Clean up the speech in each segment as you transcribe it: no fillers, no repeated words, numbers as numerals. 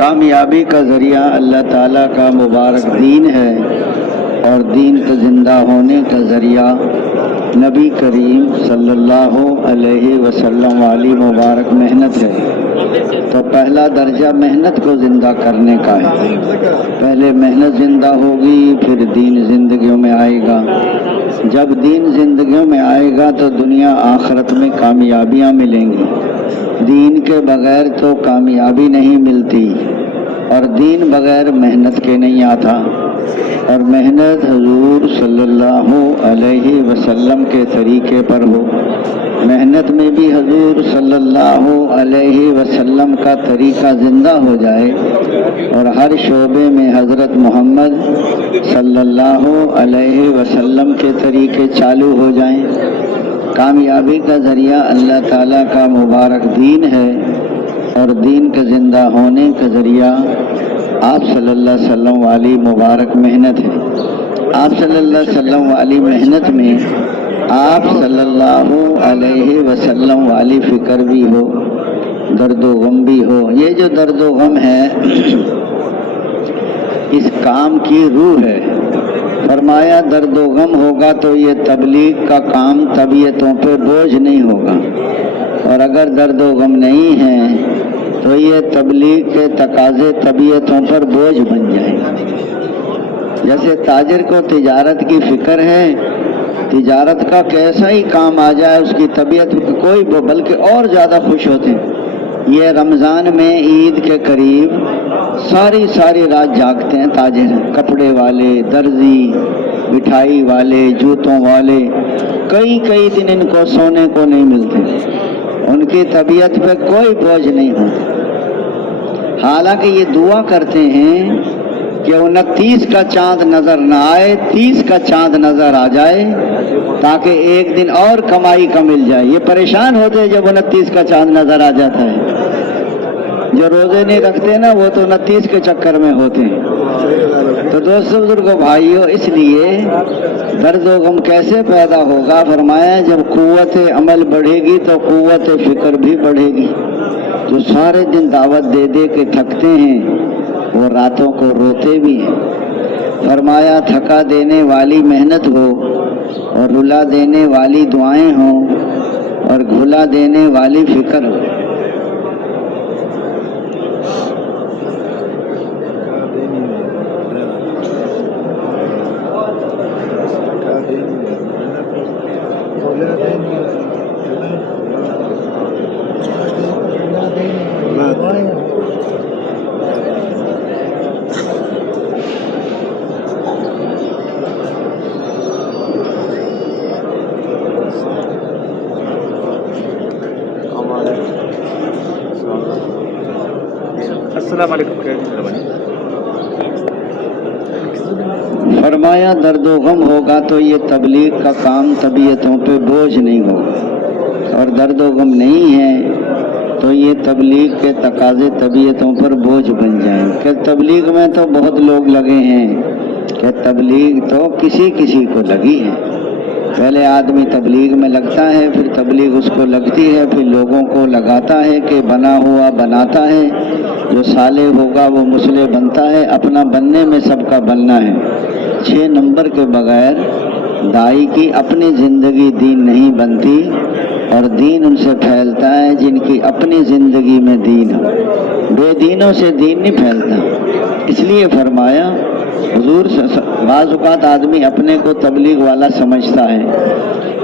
کامیابی کا ذریعہ اللہ تعالیٰ کا مبارک دین ہے، اور دین کے زندہ ہونے کا ذریعہ نبی کریم صلی اللہ علیہ وسلم والی مبارک محنت ہے۔ تو پہلا درجہ محنت کو زندہ کرنے کا ہے۔ پہلے محنت زندہ ہوگی، پھر دین زندگیوں میں آئے گا۔ جب دین زندگیوں میں آئے گا تو دنیا آخرت میں کامیابیاں ملیں گی۔ دین کے بغیر تو کامیابی نہیں ملتی، اور دین بغیر محنت کے نہیں آتا، اور محنت حضور صلی اللہ علیہ وسلم کے طریقے پر ہو۔ محنت میں بھی حضور صلی اللہ علیہ وسلم کا طریقہ زندہ ہو جائے، اور ہر شعبے میں حضرت محمد صلی اللہ علیہ وسلم کے طریقے چالو ہو جائیں۔ کامیابی کا ذریعہ اللہ تعالیٰ کا مبارک دین ہے، اور دین کے زندہ ہونے کا ذریعہ آپ صلی اللہ علیہ وسلم والی مبارک محنت ہے۔ آپ صلی اللہ علیہ وسلم والی محنت میں آپ صلی اللہ علیہ وسلم والی فکر بھی ہو، درد و غم بھی ہو۔ یہ جو درد و غم ہے اس کام کی روح ہے۔ فرمایا درد و غم ہوگا تو یہ تبلیغ کا کام طبیعتوں پہ بوجھ نہیں ہوگا، اور اگر درد و غم نہیں ہے تو یہ تبلیغ کے تقاضے طبیعتوں پر بوجھ بن جائیں گے۔ جیسے تاجر کو تجارت کی فکر ہے، تجارت کا کیسا ہی کام آ جائے اس کی طبیعت کوئی بلکہ اور زیادہ خوش ہوتے ہیں۔ یہ رمضان میں عید کے قریب ساری رات جاگتے ہیں تاجر، کپڑے والے، درزی، مٹھائی والے، جوتوں والے، کئی دن ان کو سونے کو نہیں ملتے، ان کی طبیعت پہ کوئی بوجھ نہیں ہوتا۔ حالانکہ یہ دعا کرتے ہیں کہ 29 کا چاند نظر نہ آئے، 30 کا چاند نظر آ جائے، تاکہ ایک دن اور کمائی کا مل جائے۔ یہ پریشان ہوتے ہیں جب 29 کا چاند نظر آ جاتا ہے۔ جو روزے نہیں رکھتے نا وہ تو 29 کے چکر میں ہوتے ہیں۔ تو دوستو بزرگو بھائیو، اس لیے درد و غم کیسے پیدا ہوگا؟ فرمایا جب قوت عمل بڑھے گی تو قوت فکر بھی بڑھے گی۔ جو سارے دن دعوت دے دے کے تھکتے ہیں وہ راتوں کو روتے بھی ہیں۔ فرمایا تھکا دینے والی محنت ہو، اور رلا دینے والی دعائیں ہوں، اور گھلا دینے والی فکر ہو۔ السلام علیکم۔ فرمایا درد و غم ہوگا تو یہ تبلیغ کا کام طبیعتوں پہ بوجھ نہیں ہوگا، اور درد و غم نہیں ہے تو یہ تبلیغ کے تقاضے طبیعتوں پر بوجھ بن جائیں۔ کہ تبلیغ میں تو بہت لوگ لگے ہیں، کہ تبلیغ تو کسی کو لگی ہے۔ پہلے آدمی تبلیغ میں لگتا ہے، پھر تبلیغ اس کو لگتی ہے، پھر لوگوں کو لگاتا ہے کہ بنا ہوا بناتا ہے۔ جو صالح ہوگا وہ مصلح بنتا ہے، اپنا بننے میں سب کا بننا ہے۔ 6 نمبر کے بغیر دائی کی اپنی زندگی دین نہیں بنتی، اور دین ان سے پھیلتا ہے جن کی اپنی زندگی میں دین ہو۔ بے دینوں سے دین نہیں پھیلتا۔ اس لیے فرمایا حضور بعض اوقات آدمی اپنے کو تبلیغ والا سمجھتا ہے،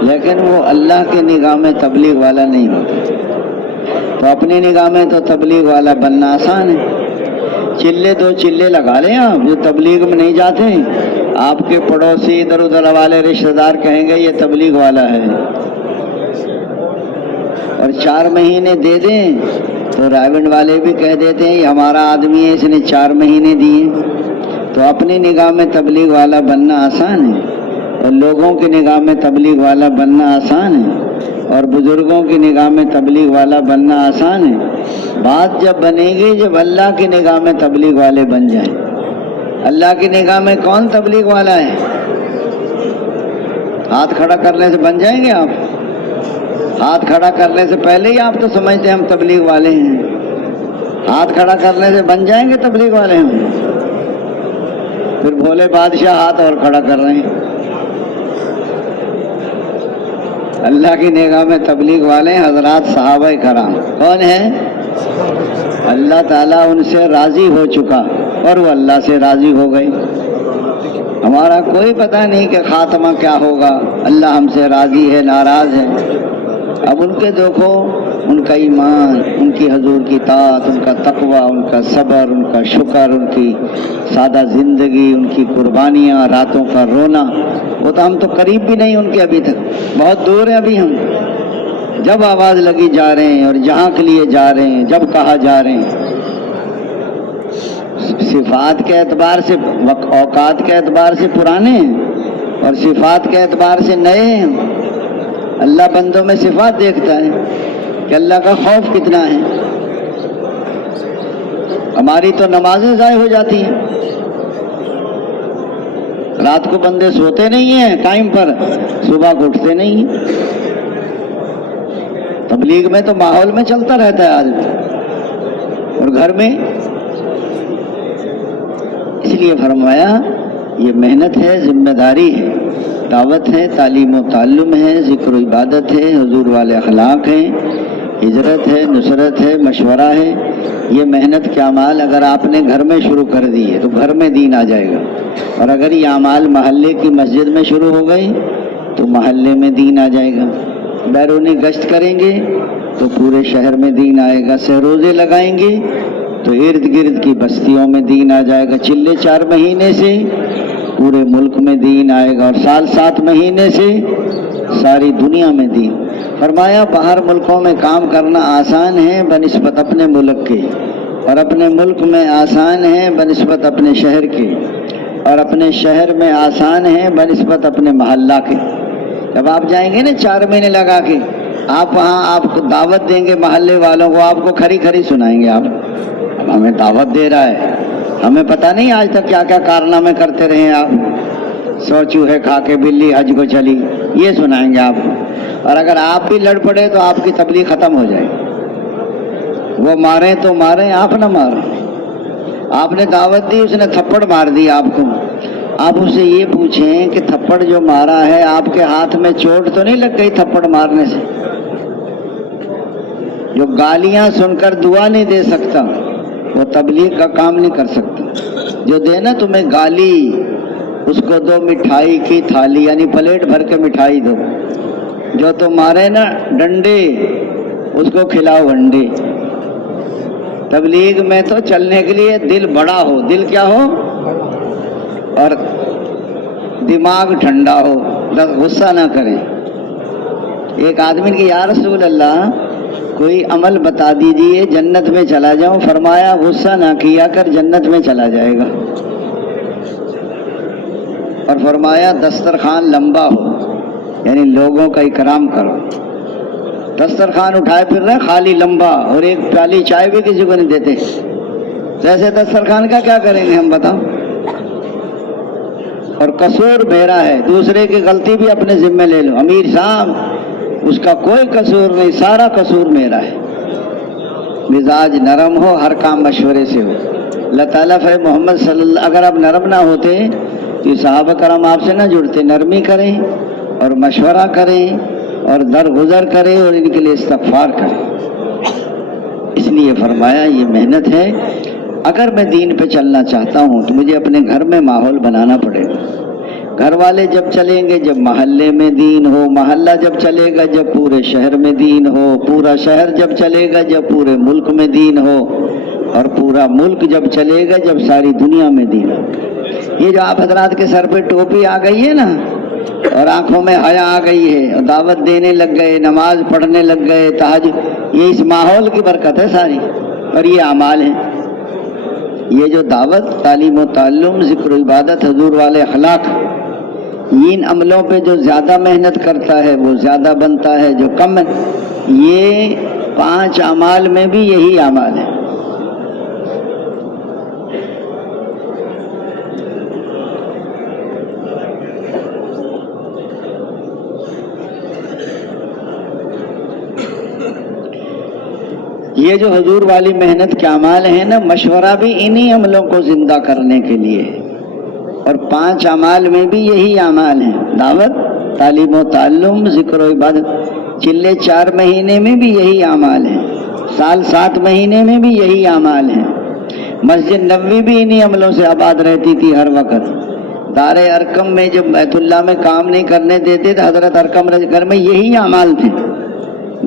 لیکن وہ اللہ کی نگاہ میں تبلیغ والا نہیں ہوتا۔ تو اپنی نگاہ میں تو تبلیغ والا بننا آسان ہے۔ چلے 2 چلے لگا لیں آپ جو تبلیغ میں نہیں جاتے ہیں، آپ کے پڑوسی ادھر ادھر والے رشتہ دار کہیں گے یہ تبلیغ والا ہے، اور 4 مہینے دے دیں تو رائیونڈ والے بھی کہہ دیتے ہیں یہ ہمارا آدمی ہے، اس نے 4 مہینے دیے۔ تو اپنی نگاہ میں تبلیغ والا بننا آسان ہے، اور لوگوں کی نگاہ میں تبلیغ والا بننا آسان ہے، اور بزرگوں کی نگاہ میں تبلیغ والا بننا آسان ہے۔ بات جب بنے گی جب اللہ کی نگاہ میں تبلیغ والے بن جائیں۔ اللہ کی نگاہ میں کون تبلیغ والا ہے؟ ہاتھ کھڑا کرنے سے بن جائیں گے آپ؟ ہاتھ کھڑا کرنے سے پہلے ہی آپ تو سمجھتے ہیں ہم تبلیغ والے ہیں۔ ہاتھ کھڑا کرنے سے بن جائیں گے تبلیغ والے ہم؟ پھر بھولے بادشاہ ہاتھ اور کھڑا کر رہے ہیں۔ اللہ کی نگاہ میں تبلیغ والے حضرات صحابہ کرام کون ہیں؟ اللہ تعالیٰ ان سے راضی ہو چکا اور وہ اللہ سے راضی ہو گئے۔ ہمارا کوئی پتہ نہیں کہ خاتمہ کیا ہوگا، اللہ ہم سے راضی ہے ناراض ہے۔ اب ان کے دیکھو، ان کا ایمان، ان کی حضور کی طاعت، ان کا تقوی، ان کا صبر، ان کا شکر، ان کی سادہ زندگی، ان کی قربانیاں، راتوں کا رونا، وہ تو ہم تو قریب بھی نہیں ان کے ابھی تک، بہت دور ہیں ابھی ہم۔ جب آواز لگی جا رہے ہیں اور جہاں کے لیے جا رہے ہیں، جب کہا جا رہے ہیں۔ صفات کے اعتبار سے، اوقات کے اعتبار سے پرانے ہیں اور صفات کے اعتبار سے نئے ہیں۔ اللہ بندوں میں صفات دیکھتا ہے کہ اللہ کا خوف کتنا ہے۔ ہماری تو نمازیں ضائع ہو جاتی ہیں، رات کو بندے سوتے نہیں ہیں ٹائم پر، صبح کو اٹھتے نہیں ہیں۔ تبلیغ میں تو ماحول میں چلتا رہتا ہے آدمی، اور گھر میں۔ اس لیے فرمایا یہ محنت ہے، ذمہ داری ہے، دعوت ہے، تعلیم و تعلم ہے، ذکر و عبادت ہے، حضور والے اخلاق ہیں، ہجرت ہے، نصرت ہے، مشورہ ہے۔ یہ محنت کے اعمال اگر آپ نے گھر میں شروع کر دیے تو گھر میں دین آ جائے گا، اور اگر یہ اعمال محلے کی مسجد میں شروع ہو گئی تو محلے میں دین آ جائے گا۔ بیرونی گشت کریں گے تو پورے شہر میں دین آئے گا، سہروزے لگائیں گے تو ارد گرد کی بستیوں میں دین آ جائے گا، چلے 4 مہینے سے پورے ملک میں دین آئے گا، اور سال 7 مہینے سے ساری دنیا میں دین۔ فرمایا باہر ملکوں میں کام کرنا آسان ہے بنسبت اپنے ملک کے، اور اپنے ملک میں آسان ہے بنسبت اپنے شہر کے، اور اپنے شہر میں آسان ہے بنسبت اپنے محلہ کے۔ جب آپ جائیں گے نا 4 مہینے لگا کے، آپ وہاں آپ کو دعوت دیں گے، محلے والوں کو آپ کو کھری کھری سنائیں گے۔ آپ ہمیں دعوت دے رہا ہے، ہمیں پتہ نہیں آج تک کیا کیا کارنامے کرتے رہے آپ، 100 چوہے کھا کے بلی حج کو چلی، یہ سنائیں گے آپ کو۔ اور اگر آپ بھی لڑ پڑے تو آپ کی تبلیغ ختم ہو جائے گی۔ وہ ماریں تو ماریں، آپ نہ ماریں۔ آپ نے دعوت دی، اس نے تھپڑ مار دی آپ کو، آپ اس سے یہ پوچھیں کہ تھپڑ جو مارا ہے آپ کے ہاتھ میں چوٹ تو نہیں لگ گئی تھپڑ مارنے سے؟ جو گالیاں سن کر دعا نہیں دے سکتا وہ تبلیغ کا کام نہیں کر سکتا۔ جو دے نا تمہیں گالی، اس کو دو مٹھائی کی تھالی، یعنی پلیٹ بھر کے مٹھائی دو۔ جو تو مارے نا ڈنڈے، اس کو کھلاؤ انڈے۔ تبلیغ میں تو چلنے کے لیے دل بڑا ہو، دل کیا ہو؟ اور دماغ ٹھنڈا ہو، غصہ نہ کریں۔ ایک آدمی کہ یا رسول اللہ کوئی عمل بتا دیجئے جنت میں چلا جاؤں۔ فرمایا غصہ نہ کیا کر، جنت میں چلا جائے گا۔ اور فرمایا دسترخوان لمبا ہو، یعنی لوگوں کا اکرام کرو۔ دسترخوان اٹھائے پھر رہے خالی لمبا، اور ایک پیالی چائے بھی کسی کو نہیں دیتے، تو ایسے دسترخوان کا کیا کریں گے ہم بتاؤ؟ اور قصور میرا ہے، دوسرے کی غلطی بھی اپنے ذمہ لے لو، امیر صاحب اس کا کوئی قصور نہیں، سارا قصور میرا ہے۔ مزاج نرم ہو، ہر کام مشورے سے ہو۔ اللہ تعالیٰ فی محمد صلی اللہ، اگر آپ نرم نہ ہوتے تو صحابہ کرام آپ سے نہ جڑتے۔ نرمی کریں اور مشورہ کریں اور درگزر کریں اور ان کے لیے استغفار کریں۔ اس لیے فرمایا یہ محنت ہے۔ اگر میں دین پہ چلنا چاہتا ہوں تو مجھے اپنے گھر میں ماحول بنانا پڑے گا۔ گھر والے جب چلیں گے جب محلے میں دین ہو، محلہ جب چلے گا جب پورے شہر میں دین ہو، پورا شہر جب چلے گا جب پورے ملک میں دین ہو، اور پورا ملک جب چلے گا جب ساری دنیا میں دین ہو۔ یہ جو آپ حضرات کے سر پہ ٹوپی آ گئی ہے نا، اور آنکھوں میں حیا آ گئی ہے، اور دعوت دینے لگ گئے، نماز پڑھنے لگ گئے، تہجد، یہ اس ماحول کی برکت ہے ساری، اور یہ اعمال ہیں۔ یہ جو دعوت، تعلیم و تعلم، ذکر و عبادت، حضور والے اخلاق، ان عملوں پہ جو زیادہ محنت کرتا ہے وہ زیادہ بنتا ہے، جو کم ہے۔ یہ 5 اعمال میں بھی یہی اعمال ہے۔ یہ جو حضور والی محنت کے اعمال ہیں نا، مشورہ بھی انہی عملوں کو زندہ کرنے کے لیے، اور 5 اعمال میں بھی یہی اعمال ہیں، دعوت، تعلیم و تعلم، ذکر و عبادت۔ چلے 4 مہینے میں بھی یہی اعمال ہیں، سال 7 مہینے میں بھی یہی اعمال ہیں۔ مسجد نبوی بھی انہی عملوں سے آباد رہتی تھی ہر وقت۔ دار ارقم میں جب بیت اللہ میں کام نہیں کرنے دیتے تھے حضرت ارقم گھر میں یہی اعمال تھے،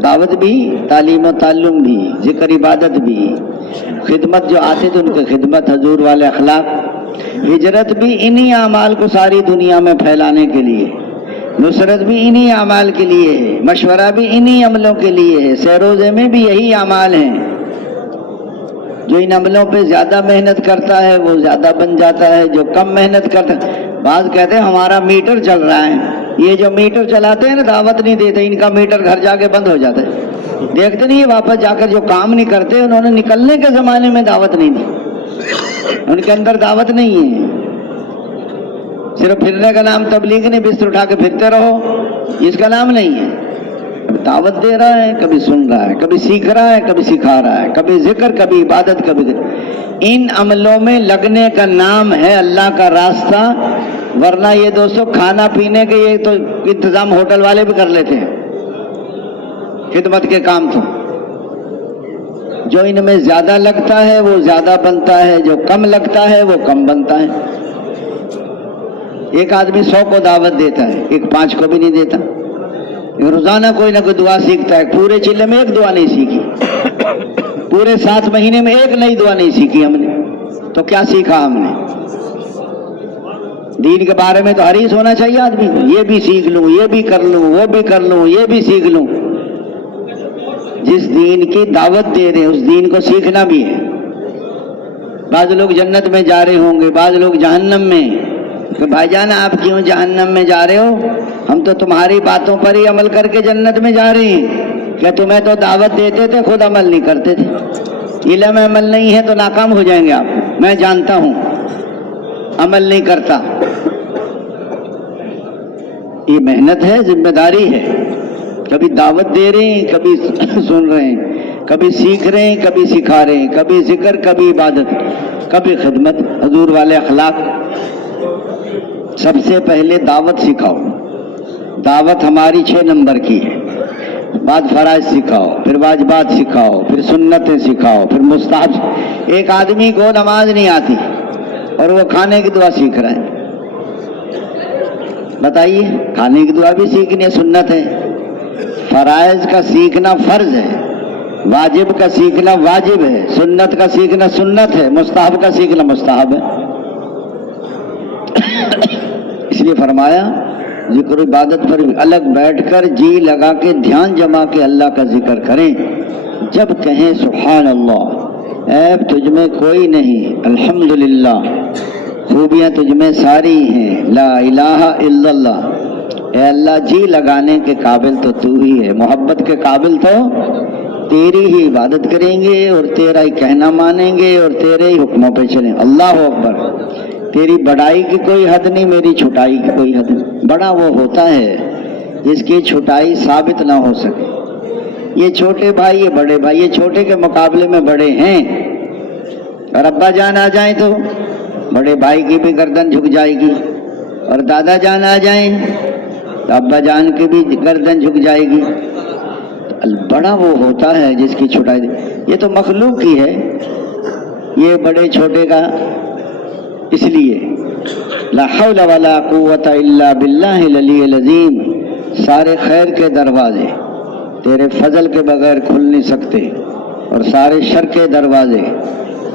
دعوت بھی، تعلیم و تعلم بھی، ذکر عبادت بھی، خدمت جو آتے تھے ان کی خدمت، حضور والے اخلاق، ہجرت بھی انہی اعمال کو ساری دنیا میں پھیلانے کے لیے، نصرت بھی انہی اعمال کے لیے ہے، مشورہ بھی انہی عملوں کے لیے ہے، سیر و روزے میں بھی یہی اعمال ہیں۔ جو ان عملوں پہ زیادہ محنت کرتا ہے وہ زیادہ بن جاتا ہے، جو کم محنت کرتا ہے، بعض کہتے ہیں ہمارا میٹر چل رہا ہے، یہ جو میٹر چلاتے ہیں نا دعوت نہیں دیتے، ان کا میٹر گھر جا کے بند ہو جاتا ہے، دیکھتے نہیں واپس جا کر جو کام نہیں کرتے، انہوں نے نکلنے کے زمانے میں دعوت نہیں دی، ان کے اندر دعوت نہیں ہے، صرف پھرنے کا نام تبلیغ نہیں، بستر اٹھا کے پھرتے رہو، اس کا نام نہیں ہے۔ دعوت دے رہا ہے، کبھی سن رہا ہے، کبھی سیکھ رہا ہے، کبھی سکھا رہا ہے، کبھی ذکر، کبھی عبادت، کبھی ذکر۔ ان عملوں میں لگنے کا نام ہے اللہ کا راستہ، ورنہ یہ دوستو کھانا پینے کے یہ تو انتظام ہوٹل والے بھی کر لیتے ہیں، خدمت کے کام تو جو ان میں زیادہ لگتا ہے وہ زیادہ بنتا ہے، جو کم لگتا ہے وہ کم بنتا ہے۔ ایک آدمی 100 کو دعوت دیتا ہے، ایک 5 کو بھی نہیں دیتا، روزانہ کوئی نہ کوئی دعا سیکھتا ہے، پورے چلے میں ایک دعا نہیں سیکھی، پورے 7 مہینے میں ایک نئی دعا نہیں سیکھی ہم نے، تو کیا سیکھا ہم نے؟ دین کے بارے میں تو حریص ہونا چاہیے آدمی کو، یہ بھی سیکھ لوں، یہ بھی کر لوں، وہ بھی کر لوں، یہ بھی سیکھ لوں۔ جس دین کی دعوت دے رہے ہیں اس دین کو سیکھنا بھی ہے۔ بعض لوگ جنت میں جا رہے ہوں گے، بعض لوگ جہنم میں، کہ بھائی جان آپ کیوں جہنم میں جا رہے ہو؟ ہم تو تمہاری باتوں پر ہی عمل کر کے جنت میں جا رہے ہیں، کہ تمہیں تو دعوت دیتے تھے خود عمل نہیں کرتے تھے، علم میں عمل نہیں ہے تو ناکام ہو جائیں گے آپ، میں جانتا ہوں عمل نہیں کرتا۔ یہ محنت ہے، ذمہ داری ہے، کبھی دعوت دے رہے ہیں، کبھی سن رہے ہیں، کبھی سیکھ رہے ہیں، کبھی سکھا رہے ہیں، کبھی ذکر، کبھی عبادت، کبھی خدمت، حضور والے اخلاق۔ سب سے پہلے دعوت سکھاؤ، دعوت ہماری 6 نمبر کی ہے، بعد فرائض سکھاؤ، پھر واجبات سکھاؤ، پھر سنتیں سکھاؤ، پھر مستحب۔ ایک آدمی کو نماز نہیں آتی اور وہ کھانے کی دعا سیکھ رہا ہے، بتائیے، کھانے کی دعا بھی سیکھنی ہے، سنت ہے، فرائض کا سیکھنا فرض ہے، واجب کا سیکھنا واجب ہے، سنت کا سیکھنا سنت ہے، مستحب کا سیکھنا مستحب ہے۔ اس لیے فرمایا ذکر و عبادت پر الگ بیٹھ کر جی لگا کے دھیان جما کے اللہ کا ذکر کریں، جب کہیں سبحان اللہ، عیب تجھ میں کوئی نہیں، الحمدللہ، خوبیاں تجھ میں ساری ہیں، لا الہ الا اللہ، اے اللہ جی لگانے کے قابل تو تو ہی ہے، محبت کے قابل تو تیری ہی عبادت کریں گے اور تیرا ہی کہنا مانیں گے اور تیرے ہی حکموں پہ چلیں۔ اللہ اکبر، تیری بڑائی کی کوئی حد نہیں، میری چھٹائی کی کوئی حد نہیں۔ بڑا وہ ہوتا ہے جس کی چھٹائی ثابت نہ ہو سکے، یہ چھوٹے بھائی، یہ بڑے بھائی، یہ چھوٹے کے مقابلے میں بڑے ہیں، اور ابا جان آ جائیں تو بڑے بھائی کی بھی گردن جھک جائے گی، اور دادا جان آ جائیں تو ابا جان کی بھی گردن جھک جائے گی۔ بڑا وہ ہوتا ہے جس کی چھٹائی، یہ تو مخلوق کی ہے، یہ بڑے چھوٹے کا، اس لیے لا حول ولا قوت الا باللہ العلی العظیم، سارے خیر کے دروازے تیرے فضل کے بغیر کھل نہیں سکتے، اور سارے شر کے دروازے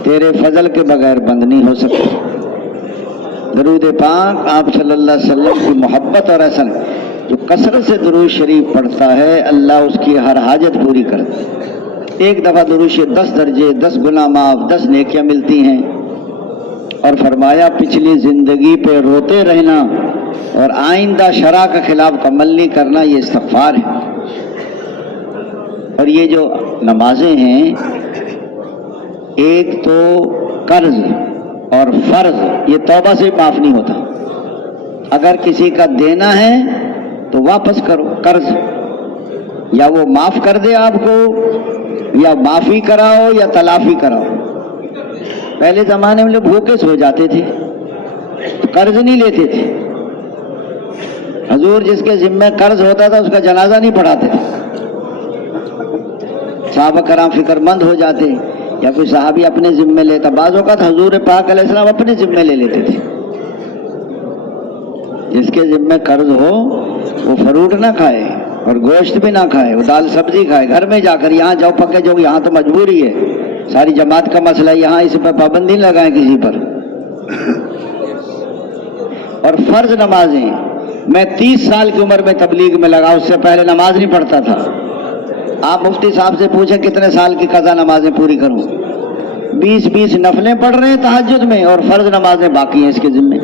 تیرے فضل کے بغیر بند نہیں ہو سکتے۔ درود پاک آپ صلی اللہ علیہ وسلم کی محبت اور اثر، جو کثرت سے درود شریف پڑھتا ہے اللہ اس کی ہر حاجت پوری کرتا ہے۔ ایک دفعہ درود شریف 10 درجے، 10 گناہ معاف، 10 نیکیاں ملتی ہیں، اور فرمایا پچھلی زندگی پہ روتے رہنا اور آئندہ شرع کے خلاف عمل نہیں کرنا، یہ استغفار ہے۔ اور یہ جو نمازیں ہیں، ایک تو قرض اور فرض، یہ توبہ سے معاف نہیں ہوتا، اگر کسی کا دینا ہے تو واپس کرو، قرض یا وہ معاف کر دے آپ کو، یا معافی کراؤ یا تلافی کراؤ۔ پہلے زمانے میں لوگ بھوکے سو جاتے تھے، قرض نہیں لیتے تھے۔ حضور جس کے ذمہ قرض ہوتا تھا اس کا جنازہ نہیں پڑھاتے تھے۔ صحابہ کرام فکر مند ہو جاتے، یا کوئی صحابی اپنے ذمہ لیتا، بعض اوقات حضور پاک علیہ السلام اپنے ذمہ لے لیتے تھے۔ جس کے ذمہ قرض ہو وہ فروٹ نہ کھائے اور گوشت بھی نہ کھائے، وہ دال سبزی کھائے، گھر میں جا کر یہاں جاؤ پکے جاؤ، یہاں تو مجبوری ہے، ساری جماعت کا مسئلہ، یہاں اس پہ پابندی لگائیں کسی پر۔ اور فرض نمازیں، میں 30 سال کی عمر میں تبلیغ میں لگا، اس سے پہلے نماز نہیں پڑھتا تھا۔ آپ مفتی صاحب سے پوچھیں کتنے سال کی قضا نمازیں پوری کروں؟ 20 نفلیں پڑھ رہے ہیں تہجد میں، اور فرض نمازیں باقی ہیں اس کے ذمہ۔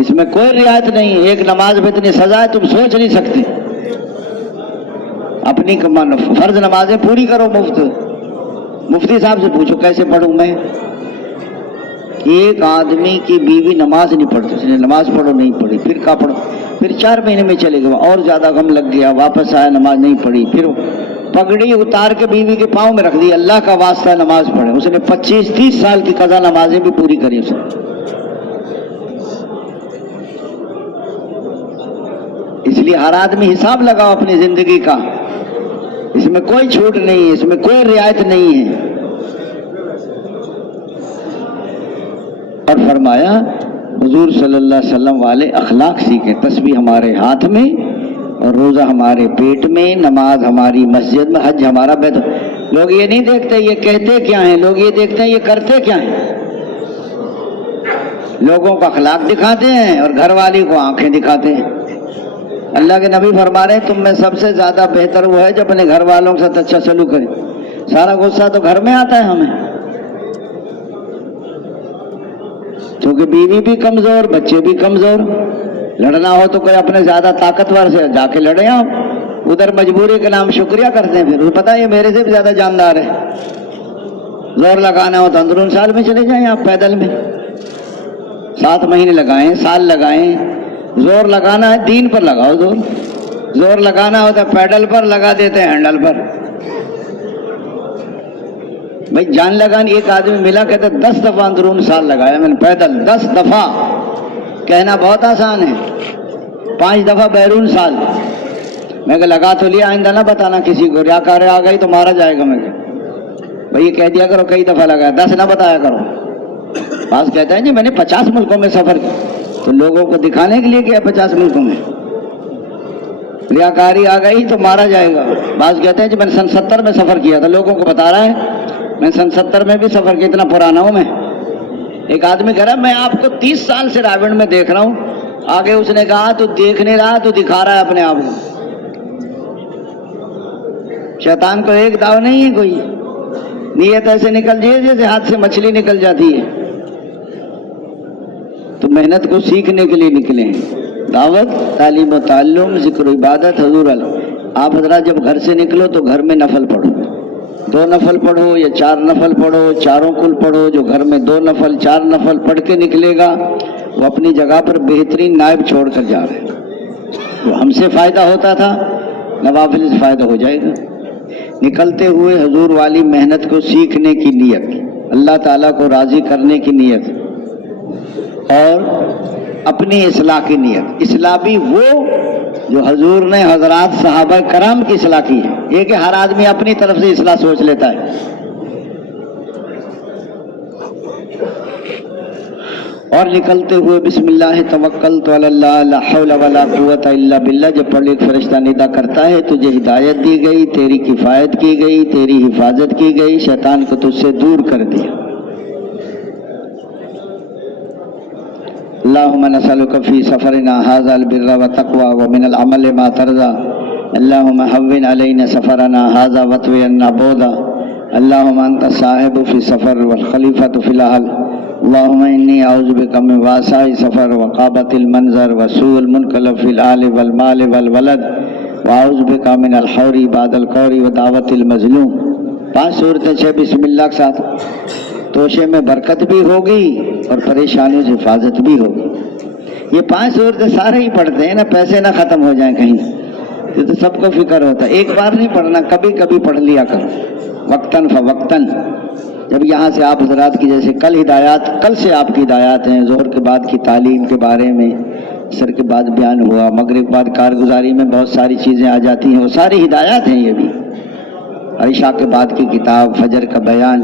اس میں کوئی رعایت نہیں، ایک نماز میں اتنی سزا ہے تم سوچ نہیں سکتے۔ اپنی فرض نمازیں پوری کرو۔ مفتی صاحب سے پوچھو کیسے پڑھوں میں؟ ایک آدمی کی بیوی نماز نہیں پڑھتی، اس نے نماز پڑھو نہیں پڑھی، پھر کہا پڑھو، پھر 4 مہینے میں چلے گئے، اور زیادہ غم لگ گیا، واپس آیا نماز نہیں پڑھی، پھر پگڑی اتار کے بیوی کے پاؤں میں رکھ دی، اللہ کا واسطہ نماز پڑھے۔ اس نے 25-30 سال کی قضا نمازیں بھی پوری کری اس نے۔ اس لیے ہر آدمی حساب لگاؤ اپنی زندگی کا، اس میں کوئی چھوٹ نہیں ہے، اس میں کوئی رعایت نہیں ہے۔ اور فرمایا حضور صلی اللہ علیہ وسلم والے اخلاق سیکھیں، تسبیح ہمارے ہاتھ میں اور روزہ ہمارے پیٹ میں، نماز ہماری مسجد میں، حج ہمارا بیت۔ لوگ یہ نہیں دیکھتے یہ کہتے کیا ہیں، لوگ یہ دیکھتے ہیں یہ کرتے کیا ہیں۔ لوگوں کو اخلاق دکھاتے ہیں اور گھر والی کو آنکھیں دکھاتے ہیں۔ اللہ کے نبی فرما رہے ہیں تم میں سب سے زیادہ بہتر وہ ہے جو اپنے گھر والوں کے ساتھ اچھا سلوک کرے۔ سارا غصہ تو گھر میں آتا ہے ہمیں، کیونکہ بیوی بھی کمزور، بچے بھی کمزور۔ لڑنا ہو تو کوئی اپنے زیادہ طاقتور سے جا کے لڑیں آپ، ادھر مجبوری کے نام شکریہ کرتے ہیں، پھر پتہ ہے یہ میرے سے بھی زیادہ جاندار ہے۔ زور لگانا ہو تو اندرون سال میں چلے جائیں آپ پیدل میں، 7 مہینے لگائیں، سال لگائیں۔ زور لگانا ہے دین پر لگاؤ زور، زور لگانا ہوتا ہے پیڈل پر لگا دیتے ہیں، ہینڈل پر۔ بھائی جان لگانی، ایک آدمی ملا کہتے 10 دفعہ اندرون سال لگایا میں نے پیدل، 10 دفعہ کہنا بہت آسان ہے، 5 دفعہ بیرون سال۔ میں کہ لگا تو لیا، آئندہ نہ بتانا کسی کو، ریاکار آ گئی تو مارا جائے گا۔ میں کہ بھائی یہ کہہ دیا کرو کئی دفعہ لگایا، 10 نہ بتایا کرو۔ بعض کہتے ہیں جی میں نے 50 ملکوں میں سفر کیا، تو لوگوں کو دکھانے کے لیے کیا 50 ملکوں میں؟ ریاکاری آ گئی تو مارا جائے گا۔ بعض کہتے ہیں جی میں نے سن 70 میں سفر کیا تھا، لوگوں کو بتا رہا ہے میں سن 70 میں بھی سفر کیا، اتنا پرانا ہوں میں۔ ایک آدمی کہہ رہا ہے میں آپ کو 30 سال سے راوڑ میں دیکھ رہا ہوں، آگے اس نے کہا تو دیکھ نہیں رہا تو دکھا رہا ہے اپنے آپ کو۔ شیطان کو ایک داؤ نہیں ہے کوئی، نیت ایسے نکل جائے جیسے ہاتھ سے مچھلی نکل جاتی ہے۔ تو محنت کو سیکھنے کے لیے نکلے ہیں، دعوت، تعلیم و تعلم، ذکر و عبادت۔ حضور آپ حضرات جب گھر سے نکلو تو گھر میں نفل پڑھو، 2 نفل پڑھو یا 4 نفل پڑھو، چاروں کل پڑھو۔ جو گھر میں 2 نفل 4 نفل پڑھ کے نکلے گا وہ اپنی جگہ پر بہترین نائب چھوڑ کر جا رہے ہیں۔ وہ ہم سے فائدہ ہوتا تھا، نوافل سے فائدہ ہو جائے گا۔ نکلتے ہوئے حضور والی محنت کو سیکھنے کی نیت، اللہ تعالیٰ کو راضی کرنے کی نیت، اور اپنی اصلاح کی نیت۔ اصلاح بھی وہ جو حضور نے حضرات صحابہ کرام کی اصلاح کی ہے، یہ کہ ہر آدمی اپنی طرف سے اصلاح سوچ لیتا ہے۔ اور نکلتے ہوئے بسم اللہ توکلت علی اللہ لا حول ولا قوت الا باللہ جب پڑھ ایک فرشتہ ندا کرتا ہے تجھے ہدایت دی گئی، تیری کفایت کی گئی، تیری حفاظت کی گئی، شیطان کو تجھ سے دور کر دیا۔ اللہم نسألک فی سفرنا ھذا البر والتقوى ومن العمل ما ترضى اللہم ہون علینا سفرنا ھذا واطوی عنا بعدا اللہم انت الصاحب فی السفر والخلیفۃ فی الاہل اللہم انی اعوذ بک من واسع سفر وقابۃ المنظر وسوء المنقلب فی الآل والمال والولد واعوذ بک من الحور بعد القور ودعوت المظلوم۔ 5 صورتیں 6 بسم اللہ کے ساتھ، توشے میں برکت بھی ہوگی اور پریشانیوں سے حفاظت بھی ہوگی۔ یہ 5 صورتیں سارے ہی پڑھتے ہیں نا، پیسے نہ ختم ہو جائیں کہیں۔ یہ تو سب کو فکر ہوتا ہے. ایک بار نہیں پڑھنا، کبھی کبھی پڑھ لیا کرو، وقتاً فوقتاً. جب یہاں سے آپ حضرات کی جیسے کل سے آپ کی ہدایات ہیں، ظہر کے بعد کی تعلیم کے بارے میں، عصر کے بعد بیان ہوا، مغرب کے بعد کارگزاری میں بہت ساری چیزیں آ جاتی ہیں، وہ ساری ہدایات ہیں. یہ بھی عشاء کے بعد کی کتاب، فجر کا بیان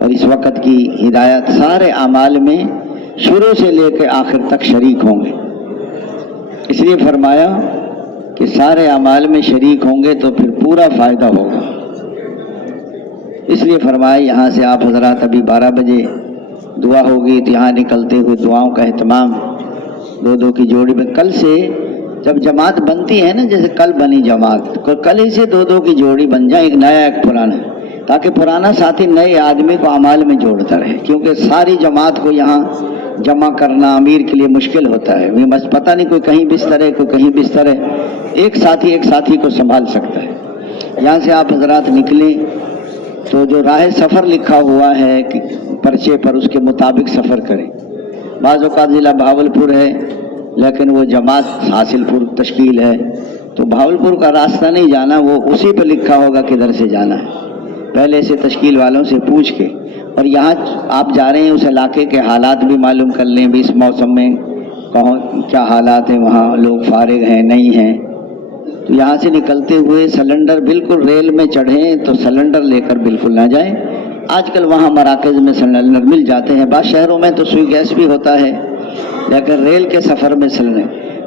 اور اس وقت کی ہدایت، سارے اعمال میں شروع سے لے کے آخر تک شریک ہوں گے. اس لیے فرمایا کہ سارے اعمال میں شریک ہوں گے تو پھر پورا فائدہ ہوگا. اس لیے فرمایا یہاں سے آپ حضرات ابھی 12 بجے دعا ہوگی تو یہاں نکلتے ہوئے دعاؤں کا اہتمام، دو کی جوڑی میں. کل سے جب جماعت بنتی ہے نا، جیسے کل بنی جماعت، کل ہی سے دو کی جوڑی بن جائے، ایک نیا ایک پرانا، تاکہ پرانا ساتھی نئے آدمی کو اعمال میں جوڑتا رہے. کیونکہ ساری جماعت کو یہاں جمع کرنا امیر کے لیے مشکل ہوتا ہے. بس پتہ نہیں کوئی کہیں بستر ہے، کوئی کہیں بستر ہے. ایک ساتھی کو سنبھال سکتا ہے. یہاں سے آپ حضرات نکلیں تو جو راہ سفر لکھا ہوا ہے کہ پرچے پر، اس کے مطابق سفر کریں. بعض اوقات ضلع بہاولپور ہے لیکن وہ جماعت حاصل پور تشکیل ہے، تو بہاولپور کا راستہ نہیں جانا، وہ اسی پہ لکھا ہوگا کدھر سے جانا ہے. پہلے سے تشکیل والوں سے پوچھ کے، اور یہاں آپ جا رہے ہیں اس علاقے کے حالات بھی معلوم کر لیں بھی، اس موسم میں کیا حالات ہیں، وہاں لوگ فارغ ہیں نہیں ہیں. تو یہاں سے نکلتے ہوئے سلنڈر، بالکل ریل میں چڑھیں تو سلنڈر لے کر بالکل نہ جائیں. آج کل وہاں مراکز میں سلنڈر مل جاتے ہیں، بعض شہروں میں تو سوئی گیس بھی ہوتا ہے، لیکن ریل کے سفر میں سلنے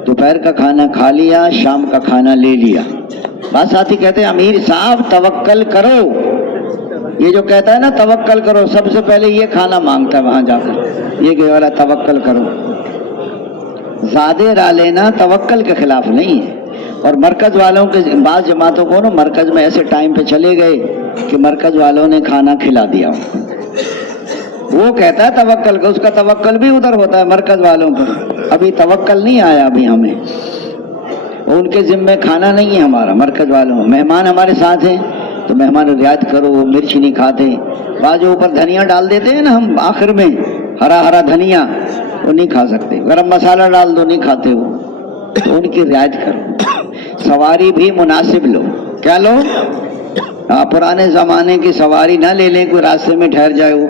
دوپہر کا کھانا کھا لیا، شام کا کھانا لے لیا. بعض ساتھی کہتے ہیں امیر صاحب توکل کرو. یہ جو کہتا ہے نا توکل کرو، سب سے پہلے یہ کھانا مانگتا ہے وہاں جا کر، یہ کہ والا توکل کرو. زیادہ را لینا توکل کے خلاف نہیں ہے. اور مرکز والوں کے بعض جماعتوں کو نا مرکز میں ایسے ٹائم پہ چلے گئے کہ مرکز والوں نے کھانا کھلا دیا. وہ کہتا ہے توکل کا، اس کا توکل بھی ادھر ہوتا ہے مرکز والوں پر. ابھی توکل نہیں آیا ابھی ہمیں، ان کے ذمے کھانا نہیں ہے ہمارا. مرکز والوں مہمان ہمارے ساتھ ہیں تو مہمان رعایت کرو، وہ مرچ نہیں کھاتے. بعض اوپر دھنیا ڈال دیتے ہیں نا ہم آخر میں، ہرا دھنیا، وہ نہیں کھا سکتے. گرم مسالہ ڈال دو، نہیں کھاتے وہ، تو ان کی رعایت کرو. سواری بھی مناسب لو. کیا لو؟ پرانے زمانے کی سواری نہ لے لیں، کوئی راستے میں ٹھہر جائے. وہ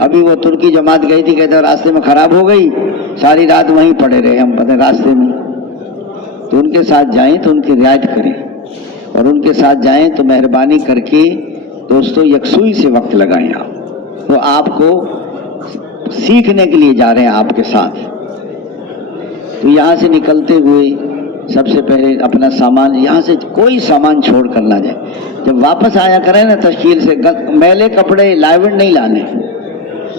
ابھی وہ ترکی جماعت گئی تھی، کہتے راستے میں خراب ہو گئی، ساری رات وہیں پڑے رہے ہم پتہ راستے میں. تو ان کے ساتھ جائیں تو ان کی رعایت کریں، اور ان کے ساتھ جائیں تو مہربانی کر کے دوستو یکسوئی سے وقت لگائیں. آپ وہ آپ کو سیکھنے کے لیے جا رہے ہیں آپ کے ساتھ. تو یہاں سے نکلتے ہوئے سب سے پہلے اپنا سامان، یہاں سے کوئی سامان چھوڑ کر نہ جائے. جب واپس آیا کریں نا تشکیل سے، میلے کپڑے لائیوڈ نہیں لانے،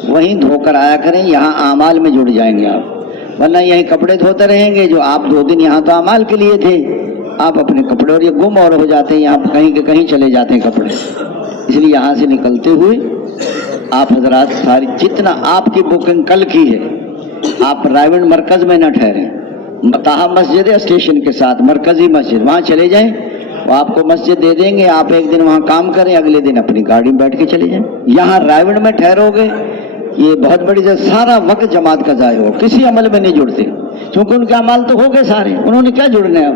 وہیں دھو کر آیا کریں. یہاں اعمال میں جڑ جائیں گے آپ، ورنہ یہیں کپڑے دھوتے رہیں گے. جو آپ 2 دن یہاں تو اعمال کے لیے تھے، آپ اپنے کپڑے، اور یہ گم اور ہو جاتے ہیں یہاں، کہیں کے کہیں چلے جاتے ہیں کپڑے. اس لیے یہاں سے نکلتے ہوئے آپ حضرات ساری جتنا آپ کی بکنگ کل کی ہے، آپ رائیونڈ مرکز میں نہ ٹھہریں. تاہا مسجد ہے اسٹیشن کے ساتھ، مرکزی مسجد، وہاں چلے جائیں. وہ آپ کو مسجد دے دیں گے، آپ ایک دن وہاں کام کریں، اگلے دن اپنی گاڑی میں بیٹھ کے چلے جائیں. یہاں رائیونڈ میں ٹھہرو گے، یہ بہت بڑی سارا وقت جماعت کا ضائع ہو. کسی عمل میں نہیں جڑتے، کیونکہ ان کے اعمال تو ہو گئے سارے، انہوں نے کیا جڑنے اب.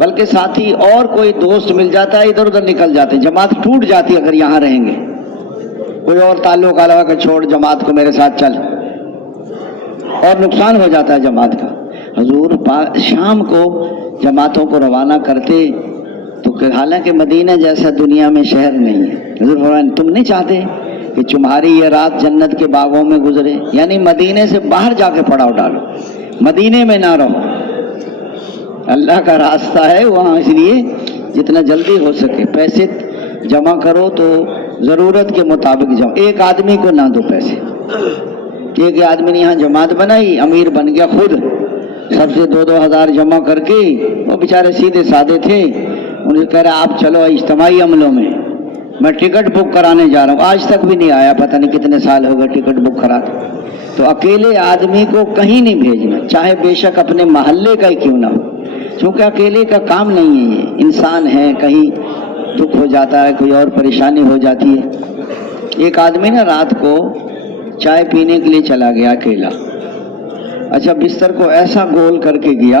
بلکہ ساتھی اور کوئی دوست مل جاتا ہے، ادھر ادھر نکل جاتے، جماعت ٹوٹ جاتی اگر یہاں رہیں گے. کوئی اور تعلق علاوہ کہ چھوڑ جماعت کو میرے ساتھ چل، اور نقصان ہو جاتا ہے جماعت کا. حضور شام کو جماعتوں کو روانہ کرتے تو حالانکہ مدینہ جیسا دنیا میں شہر نہیں ہے. حضور فرمایا تم نہیں چاہتے کہ تمہاری یہ رات جنت کے باغوں میں گزرے؟ یعنی مدینے سے باہر جا کے پڑاؤ ڈالو، مدینے میں نہ رہو. اللہ کا راستہ ہے وہاں، اس لیے جتنا جلدی ہو سکے پیسے جمع کرو، تو ضرورت کے مطابق جمع. ایک آدمی کو نہ دو پیسے. ایک آدمی نے یہاں جماعت بنائی، امیر بن گیا خود، سب سے 2-2 ہزار جمع کر کے. وہ بیچارے سیدھے سادے تھے، انہیں کہہ رہا آپ چلو اجتماعی عملوں میں، میں ٹکٹ بک کرانے جا رہا ہوں. آج تک بھی نہیں آیا، پتہ نہیں کتنے سال ہو گئے ٹکٹ بک کرا کے. تو اکیلے آدمی کو کہیں نہیں بھیجنا، چاہے بے شک اپنے محلے کا ہی کیوں نہ ہو، کیونکہ اکیلے کا کام نہیں ہے. یہ انسان ہے، کہیں دکھ ہو جاتا ہے، کوئی اور پریشانی ہو جاتی ہے. ایک آدمی نا رات کو چائے پینے کے لیے چلا گیا اکیلا. اچھا بستر کو ایسا گول کر کے گیا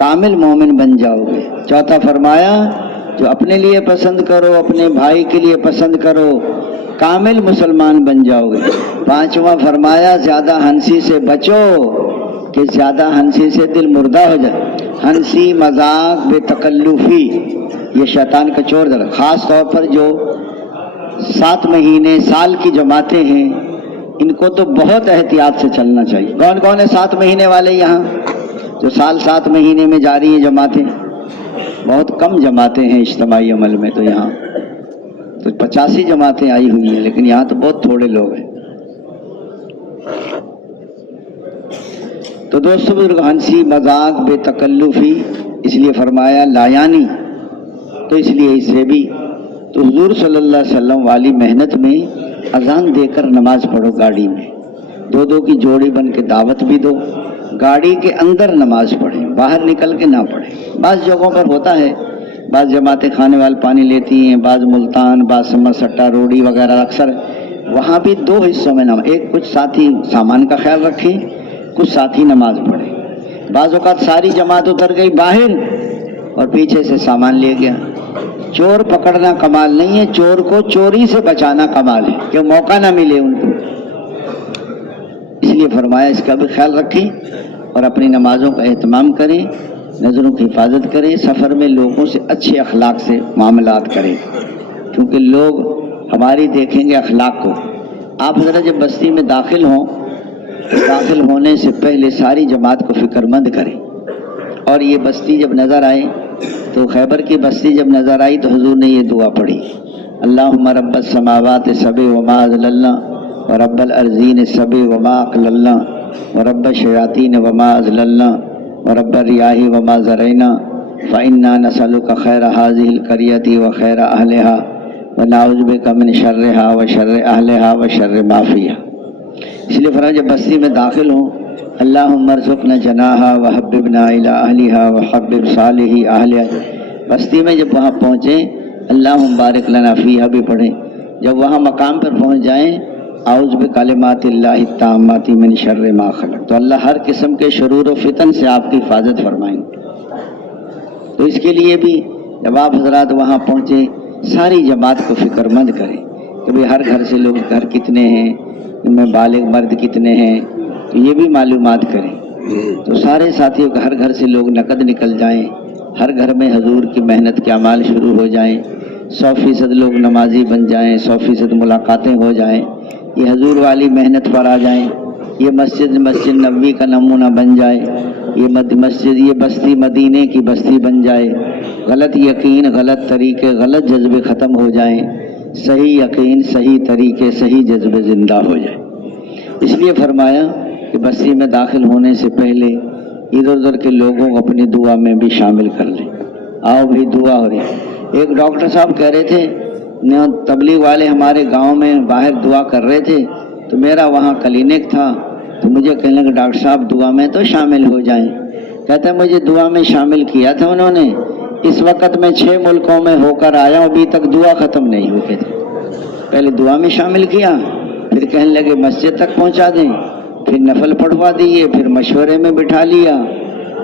کامل مومن بن جاؤ گے۔ چوتھا فرمایا جو اپنے لیے پسند کرو، اپنے بھائی کے لیے پسند کرو، کامل مسلمان بن جاؤ گے۔ پانچواں فرمایا زیادہ ہنسی سے بچو کہ زیادہ ہنسی سے دل مردہ ہو جائے۔ ہنسی، مذاق، بے تکلفی یہ شیطان کا چور در، خاص طور پر جو 7 مہینے سال کی جماعتیں ہیں ان کو تو بہت احتیاط سے چلنا چاہیے۔ کون کون ہے 7 مہینے والے یہاں جو سال 7 مہینے میں جاری ہیں جماعتیں؟ بہت کم جماعتیں ہیں اجتماعی عمل میں، تو یہاں تو 85 جماعتیں آئی ہوئی ہیں، لیکن یہاں تو بہت تھوڑے لوگ ہیں۔ تو دوستو بزرگ، ہنسی، مذاق، بے تکلفی اس لیے فرمایا لایانی، تو اس لیے اس سے بھی تو حضور صلی اللہ علیہ وسلم والی محنت میں اذان دے کر نماز پڑھو گاڑی میں، 2 کی جوڑی بن کے دعوت بھی دو، گاڑی کے اندر نماز پڑھیں، باہر نکل کے نہ پڑھیں۔ بعض جگہوں پر ہوتا ہے، بعض جماعتیں کھانے والے پانی لیتی ہیں، بعض ملتان، بعض سمر سٹا روڑی وغیرہ، اکثر وہاں بھی 2 حصوں میں نماز، ایک کچھ ساتھی سامان کا خیال رکھیں، کچھ ساتھی نماز پڑھیں۔ بعض اوقات ساری جماعت اتر گئی باہر اور پیچھے سے سامان لے گیا۔ چور پکڑنا کمال نہیں ہے، چور کو چوری سے بچانا کمال ہے کہ موقع نہ ملے ان کو۔ اس لیے فرمایا اس کا بھی خیال رکھیں اور اپنی نمازوں کا اہتمام کریں، نظروں کی حفاظت کریں، سفر میں لوگوں سے اچھے اخلاق سے معاملات کریں، کیونکہ لوگ ہماری دیکھیں گے اخلاق کو۔ آپ ذرا جب بستی میں داخل ہوں، داخل ہونے سے پہلے ساری جماعت کو فکر مند کریں، اور یہ بستی جب نظر آئے تو خیبر کی بستی جب نظر آئی تو حضور نے یہ دعا پڑھی، اللہم رب السماوات السبع وما اضللنا ورب الارضین السبع وما اقللنا ورب الشیاطین وما اضللنا ورب الریاح وما ذرینا فإنا نسألک خیر هذه القریة وخیر اہلها ونعوذ بک من شرها وشر اہلها وشر ما فیہا۔ اس لیے فرمایا جب بستی میں داخل ہوں اللہم ارزقنا جناحا وحببنا الی اہلہا وحبب صالحی اہلہا، بستی میں جب وہاں پہنچیں اللہم بارک لنا فیہا بھی پڑھیں، جب وہاں مقام پر پہنچ جائیں اعوذ بکلمات اللہ التامات من شر ما خلق، تو اللہ ہر قسم کے شرور و فتن سے آپ کی حفاظت فرمائیں۔ تو اس کے لیے بھی جب آپ حضرات وہاں پہنچیں ساری جماعت کو فکر مند کریں کہ بھئی ہر گھر سے لوگ گھر کتنے ہیں، ان میں بالغ مرد کتنے ہیں، تو یہ بھی معلومات کریں، تو سارے ساتھیوں کا ہر گھر سے لوگ نقد نکل جائیں، ہر گھر میں حضور کی محنت کے اعمال شروع ہو جائیں، 100% لوگ نمازی بن جائیں، 100% ملاقاتیں ہو جائیں، یہ حضور والی محنت پر آ جائیں، یہ مسجد نبوی کا نمونہ بن جائے، یہ بستی مدینے کی بستی بن جائے، غلط یقین، غلط طریقے، غلط جذبے ختم ہو جائیں، صحیح یقین، صحیح طریقے، صحیح جذبے زندہ ہو جائیں۔ اس لیے فرمایا کہ بستی میں داخل ہونے سے پہلے ادھر ادھر کے لوگوں کو اپنی دعا میں بھی شامل کر لیں۔ آؤ بھی دعا ہو رہی ہے۔ ایک ڈاکٹر صاحب کہہ رہے تھے تبلیغ والے ہمارے گاؤں میں باہر دعا کر رہے تھے، تو میرا وہاں کلینک تھا، تو مجھے کہنے لگے ڈاکٹر صاحب دعا میں تو شامل ہو جائیں۔ کہتے ہیں مجھے دعا میں شامل کیا تھا انہوں نے، اس وقت میں 6 ملکوں میں ہو کر آیا ہوں، ابھی تک دعا ختم نہیں ہوئی تھی۔ پہلے دعا میں شامل کیا، پھر کہنے لگے مسجد تک پہنچا دیں، پھر نفل پڑھوا دیے، پھر مشورے میں بٹھا لیا،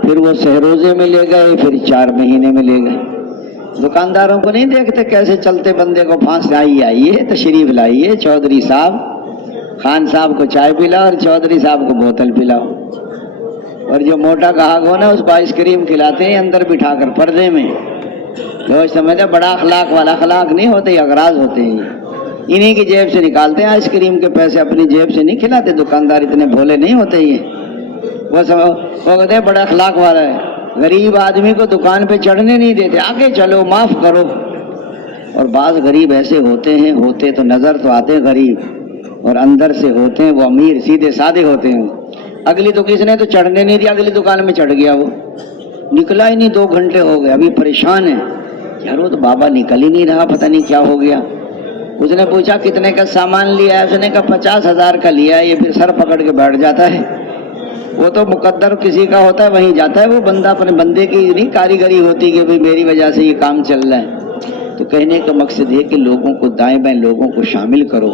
پھر وہ سہروزے میں لے گئے، پھر 4 مہینے میں لے گئے۔ دکانداروں کو نہیں دیکھتے کیسے چلتے بندے کو پھانس آئیے تشریف لائیے، چودھری صاحب، خان صاحب کو چائے پلاؤ اور چودھری صاحب کو بوتل پلاؤ، اور جو موٹا گاہک ہو نا اس کو آئس کریم کھلاتے ہیں اندر بٹھا کر پردے میں۔ لوگ سمجھتے بڑا اخلاق والا، اخلاق نہیں ہوتے، اغراض ہوتے ہیں، انہی کی جیب سے نکالتے ہیں آئس کریم کے پیسے، اپنی جیب سے نہیں کھلاتے، دکاندار اتنے بھولے نہیں ہوتے یہ، وہ کہتے ہیں بڑا اخلاق والا ہے، غریب آدمی کو دکان پہ چڑھنے نہیں دیتے، آگے چلو معاف کرو۔ اور بعض غریب ایسے ہوتے تو نظر تو آتے غریب اور اندر سے ہوتے ہیں وہ امیر، سیدھے سادے ہوتے ہیں۔ اگلی تو کس نے تو چڑھنے نہیں دیا، اگلی دکان میں چڑھ گیا، وہ نکلا ہی نہیں، 2 گھنٹے ہو گئے، ابھی پریشان ہے یار، وہ تو بابا نکل ہی نہیں رہا، پتہ نہیں کیا ہو گیا۔ اس نے پوچھا کتنے کا سامان لیا ہے، اس نے کہا 50,000 کا لیا ہے، یہ پھر سر پکڑ کے بیٹھ جاتا ہے، وہ تو مقدر کسی کا ہوتا ہے وہیں جاتا ہے، وہ بندہ اپنے بندے کی نہیں کاریگری ہوتی کہ بھئی میری وجہ سے یہ کام چل رہا ہے۔ تو کہنے کا مقصد ہے کہ لوگوں کو دائیں بائیں لوگوں کو شامل کرو،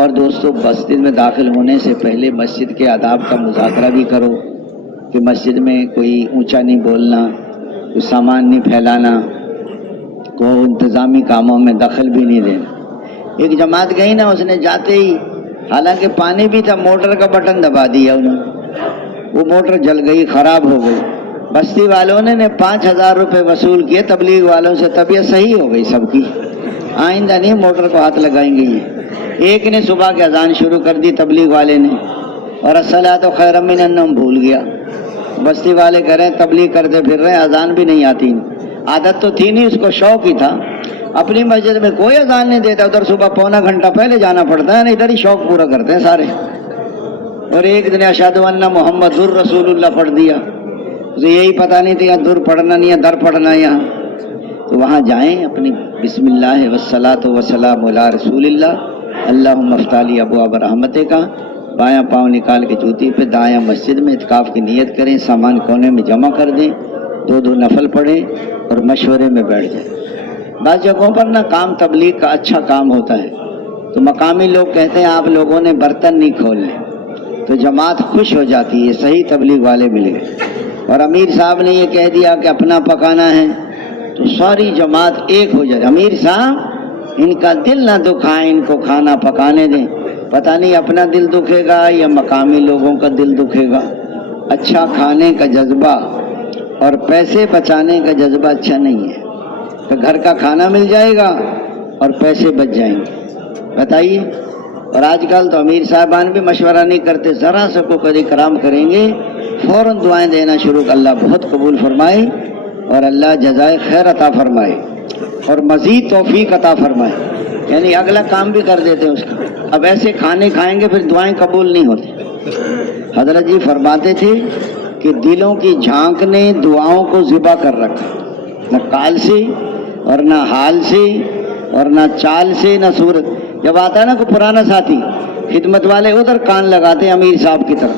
اور دوستو مسجد میں داخل ہونے سے پہلے مسجد کے آداب کا مذاکرہ بھی کرو، کہ مسجد میں کوئی اونچا نہیں بولنا، کوئی سامان نہیں پھیلانا، کو انتظامی کاموں میں دخل بھی نہیں دینا۔ ایک جماعت گئی نا، اس نے جاتے ہی، حالانکہ پانی بھی تھا، موٹر کا بٹن دبا دیا انہوں نے، وہ موٹر جل گئی، خراب ہو گئی۔ بستی والوں نے 5,000 روپے وصول کیے تبلیغ والوں سے، طبیعت صحیح ہو گئی سب کی، آئندہ نہیں موٹر کو ہاتھ لگائیں گے یہ۔ ایک نے صبح کی اذان شروع کر دی تبلیغ والے نے، اور الصلاۃ خیر من النوم بھول گیا۔ بستی والے کہہ رہے ہیں تبلیغ کرتے پھر رہے، اذان بھی نہیں آتی، عادت تو تھی نہیں، اس کو شوق ہی تھا۔ اپنی مسجد میں کوئی اذان نہیں دیتا، ادھر صبح پونا گھنٹہ پہلے جانا پڑتا ہے نا، ادھر ہی شوق پورا کرتے ہیں سارے۔ اور ایک دن اشہد ان محمد الرسول اللہ پڑھ دیا، اسے یہی پتہ نہیں تھا در پڑھنا نہیں ہے، در پڑھنا یہاں۔ تو وہاں جائیں، اپنی بسم اللہ والصلاۃ والسلام علی رسول اللہ، اللہم افتح لی ابواب رحمتک کا، بایاں پاؤں نکال کے جوتی پہ، دایاں مسجد میں اعتکاف کی نیت کریں، سامان کونے میں جمع کر دیں، 2 نفل پڑھیں اور مشورے میں بیٹھ جائیں۔ بعض جگہوں پر نا کام تبلیغ کا اچھا کام ہوتا ہے، تو مقامی لوگ کہتے ہیں آپ لوگوں نے برتن نہیں کھولنے، تو جماعت خوش ہو جاتی ہے، صحیح تبلیغ والے مل گئے۔ اور امیر صاحب نے یہ کہہ دیا کہ اپنا پکانا ہے، تو ساری جماعت ایک ہو جائے، امیر صاحب ان کا دل نہ دکھائیں، ان کو کھانا پکانے دیں، پتہ نہیں اپنا دل دکھے گا یا مقامی لوگوں کا دل دکھے گا۔ اچھا کھانے کا جذبہ اور پیسے بچانے کا جذبہ اچھا نہیں ہے، تو گھر کا کھانا مل جائے گا اور پیسے بچ جائیں گے، بتائیے۔ اور آج کل تو امیر صاحبان بھی مشورہ نہیں کرتے، ذرا سا کو قدر کرام کریں گے فوراً دعائیں دینا شروع، اللہ بہت قبول فرمائے اور اللہ جزائے خیر عطا فرمائے اور مزید توفیق عطا فرمائے، یعنی اگلا کام بھی کر دیتے ہیں اس کا۔ اب ایسے کھانے کھائیں گے پھر دعائیں قبول نہیں ہوتی۔ حضرت جی فرماتے تھے کہ دلوں کی جھانک نے دعاؤں کو ذبح کر رکھا، نہ کال سے اور نہ حال سے اور نہ چال سے نہ صورت۔ جب آتا ہے نا کوئی پرانا ساتھی، خدمت والے ادھر کان لگاتے ہیں امیر صاحب کی طرف،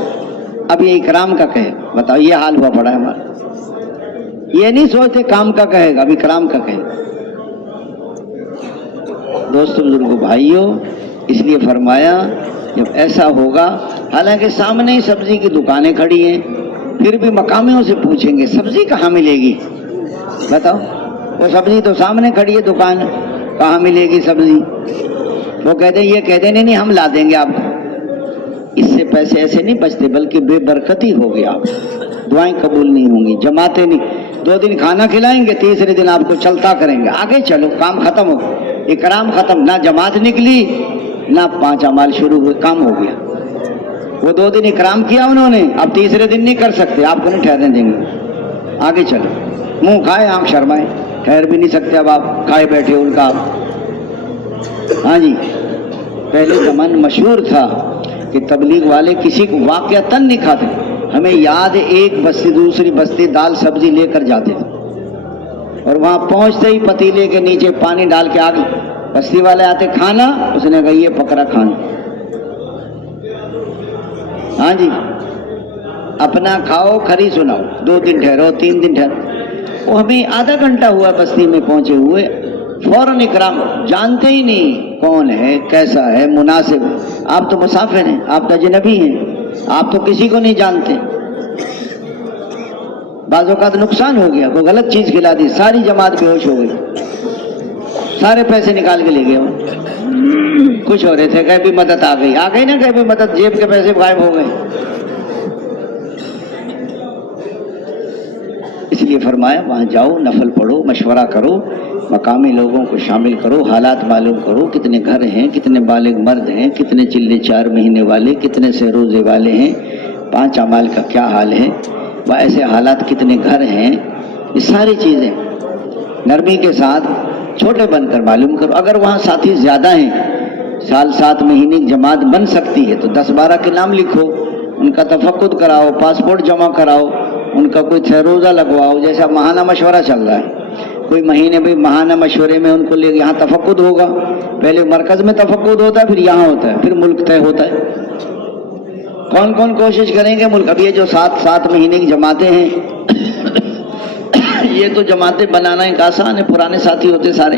اب یہ اکرام کا کہے، بتاؤ یہ حال ہوا پڑا ہے ہمارا، یہ نہیں سوچتے کام کا کہے گا، اب اکرام کا کہے گا۔ دوستو بزرگوں بھائیوں، اس لیے فرمایا جب ایسا ہوگا، حالانکہ سامنے ہی سبزی کی دکانیں کھڑی ہیں، پھر بھی مقامیوں سے پوچھیں گے سبزی کہاں ملے گی، بتاؤ، وہ سبزی تو سامنے کھڑی ہے دکان، کہاں ملے گی سبزی؟ وہ کہتے ہیں، یہ کہتے ہیں نہیں ہم لا دیں گے آپ کو۔ اس سے پیسے ایسے نہیں بچتے، بلکہ بے برکتی ہوگی، آپ دعائیں قبول نہیں ہوں گی، جماعتیں نہیں، 2 دن کھانا کھلائیں گے، تیسرے دن آپ کو چلتا کریں گے، آگے چلو، کام ختم ہو، اکرام ختم، نہ جماعت نکلی نہ 5 اعمال شروع ہوئے، کام ہو گیا۔ وہ 2 دن اکرام کیا انہوں نے، اب تیسرے دن نہیں کر سکتے، آپ کو نہیں ٹھہرنے دیں گے، آگے چلو، منہ کھائے آنکھ شرمائے، ٹھہر بھی نہیں سکتے، اب آپ کھائے بیٹھے ان کا۔ ہاں جی، پہلے زمانہ مشہور تھا کہ تبلیغ والے کسی کو واقعتاً نہیں کھاتے، ہمیں یاد ہے ایک بستی دوسری بستی دال سبزی لے کر جاتے تھے، اور وہاں پہنچتے ہی پتیلے کے نیچے پانی ڈال کے آگے بستی والے آتے، کھانا، اس نے کہا یہ پکڑا کھانا، ہاں جی، اپنا کھاؤ کھری سناؤ، 2 دن ٹھہرو 3 دن ٹھہرو۔ وہ ہمیں آدھا گھنٹہ ہوا بستی میں پہنچے ہوئے، فوراً اکرام، جانتے ہی نہیں کون ہے کیسا ہے مناسب، آپ تو مسافر ہیں، آپ تو اجنبی ہیں، آپ تو کسی کو نہیں جانتے، بعض اوقات نقصان ہو گیا، کوئی غلط چیز کھلا دی، ساری جماعت بے ہوش ہو گئی، سارے پیسے نکال کے لے گئے، خوش ہو رہے تھے کہ بھی مدد آ گئی نا، کہ بھی مدد، جیب کے پیسے غائب ہو گئے۔ اس لیے فرمایا وہاں جاؤ، نفل پڑھو، مشورہ کرو، مقامی لوگوں کو شامل کرو، حالات معلوم کرو، کتنے گھر ہیں، کتنے بالغ مرد ہیں، کتنے چلے 4 مہینے والے، کتنے سے روزے والے ہیں، 5 اعمال کا کیا حال ہے، وہ ایسے حالات کتنے گھر ہیں، یہ ساری چیزیں نرمی کے ساتھ چھوٹے بن کر معلوم کرو۔ اگر وہاں ساتھی زیادہ ہیں، سال 7 مہینے کی جماعت بن سکتی ہے، تو 10-12 کے نام لکھو، ان کا تفقد کراؤ، پاسپورٹ جمع کراؤ، ان کا کوئی 6 روزہ لگواؤ، جیسا ماہانہ مشورہ چل رہا ہے، کوئی مہینے بھی ماہانہ مشورے میں ان کو لے یہاں تفقد ہوگا، پہلے مرکز میں تفقد ہوتا ہے، پھر یہاں ہوتا ہے، پھر ملک طے ہوتا ہے۔ کون کون کوشش کریں گے ملک؟ اب یہ جو 7 مہینے کی جماعتیں ہیں، یہ تو جماعتیں بنانا ایک آسان ہے، پرانے ساتھی ہوتے سارے،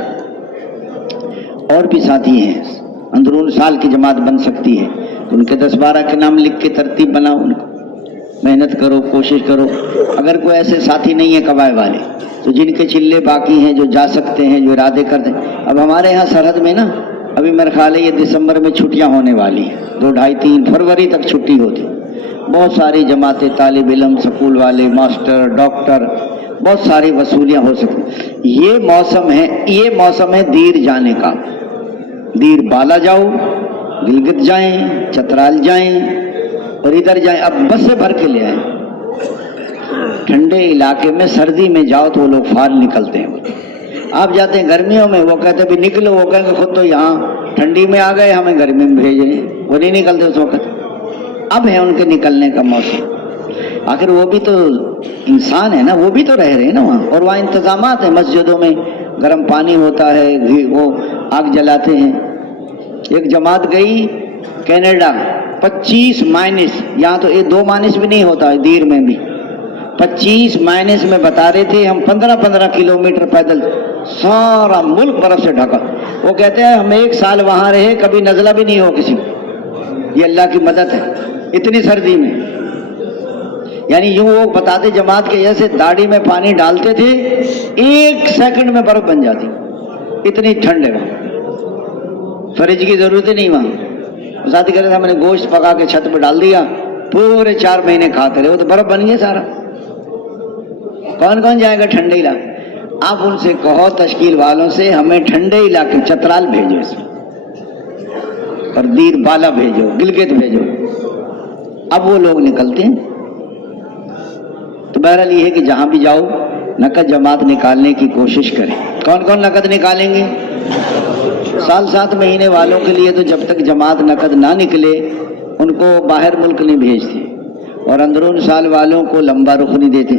اور بھی ساتھی ہیں، اندرون سال کی جماعت بن سکتی ہے، ان کے 10-12 کے نام لکھ کے ترتیب بناؤ ان کو، محنت کرو، کوشش کرو. اگر کوئی ایسے ساتھی نہیں ہے قبائل والے تو جن کے چلے باقی ہیں، جو جا سکتے ہیں، جو ارادے کرتے ہیں. اب ہمارے ہاں سرحد میں نا ابھی میرا خیال ہے یہ دسمبر میں چھٹیاں ہونے والی ہیں، 2, 2.5, 3 فروری تک چھٹی ہوتی. بہت ساری جماعتیں، طالب علم، سکول والے، ماسٹر، ڈاکٹر، بہت ساری وصولیاں ہو سکتی. یہ موسم ہے دیر جانے کا. دیر بالا جاؤ، گلگت جائیں، چترال جائیں اور ادھر جائیں. اب بس سے بھر کے لے آئیں. ٹھنڈے علاقے میں سردی میں جاؤ تو وہ لوگ فار نکلتے ہیں. آپ جاتے ہیں گرمیوں میں، وہ کہتے ہیں بھی نکلو، وہ کہیں گے خود تو یہاں ٹھنڈی میں آ گئے، ہمیں گرمی میں بھیج رہے ہیں. وہ نہیں نکلتے اس وقت. اب ہے ان کے نکلنے کا موسم. آخر وہ بھی تو انسان ہے نا، وہ بھی تو رہ رہے ہیں نا وہاں، اور وہاں انتظامات ہیں. مسجدوں میں گرم پانی ہوتا ہے، وہ آگ جلاتے ہیں. ایک جماعت گئی کینیڈا، 25 - یہاں تو 2 - بھی نہیں ہوتا ہے دیر میں بھی. 25 - میں بتا رہے تھے ہم 15 کلومیٹر پیدل، سارا ملک برف سے ڈھکا. وہ کہتے ہیں ہم 1 سال وہاں رہے، کبھی نزلہ بھی نہیں ہو کسی کو. یہ اللہ کی مدد ہے اتنی سردی میں. یعنی یوں وہ بتاتے جماعت کے جیسے داڑھی میں پانی ڈالتے تھے 1 سیکنڈ میں برف بن جاتی، اتنی ٹھنڈ ہے وہاں. فریج کی ضرورت ہی نہیں وہاں. ساتھی کہتے تھے ہم نے گوشت پکا کے چھت پہ ڈال دیا، پورے 4 مہینے کھاتے رہے، وہ تو برف بن گیا سارا. کون کون جائے گا ٹھنڈے علاقے؟ آپ ان سے کہو تشکیل والوں سے ہمیں ٹھنڈے علاقے چترال بھیجو اور دیر بالا بھیجو، گلگت بھیجو. اب وہ لوگ نکلتے ہیں. تو بہرحال یہ ہے کہ جہاں بھی جاؤ نقد جماعت نکالنے کی کوشش کریں. کون کون نقد نکالیں گے؟ 7 مہینے والوں کے لیے تو جب تک جماعت نقد نہ نکلے ان کو باہر ملک نہیں بھیجتے، اور اندرون سال والوں کو لمبا رخ نہیں دیتے.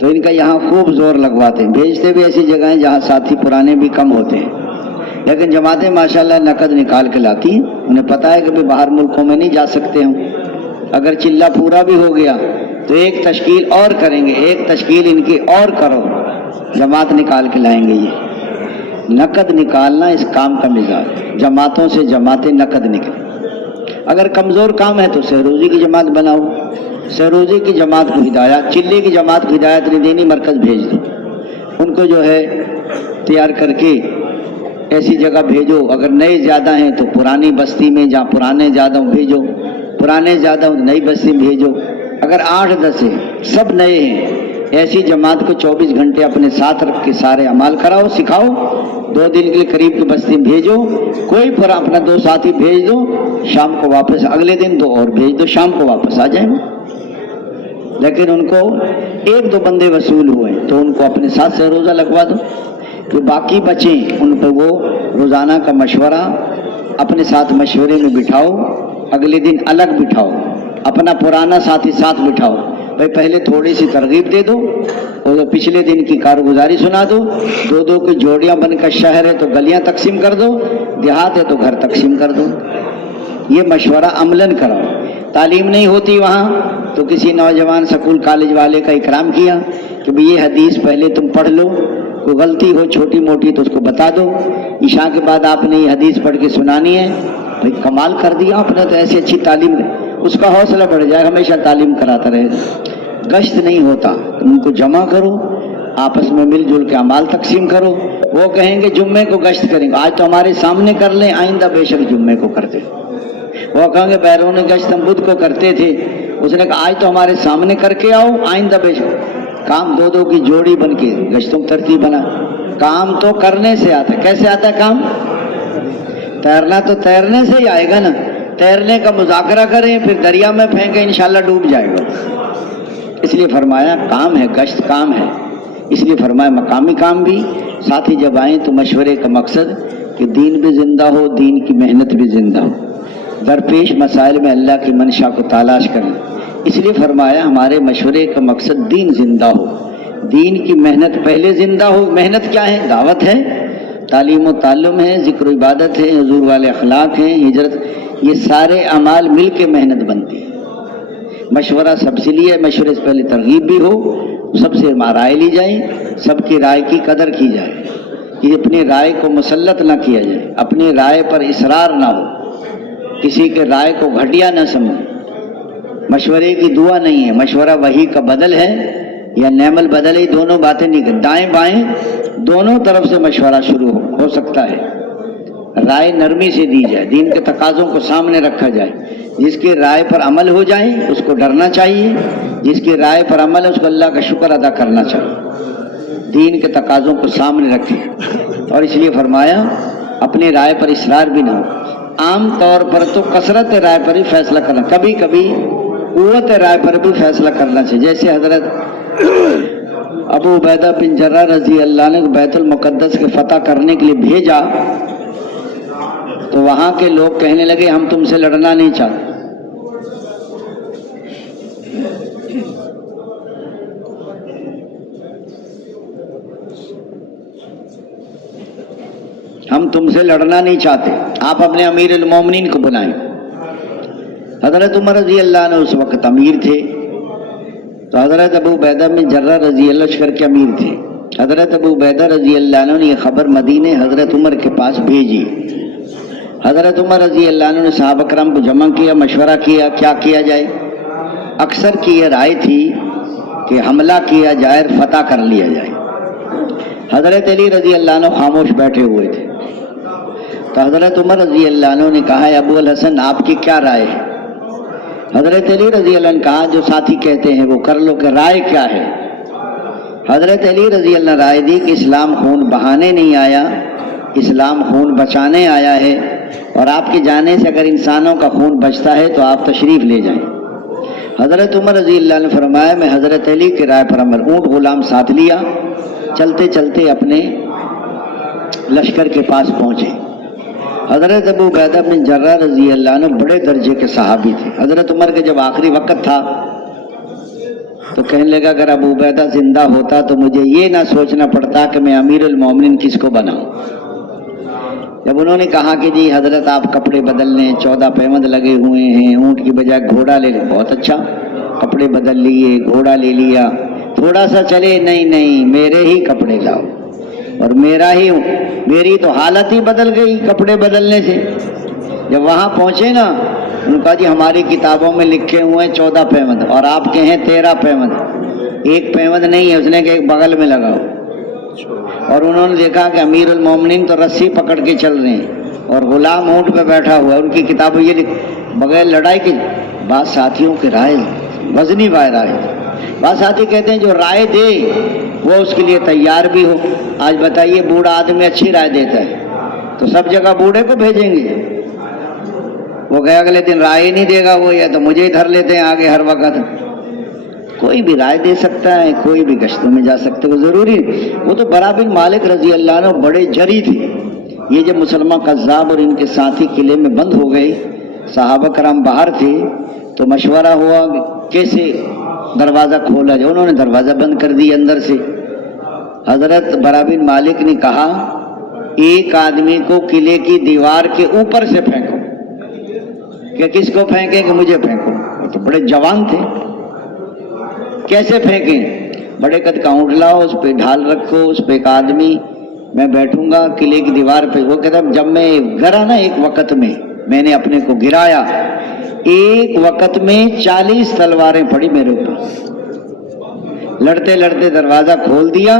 تو ان کا یہاں خوب زور لگواتے ہیں. بھیجتے بھی ایسی جگہیں جہاں ساتھی پرانے بھی کم ہوتے ہیں، لیکن جماعتیں ماشاءاللہ نقد نکال کے لاتی ہیں. انہیں پتہ ہے کہ بھی باہر ملکوں میں نہیں جا سکتے ہم. اگر چلہ پورا بھی ہو گیا تو ایک تشکیل اور کریں گے، ایک تشکیل ان کی اور کرو، جماعت نکال کے لائیں گے. یہ نقد نکالنا اس کام کا مزاج. جماعتوں سے جماعتیں نقد نکلیں. اگر کمزور کام ہے تو سہروزی کی جماعت بناؤ. سہروزی کی جماعت کو ہدایت، چلے کی جماعت کو ہدایت نہیں دینی، مرکز بھیج دو. ان کو جو ہے تیار کر کے ایسی جگہ بھیجو. اگر نئے زیادہ ہیں تو پرانی بستی میں، جہاں پرانے زیادہ ہوں بھیجو. پرانے زیادہ ہوں نئی بستی میں بھیجو. اگر 8-10 ہیں سب نئے ہیں، ایسی جماعت کو 24 گھنٹے اپنے ساتھ رکھ کے سارے اعمال کراؤ، سکھاؤ. 2 دن کے لیے قریب کی بستی میں بھیجو. کوئی پر اپنا 2 ساتھی بھیج دو، شام کو واپس، اگلے دن 2 اور بھیج دو، شام کو واپس آ جائیں. لیکن ان کو 1-2 بندے وصول ہوئے تو ان کو اپنے ساتھ سے روزہ لگوا دو. جو باقی بچیں ان پہ وہ روزانہ کا مشورہ اپنے ساتھ مشورے میں بٹھاؤ. اگلے دن الگ بٹھاؤ، اپنا پرانا ساتھی ساتھ بٹھاؤ. بھائی پہلے تھوڑی سی ترغیب دے دو اور پچھلے دن کی کارگزاری سنا دو. 2 کی جوڑیاں بن کر شہر ہے تو گلیاں تقسیم کر دو، دیہات ہے تو گھر تقسیم کر دو. یہ مشورہ عملاً کراؤ. تعلیم نہیں ہوتی وہاں تو کسی نوجوان سکول کالج والے کا اکرام کیا کہ بھئی یہ حدیث پہلے تم پڑھ لو، کوئی غلطی ہو چھوٹی موٹی تو اس کو بتا دو. عشاء کے بعد آپ نے یہ حدیث پڑھ کے سنانی ہے. بھئی کمال کر دیا آپ نے، تو ایسی اچھی تعلیم دے. اس کا حوصلہ بڑھ جائے، ہمیشہ تعلیم کراتا رہے. گشت نہیں ہوتا، ان کو جمع کرو، آپس میں مل جل کے اعمال تقسیم کرو. وہ کہیں گے جمعے کو گشت کریں گے، آج تو ہمارے سامنے کر لیں، آئندہ بے شک جمعے کو کرتے. وہ کہیں گے بیرون گشت ہم بدھ کو کرتے تھے، اس نے کہا آج تو ہمارے سامنے کر کے آؤ، آئندہ بے شک. کام 2 کی جوڑی بن کے گشتوں کی ترتیب بنا. کام تو کرنے سے آتا ہے. کیسے آتا ہے کام؟ تیرنا تو تیرنے سے ہی آئے گا نا. تیرنے کا مذاکرہ کریں پھر دریا میں پھینکیں، انشاءاللہ ڈوب جائے گا. اس لیے فرمایا کام ہے، گشت کام ہے. اس لیے فرمایا مقامی کام بھی. ساتھی جب آئیں تو مشورے کا مقصد کہ دین بھی زندہ ہو، دین کی محنت بھی زندہ ہو. درپیش مسائل میں اللہ کی منشا کو تلاش کریں. اس لیے فرمایا ہمارے مشورے کا مقصد دین زندہ ہو، دین کی محنت پہلے زندہ ہو. محنت کیا ہے؟ دعوت ہے، تعلیم و تعلم ہے، ذکر و عبادت ہے، حضور والے اخلاق ہیں، ہجرت. یہ سارے اعمال مل کے محنت بنتی ہے. مشورہ سب سے لیے، مشورے سے پہلے ترغیب بھی ہو، سب سے رائے لی جائے، سب کی رائے کی قدر کی جائے. کہ اپنی رائے کو مسلط نہ کیا جائے، اپنی رائے پر اصرار نہ ہو، کسی کے رائے کو گھٹیا نہ سمجھے. مشورے کی دعا نہیں ہے، مشورہ وحی کا بدل ہے یا نعم البدل ہے، دونوں باتیں نہیں کریں، دائیں بائیں دونوں طرف سے مشورہ شروع ہو سکتا ہے۔ رائے نرمی سے دی جائے، دین کے تقاضوں کو سامنے رکھا جائے، جس کی رائے پر عمل ہو جائے اس کو ڈرنا چاہیے، جس کی رائے پر عمل ہے اس کو اللہ کا شکر ادا کرنا چاہیے، دین کے تقاضوں کو سامنے رکھیں۔ اور اس لیے فرمایا اپنی رائے پر اصرار بھی نہ ہو۔ عام طور پر تو کثرت رائے پر ہی فیصلہ کرنا، کبھی کبھی قوت رائے پر بھی فیصلہ کرنا چاہیے۔ جیسے حضرت ابو عبیدہ بن جراح رضی اللہ عنہ کو بیت المقدس کے فتح کرنے کے لیے بھیجا تو وہاں کے لوگ کہنے لگے ہم تم سے لڑنا نہیں چاہتے، ہم تم سے لڑنا نہیں چاہتے، آپ اپنے امیر المومنین کو بلائیں۔ حضرت عمر رضی اللہ عنہ اس وقت امیر تھے، تو حضرت ابو عبیدہ بن جراح رضی اللہ لشکر کے امیر تھے۔ حضرت ابو عبیدہ رضی اللہ عنہ نے یہ خبر مدینے حضرت عمر کے پاس بھیجی۔ حضرت عمر رضی اللہ عنہ نے صحابہ کرام کو جمع کیا، مشورہ کیا کیا کیا جائے۔ اکثر کی یہ رائے تھی کہ حملہ کیا جائے، فتح کر لیا جائے۔ حضرت علی رضی اللہ عنہ خاموش بیٹھے ہوئے تھے، تو حضرت عمر رضی اللہ عنہ نے کہا ابو الحسن آپ کی کیا رائے ہے؟ حضرت علی رضی اللہ عنہ نے کہا جو ساتھی کہتے ہیں وہ کر لو، کہ رائے کیا ہے؟ حضرت علی رضی اللہ عنہ رائے دی کہ اسلام خون بہانے نہیں آیا، اسلام خون بچانے آیا ہے، اور آپ کے جانے سے اگر انسانوں کا خون بچتا ہے تو آپ تشریف لے جائیں۔ حضرت عمر رضی اللہ عنہ نے فرمایا میں حضرت علی کی رائے پر عمل، اونٹ غلام ساتھ لیا، چلتے چلتے اپنے لشکر کے پاس پہنچے۔ حضرت ابو عبیدہ بن جراح رضی اللہ عنہ بڑے درجے کے صحابی تھے۔ حضرت عمر کے جب آخری وقت تھا تو کہنے لگا اگر ابو عبیدہ زندہ ہوتا تو مجھے یہ نہ سوچنا پڑتا کہ میں امیر المومنین کس کو بناؤں۔ جب انہوں نے کہا کہ جی حضرت آپ کپڑے بدل لیں، 14 پیوند لگے ہوئے ہیں، اونٹ کی بجائے گھوڑا لے لیں، بہت اچھا، کپڑے بدل لیے، گھوڑا لے لیا، تھوڑا سا چلے، نہیں میرے ہی کپڑے لاؤ، اور میری تو حالت ہی بدل گئی کپڑے بدلنے سے۔ جب وہاں پہنچے نا انہوں نے کہا جی ہماری کتابوں میں لکھے ہوئے ہیں 14 پیوند اور آپ کے ہیں 13 پیوند، ایک پیوند نہیں ہے، اس نے کہ ایک بغل میں لگاؤ۔ اور انہوں نے دیکھا کہ امیر المومنین تو رسی پکڑ کے چل رہے ہیں اور غلام اونٹ پہ بیٹھا ہوا ہے، ان کی کتابیں یہ بغیر لڑائی کی۔ بعض ساتھیوں کی رائے وزنی رائے، بعض ساتھی کہتے ہیں جو رائے دے وہ اس کے لیے تیار بھی ہو۔ آج بتائیے بوڑھا آدمی اچھی رائے دیتا ہے تو سب جگہ بوڑھے کو بھیجیں گے، وہ گئے اگلے دن رائے نہیں دے گا وہ، یا تو مجھے ہی دھر لیتے ہیں آگے ہر وقت۔ کوئی بھی رائے دے سکتا ہے، کوئی بھی گشتوں میں جا سکتے، وہ ضروری وہ تو برا بن مالک رضی اللہ عنہ بڑے جری تھے۔ یہ جب مسلمان قذاب اور ان کے ساتھی قلعے میں بند ہو گئے، صحابہ کرام باہر تھے، تو مشورہ ہوا کیسے دروازہ کھولا جائے۔ انہوں نے دروازہ بند کر دی اندر سے۔ حضرت برا بن مالک نے کہا ایک آدمی کو قلعے کی دیوار کے اوپر سے پھینکو، کہ کس کو پھینکیں کہ مجھے پھینکو۔ وہ تو بڑے جوان تھے، کیسے پھینکیں؟ بڑے قد کا اونٹ لاؤ، اس پہ ڈھال رکھو، اس پہ ایک آدمی، میں بیٹھوں گا قلعے کی دیوار پہ۔ وہ کہتا جب میں گرا نا ایک وقت میں نے اپنے کو گرایا، ایک وقت میں 40 تلواریں پڑی میرے اوپر، لڑتے لڑتے دروازہ کھول دیا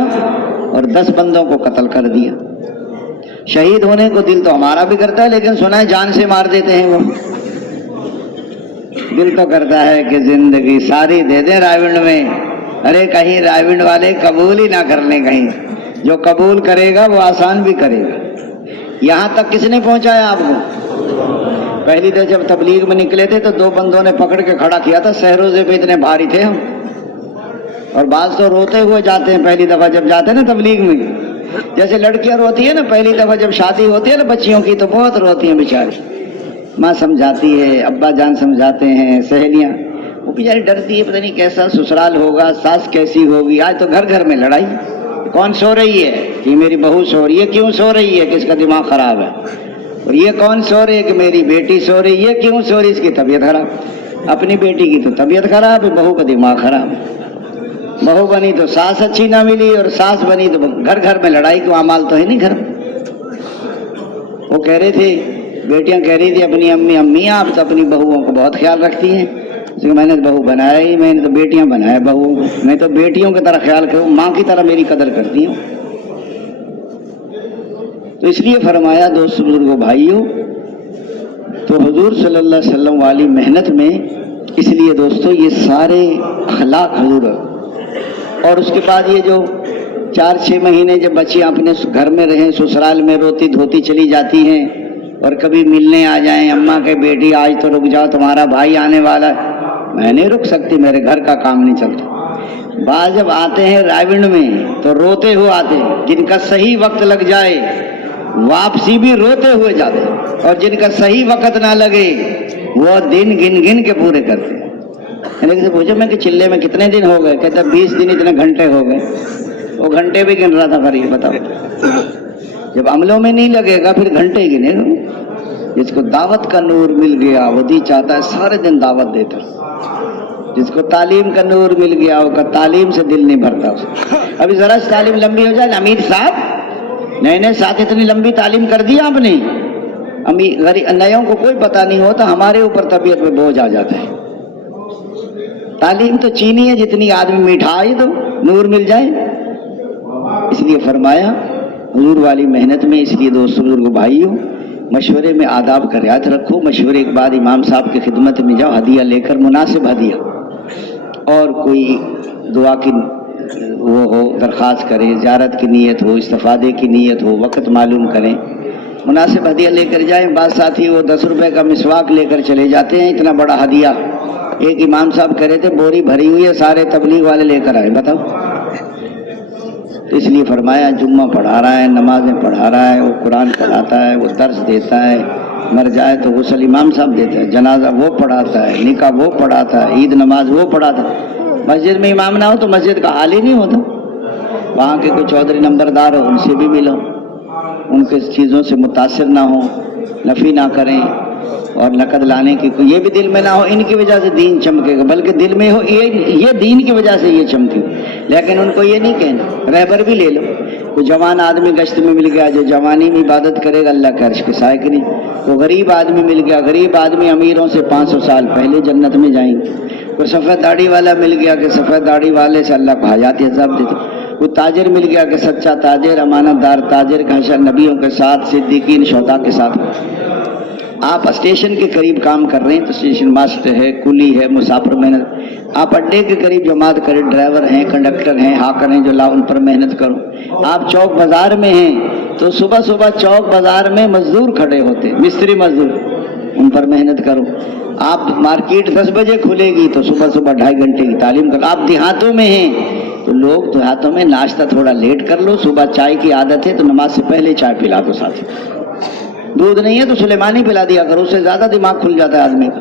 اور 10 بندوں کو قتل کر دیا۔ شہید ہونے کو دل تو ہمارا بھی کرتا ہے، لیکن سنا ہے جان سے مار دیتے ہیں وہ۔ دل تو کرتا ہے کہ زندگی ساری دے دیں رائے میں، ارے کہیں رائے والے قبول ہی نہ کر لیں، کہیں جو قبول کرے گا وہ آسان بھی کرے گا۔ یہاں تک کس نے پہنچایا آپ کو؟ پہلی دفعہ جب تبلیغ میں نکلے تھے تو 2 بندوں نے پکڑ کے کھڑا کیا تھا، سہروزے پہ اتنے بھاری تھے ہم، اور بعض تو روتے ہوئے جاتے ہیں پہلی دفعہ جب جاتے ہیں نا تبلیغ میں، جیسے لڑکیاں روتی ہے نا پہلی دفعہ جب شادی ہوتی ہے نا بچیوں کی، تو بہت روتی ہیں بیچاری، ماں سمجھاتی ہے، ابا جان سمجھاتے ہیں، سہیلیاں، وہ بیچاری ڈرتی ہے پتہ نہیں کیسا سسرال ہوگا، ساس کیسی ہوگی۔ آج تو گھر گھر میں لڑائی، کون سو رہی ہے کہ میری بہو سو رہی ہے، کیوں سو رہی ہے کہ اس کا دماغ خراب ہے، اور یہ کون سو رہی ہے کہ میری بیٹی سو رہی ہے، کیوں سو رہی، اس کی طبیعت خراب۔ اپنی بیٹی کی تو طبیعت خراب ہے، بہو کا دماغ خراب ہے۔ بہو بنی تو ساس اچھی نہ ملی، اور ساس بنی تو گھر گھر میں لڑائی کا اعمال تو ہے نہیں گھر۔ وہ کہہ رہے تھے، بیٹیاں کہہ رہی تھی اپنی امی آپ تو اپنی بہوؤں کو بہت خیال رکھتی ہیں، میں نے بہو بنایا ہی، میں نے تو بیٹیاں بنایا بہو، میں تو بیٹیوں کی طرح خیال کروں، ماں کی طرح میری قدر کرتی ہوں۔ تو اس لیے فرمایا دوست بزرگوں بھائیوں، تو حضور صلی اللہ علیہ وسلم والی محنت میں اس لیے دوستو یہ سارے اخلاق حضور، اور اس کے بعد یہ جو 4-6 مہینے جب بچیاں اپنے گھر میں رہیں، سسرال میں روتی دھوتی چلی جاتی ہیں، اور کبھی ملنے آ جائیں، اماں کے بیٹی آج تو رک جاؤ تمہارا بھائی آنے والا ہے، میں نہیں رک سکتی، میرے گھر کا کام نہیں چلتا۔ بعض جب آتے ہیں رائے میں تو روتے ہوئے آتے ہیں، جن کا صحیح وقت لگ جائے واپسی بھی روتے ہوئے جاتے ہیں، اور جن کا صحیح وقت نہ لگے وہ دن گن گن کے پورے کرتے ہیں۔ میں نے کسی سے پوچھا میں کہ چلے میں کتنے دن ہو گئے؟ کہتا 20 دن اتنے گھنٹے ہو گئے۔ وہ گھنٹے بھی گن رہا تھا، پھر یہ بتاؤ جب عملوں میں نہیں لگے گا پھر گھنٹے گنے گا۔ جس کو دعوت کا نور مل گیا وہ دی چاہتا ہے سارے دن دعوت دیتا، جس کو تعلیم کا نور مل گیا وہ کا تعلیم سے دل نہیں بھرتا اس کو۔ ابھی ذرا سی تعلیم لمبی ہو جائے، امیر صاحب نئے ساتھ اتنی لمبی تعلیم کر دی آپ نے، نئیوں کو کوئی پتہ نہیں ہوتا، ہمارے اوپر طبیعت میں بوجھ آ جاتا ہے۔ تعلیم تو چینی ہے، جتنی آدمی مٹھائی دو نور مل جائے۔ اس لیے فرمایا حضور والی محنت میں، اس لیے دوستوں بزرگوں بھائیوں مشورے میں آداب کا رعایت رکھو۔ مشورے کے بعد امام صاحب کی خدمت میں جاؤ، ہدیہ لے کر، مناسب ہدیہ، اور کوئی دعا کی وہ ہو درخواست کریں، زیارت کی نیت ہو، استفادے کی نیت ہو، وقت معلوم کریں، مناسب ہدیہ لے کر جائیں۔ بعض ساتھی وہ 10 روپے کا مسواک لے کر چلے جاتے ہیں، اتنا بڑا ہدیہ۔ ایک امام صاحب کہہ رہے تھے بوری بھری ہوئی ہے، سارے تبلیغ والے لے کر آئے، بتاؤ۔ تو اس لیے فرمایا جمعہ پڑھا رہا ہے، نمازیں پڑھا رہا ہے، وہ قرآن پڑھاتا ہے، وہ درس دیتا ہے، مر جائے تو غسل امام صاحب دیتا ہے، جنازہ وہ پڑھاتا ہے، نکاح وہ پڑھاتا ہے، عید نماز وہ پڑھاتا ہے۔ مسجد میں امام نہ ہو تو مسجد کا حال ہی نہیں ہوتا۔ وہاں کے کوئی چودھری نمبردار ہو، ان سے بھی ملو، ان کے چیزوں سے متاثر نہ ہو، نفی نہ کریں، اور نقد لانے کی یہ بھی دل میں نہ ہو ان کی وجہ سے دین چمکے گا، بلکہ دل میں ہو یہ دین کی وجہ سے یہ چمکے، لیکن ان کو یہ نہیں کہنا۔ رہبر بھی لے لو، کوئی جوان آدمی گشت میں مل گیا جو جوانی میں عبادت کرے گا اللہ کے عرش کے سائے کے لیے، کوئی غریب آدمی مل گیا، غریب آدمی امیروں سے 500 سال پہلے جنت میں جائیں گے، کوئی سفید داڑھی والا مل گیا کہ سفید داڑھی والے سے اللہ کو حیاتی عذاب دیتے، کوئی تاجر مل گیا کہ سچا تاجر، امانت دار تاجر کا حشر نبیوں کے ساتھ، صدیقین شہداء کے ساتھ۔ آپ اسٹیشن کے قریب کام کر رہے ہیں تو اسٹیشن ماسٹر ہے، کولی ہے، مسافر محنت۔ آپ اڈے کے قریب جماعت کرے، ڈرائیور ہیں، کنڈکٹر ہیں، ہاکر ہیں، جو لا ان پر محنت کرو۔ آپ چوک بازار میں ہیں تو صبح صبح چوک بازار میں مزدور کھڑے ہوتے، مستری مزدور، ان پر محنت کرو۔ آپ مارکیٹ 10 بجے کھلے گی تو صبح صبح 2.5 گھنٹے کی تعلیم کرو۔ آپ دیہاتوں میں ہیں تو لوگ دیہاتوں میں ناشتہ تھوڑا لیٹ کر لو، صبح چائے کی عادت ہے تو نماز سے پہلے چائے پلا دو ساتھی، دودھ نہیں ہے تو سلیمانی پلا دیا کرو، اس سے زیادہ دماغ کھل جاتا ہے آدمی کا۔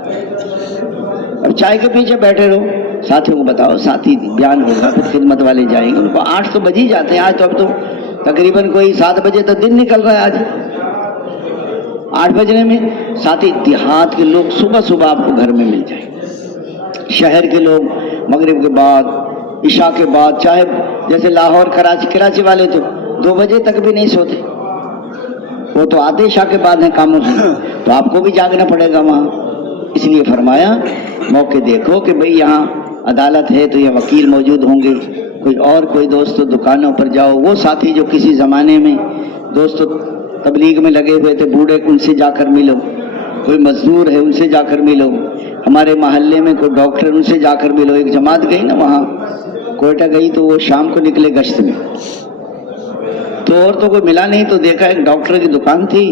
اب چائے کے پیچھے بیٹھے رہو، ساتھیوں کو بتاؤ، ساتھی بیان ہوگا، پھر خدمت والے جائیں گے، ان کو 8 تو بج ہی جاتے ہیں، آج تو اب تو تقریباً کوئی 7 بجے تو دن نکل رہا ہے، آج 8 بجنے میں۔ ساتھی دیہات کے لوگ صبح صبح آپ کو گھر میں مل جائیں، شہر کے لوگ مغرب کے بعد، عشاء کے بعد، چاہے جیسے لاہور کراچی والے تو 2 بجے تک بھی نہیں سوتے، وہ تو آتے عشاء کے بعد ہیں کاموں سے، تو آپ کو بھی جاگنا پڑے گا وہاں۔ اس لیے فرمایا موقع دیکھو کہ بھئی یہاں عدالت ہے تو یہ وکیل موجود ہوں گے، کوئی دوستو دکانوں پر جاؤ، وہ ساتھی جو کسی زمانے میں دوستو تبلیغ میں لگے ہوئے تھے بوڑھے، ان سے جا کر ملو، کوئی مزدور ہے ان سے جا کر ملو، ہمارے محلے میں کوئی ڈاکٹر ان سے جا کر ملو۔ ایک جماعت گئی نا وہاں کوئٹہ گئی تو وہ شام کو نکلے گشت میں، تو اور تو کوئی ملا نہیں، تو دیکھا ایک ڈاکٹر کی دکان تھی،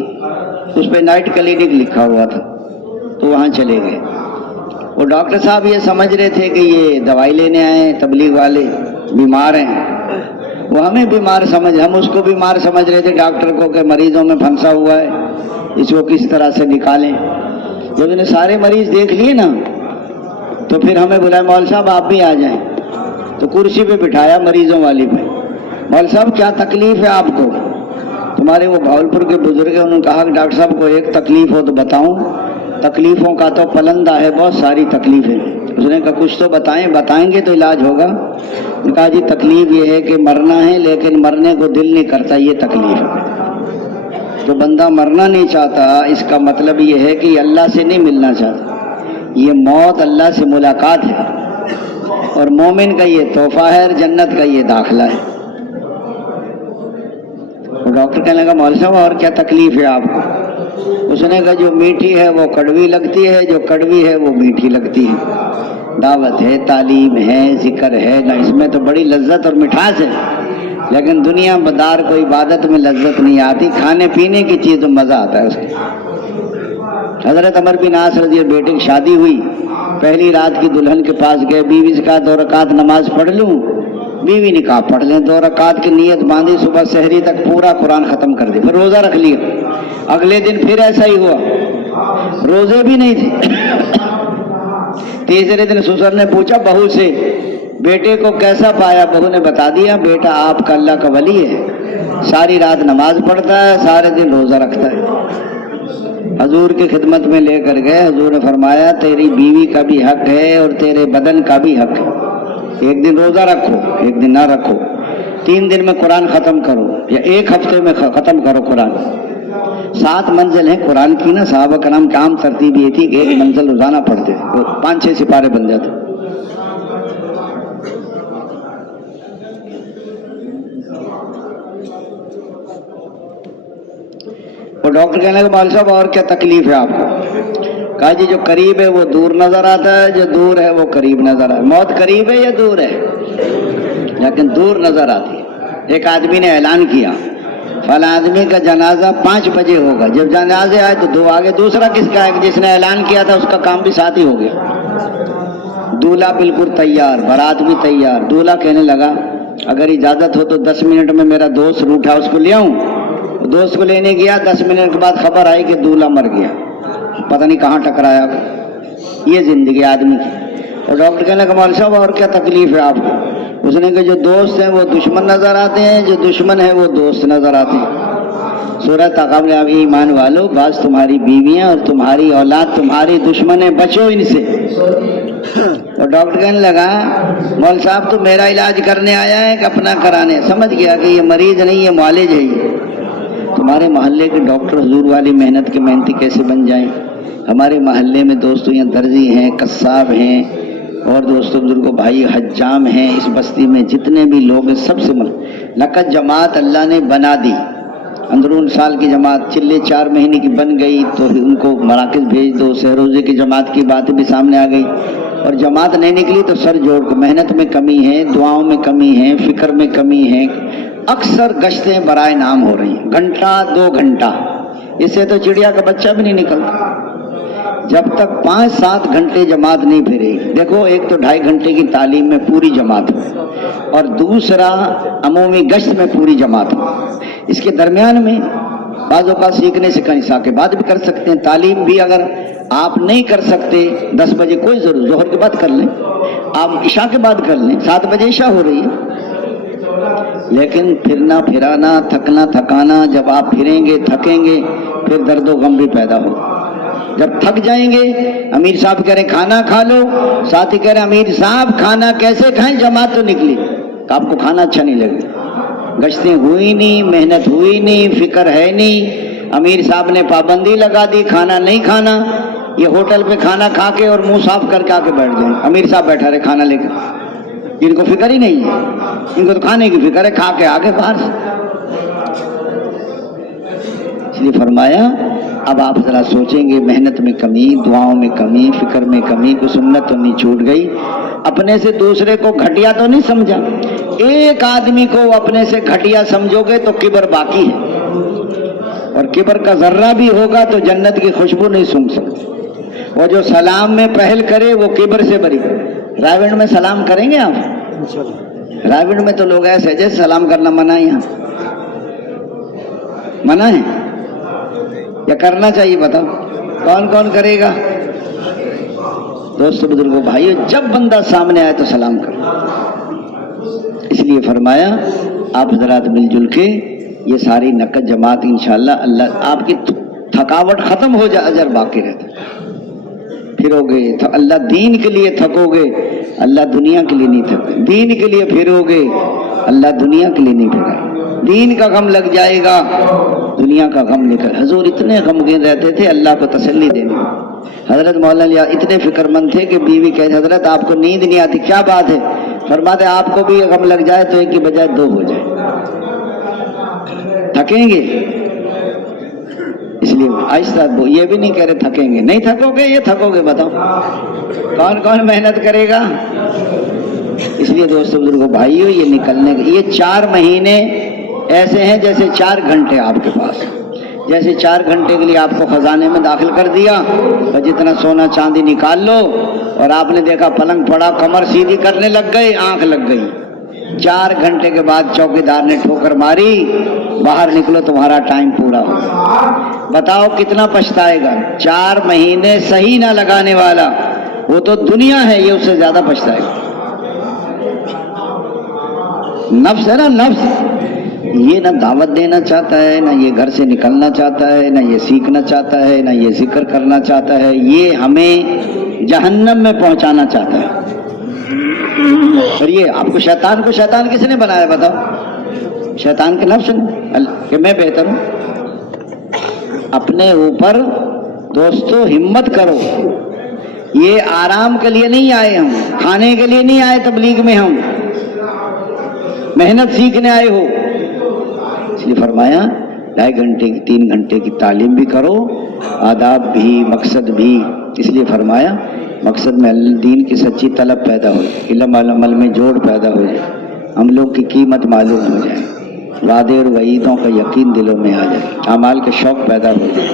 اس پہ نائٹ کلینک لکھا ہوا تھا، تو وہاں چلے گئے۔ وہ ڈاکٹر صاحب یہ سمجھ رہے تھے کہ یہ دوائی لینے آئے ہیں تبلیغ والے، بیمار ہیں، وہ ہمیں بیمار ہم اس کو بیمار سمجھ رہے تھے ڈاکٹر کو، کہ مریضوں میں پھنسا ہوا ہے، اس کو کس طرح سے نکالیں۔ جب انہوں نے سارے مریض دیکھ لیے نا تو پھر ہمیں بلایا، مول صاحب آپ بھی آ جائیں، تو کرسی پہ بٹھایا مریضوں والی پہ۔ مول صاحب کیا تکلیف ہے آپ کو؟ تمہارے وہ بھاولپور کے بزرگ ہیں، انہوں نے کہا کہ ڈاکٹر صاحب کو ایک تکلیف ہو تو بتاؤں، تکلیفوں کا تو پلندہ ہے، بہت ساری تکلیفیں۔ اس نے کہا کچھ تو بتائیں گے تو علاج ہوگا۔ نے کہا جی تکلیف یہ ہے کہ مرنا ہے لیکن مرنے کو دل نہیں کرتا، یہ تکلیف ہے۔ تو بندہ مرنا نہیں چاہتا، اس کا مطلب یہ ہے کہ یہ اللہ سے نہیں ملنا چاہتا، یہ موت اللہ سے ملاقات ہے، اور مومن کا یہ تحفہ ہے اور جنت کا یہ داخلہ ہے۔ تو ڈاکٹر کہنے لگا مولوی صاحب اور کیا تکلیف ہے آپ کو؟ اس نے کہا جو میٹھی ہے وہ کڑوی لگتی ہے، جو کڑوی ہے وہ میٹھی لگتی ہے۔ دعوت ہے، تعلیم ہے، ذکر ہے، نہ اس میں تو بڑی لذت اور مٹھاس ہے، لیکن دنیا بدار کو عبادت میں لذت نہیں آتی، کھانے پینے کی چیز تو مزہ آتا ہے اس کے۔ حضرت عمر بن عاص رضی اللہ بیٹے کی شادی ہوئی، پہلی رات کی دلہن کے پاس گئے، بیوی سے کہا 2 رکعت نماز پڑھ لوں؟ بیوی نے کہا پڑھ لیں۔ 2 رکعت کی نیت باندھی، صبح سحری تک پورا قرآن ختم کر دیا، پھر روزہ رکھ لیا۔ اگلے دن پھر ایسا ہی ہوا، روزے بھی نہیں تھے۔ تیسرے دن سسر نے پوچھا بہو سے بیٹے کو کیسا پایا؟ بہو نے بتا دیا بیٹا آپ کا اللہ کا ولی ہے، ساری رات نماز پڑھتا ہے، سارے دن روزہ رکھتا ہے۔ حضور کی خدمت میں لے کر گئے، حضور نے فرمایا تیری بیوی کا بھی حق ہے اور تیرے بدن کا بھی حق ہے، ایک دن روزہ رکھو، ایک دن نہ رکھو، 3 دن میں قرآن ختم کرو یا 1 ہفتے میں ختم کرو قرآن۔ 7 منزل ہیں قرآن کی نا، صحابہ کرام کی عام ترتیب یہ تھی کہ 1 منزل روزانہ پڑھتے، 5-6 سپارے بن جاتے۔ وہ ڈاکٹر کہنے لگا مولوی صاحب اور کیا تکلیف ہے آپ کو؟ کہا جی جو قریب ہے وہ دور نظر آتا ہے، جو دور ہے وہ قریب نظر آتا ہے۔ موت قریب ہے یا دور ہے؟ لیکن دور نظر آتی ہے۔ ایک آدمی نے اعلان کیا فلاں آدمی کا جنازہ 5 بجے ہوگا، جب جنازے آئے تو 2 آگے، دوسرا کس کا ہے؟ جس نے اعلان کیا تھا اس کا کام بھی ساتھ ہی ہو گیا۔ دولہا بالکل تیار، بارات بھی تیار۔ دولہا کہنے لگا اگر اجازت ہو تو 10 منٹ میں میرا دوست روٹھا اس کو لے آؤں۔ دوست کو لینے گیا، 10 منٹ کے بعد خبر آئی کہ دولہا مر گیا، پتہ نہیں کہاں ٹکرایا۔ یہ زندگی آدمی کی۔ اور ڈاکٹر کہنے لگا مولوی صاحب اور کیا تکلیف ہے آپ کو؟ اس نے کہا جو دوست ہیں وہ دشمن نظر آتے ہیں، جو دشمن ہیں وہ دوست نظر آتے ہیں۔ سورہ تغابن اب ایمان والو، بعض تمہاری بیویاں اور تمہاری اولاد تمہاری دشمن ہیں، بچو ان سے۔ اور ڈاکٹر کہنے لگا مول صاحب تو میرا علاج کرنے آیا ہے کہ اپنا کرانے؟ سمجھ گیا کہ یہ مریض نہیں، یہ معالج ہے۔ یہ تمہارے محلے کے ڈاکٹر حضور والی محنت کے محنتی کیسے بن جائیں؟ ہمارے محلے میں دوستوں یہاں درزی ہیں، قصاب ہیں، اور دوستوں بزرگوں بھائی حجام ہیں، اس بستی میں جتنے بھی لوگ ہیں سب سے لقد جماعت اللہ نے بنا دی، اندرون سال کی جماعت چلے 4 مہینے کی بن گئی، تو ان کو مراکز بھیج دو۔ سہروزے کی جماعت کی باتیں بھی سامنے آ گئی، اور جماعت نہیں نکلی تو سر جوڑ کو محنت میں کمی ہے، دعاؤں میں کمی ہے، فکر میں کمی ہے۔ اکثر گشتیں برائے نام ہو رہی ہیں، گھنٹہ 2 گھنٹہ، اس سے تو چڑیا کا بچہ بھی نہیں نکلتا۔ جب تک 5-7 گھنٹے جماعت نہیں پھرے گی، دیکھو ایک تو 2.5 گھنٹے کی تعلیم میں پوری جماعت ہو، اور دوسرا عمومی گشت میں پوری جماعت ہو۔ اس کے درمیان میں بعض اوقات سیکھنے سے عشاء کے بعد بھی کر سکتے ہیں۔ تعلیم بھی اگر آپ نہیں کر سکتے 10 بجے کوئی ضرور، ظہر کے بعد کر لیں، آپ عشاء کے بعد کر لیں، 7 بجے عشاء ہو رہی ہے۔ لیکن پھرنا پھرانا، تھکنا تھکانا، جب آپ پھریں گے تھکیں گے پھر درد و غم بھی پیدا ہوگا۔ جب تھک جائیں گے، امیر صاحب کہہ رہے کھانا کھا لو، ساتھی کہہ رہے امیر صاحب کھانا کیسے کھائیں، جماعت تو نکلی، آپ کو کھانا اچھا نہیں لگے، گشتیں ہوئی نہیں، محنت ہوئی نہیں، فکر ہے نہیں، امیر صاحب نے پابندی لگا دی کھانا نہیں کھانا، یہ ہوٹل پہ کھانا کھا کے اور منہ صاف کر کے آ کے بیٹھ جائیں، امیر صاحب بیٹھا رہے کھانا لے کر، ان کو فکر ہی نہیں ہے، ان کو تو کھانے کی فکر ہے، کھا کے آگے باہر سے۔ اس لیے فرمایا اب آپ ذرا سوچیں گے محنت میں کمی، دعاؤں میں کمی، فکر میں کمی، کوئی سنت تو نہیں چھوٹ گئی، اپنے سے دوسرے کو گھٹیا تو نہیں سمجھا۔ ایک آدمی کو اپنے سے گھٹیا سمجھو گے تو کبر باقی ہے، اور کبر کا ذرہ بھی ہوگا تو جنت کی خوشبو نہیں سونگھ سکتے۔ اور جو سلام میں پہل کرے وہ کبر سے بری۔ رائے گنج میں سلام کریں گے آپ؟ رائے گنج میں تو لوگ ایسے جیسے سلام کرنا منع ہے، یہاں منع ہے یا کرنا چاہیے؟ بتاؤ کون کون کرے گا؟ دوستو بزرگوں بھائیو، جب بندہ سامنے آئے تو سلام کرو۔ اس لیے فرمایا آپ حضرات مل جل کے یہ ساری نقد جماعت انشاءاللہ اللہ آپ کی تھکاوٹ ختم ہو جائے، اجر باقی رہتا۔ پھرو گے تو اللہ دین کے لیے تھکو گے، اللہ دنیا کے لیے نہیں تھکے، دین کے لیے پھرو گے، اللہ دنیا کے لیے نہیں پھرے، دین کا غم لگ جائے گا، دنیا کا غم نکل. حضور اتنے غمگین رہتے تھے اللہ کو تسلی دینے. حضرت مولانا اتنے فکر مند تھے کہ بیوی کہتے حضرت آپ کو نیند نہیں آتی, کیا بات ہے؟ فرماتے آپ کو بھی غم لگ جائے تو ایک کی بجائے دو ہو جائے. تھکیں گے اس لیے آہستہ, یہ بھی نہیں کہہ رہے تھکیں گے, نہیں تھکو گے, یہ تھکو گے بتاؤ کون کون محنت کرے گا. اس لیے دوستو بزرگوں بھائیو, یہ نکلنے کے یہ 4 مہینے ایسے ہیں جیسے 4 گھنٹے آپ کے پاس, جیسے 4 گھنٹے کے لیے آپ کو خزانے میں داخل کر دیا اور جتنا سونا چاندی نکال لو, اور آپ نے دیکھا پلنگ پڑا, کمر سیدھی کرنے لگ گئی, آنکھ لگ گئی. 4 گھنٹے کے بعد چوکیدار نے ٹھوکر ماری, باہر نکلو تمہارا ٹائم پورا ہو. بتاؤ کتنا پچھتائے گا. 4 مہینے صحیح نہ لگانے والا, وہ تو دنیا ہے, یہ اس سے زیادہ پچھتائے گا. نفس ہے نا, نفس یہ نہ دعوت دینا چاہتا ہے, نہ یہ گھر سے نکلنا چاہتا ہے, نہ یہ سیکھنا چاہتا ہے, نہ یہ ذکر کرنا چاہتا ہے. یہ ہمیں جہنم میں پہنچانا چاہتا ہے. اور یہ آپ کو شیطان کس نے بنایا بتاؤ؟ شیطان کے نفس نے کہ میں بہتر ہوں. اپنے اوپر دوستو ہمت کرو. یہ آرام کے لیے نہیں آئے, ہم کھانے کے لیے نہیں آئے تبلیغ میں, ہم محنت سیکھنے آئے ہو. اس لیے فرمایا 2.5 گھنٹے کی 3 گھنٹے کی تعلیم بھی کرو, آداب بھی, مقصد بھی. اس لیے فرمایا مقصد میں دین کی سچی طلب پیدا ہو جائے, علم عمل میں جوڑ پیدا ہو جائے, ہم لوگ کی قیمت معلوم ہو جائے, وعدے اور وعیدوں کا یقین دلوں میں آ جائے, اعمال کا شوق پیدا ہو جائے.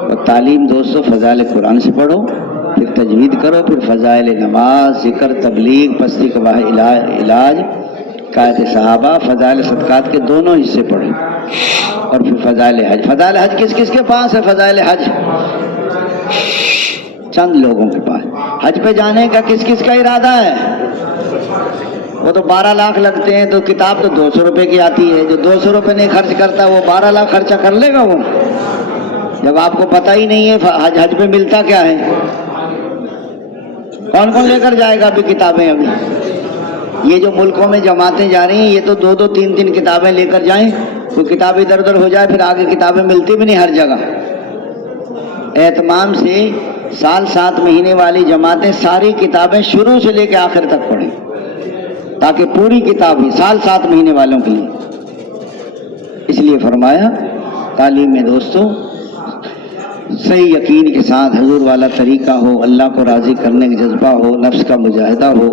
اور تعلیم دوستو فضائل قرآن سے پڑھو, پھر تجوید کرو, پھر فضائل نماز, ذکر, تبلیغ, پستی کا علاج, قائد صحابہ, فضائل صدقات کے دونوں حصے پڑھیں. اور پھر فضائل حج. فضائل حج کس کس کے پاس ہے؟ فضائل حج چند لوگوں کے پاس. حج پہ جانے کا کس کس کا ارادہ ہے؟ وہ تو 12 لاکھ لگتے ہیں, تو کتاب تو 200 روپے کی آتی ہے. جو 200 روپے نہیں خرچ کرتا وہ 12 لاکھ خرچہ کر لے گا. وہ جب آپ کو پتہ ہی نہیں ہے حج پہ ملتا کیا ہے. کون کون لے کر جائے گا ابھی کتابیں؟ ابھی یہ جو ملکوں میں جماعتیں جا رہی ہیں, یہ تو 2 3 کتابیں لے کر جائیں, کوئی کتاب ادھر ادھر ہو جائے پھر آگے کتابیں ملتی بھی نہیں ہر جگہ. اہتمام سے سال 7 مہینے والی جماعتیں ساری کتابیں شروع سے لے کے آخر تک پڑھیں, تاکہ پوری کتاب ہی سال 7 مہینے والوں کے لیے. اس لیے فرمایا تعلیم میں دوستو صحیح یقین کے ساتھ حضور والا طریقہ ہو, اللہ کو راضی کرنے کا جذبہ ہو, نفس کا مجاہدہ ہو,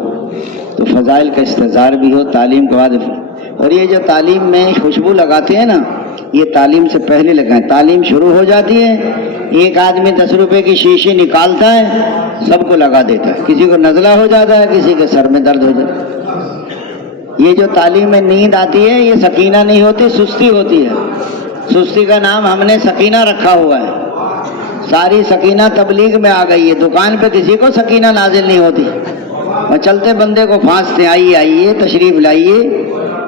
تو فضائل کا استحضار بھی ہو تعلیم کے بعد. اور یہ جو تعلیم میں خوشبو لگاتے ہیں نا, یہ تعلیم سے پہلے لگائیں. تعلیم شروع ہو جاتی ہے, ایک آدمی 10 روپے کی شیشی نکالتا ہے, سب کو لگا دیتا ہے. کسی کو نزلہ ہو جاتا ہے, کسی کے سر میں درد ہو جاتا ہے. یہ جو تعلیم میں نیند آتی ہے, یہ سکینہ نہیں ہوتی, سستی ہوتی ہے. سستی کا نام ہم نے سکینہ رکھا ہوا ہے. ساری سکینہ تبلیغ میں آ گئی ہے. دکان پہ کسی کو سکینہ نازل نہیں ہوتی, اور چلتے بندے کو پھانستے, آئیے آئیے تشریف لائیے.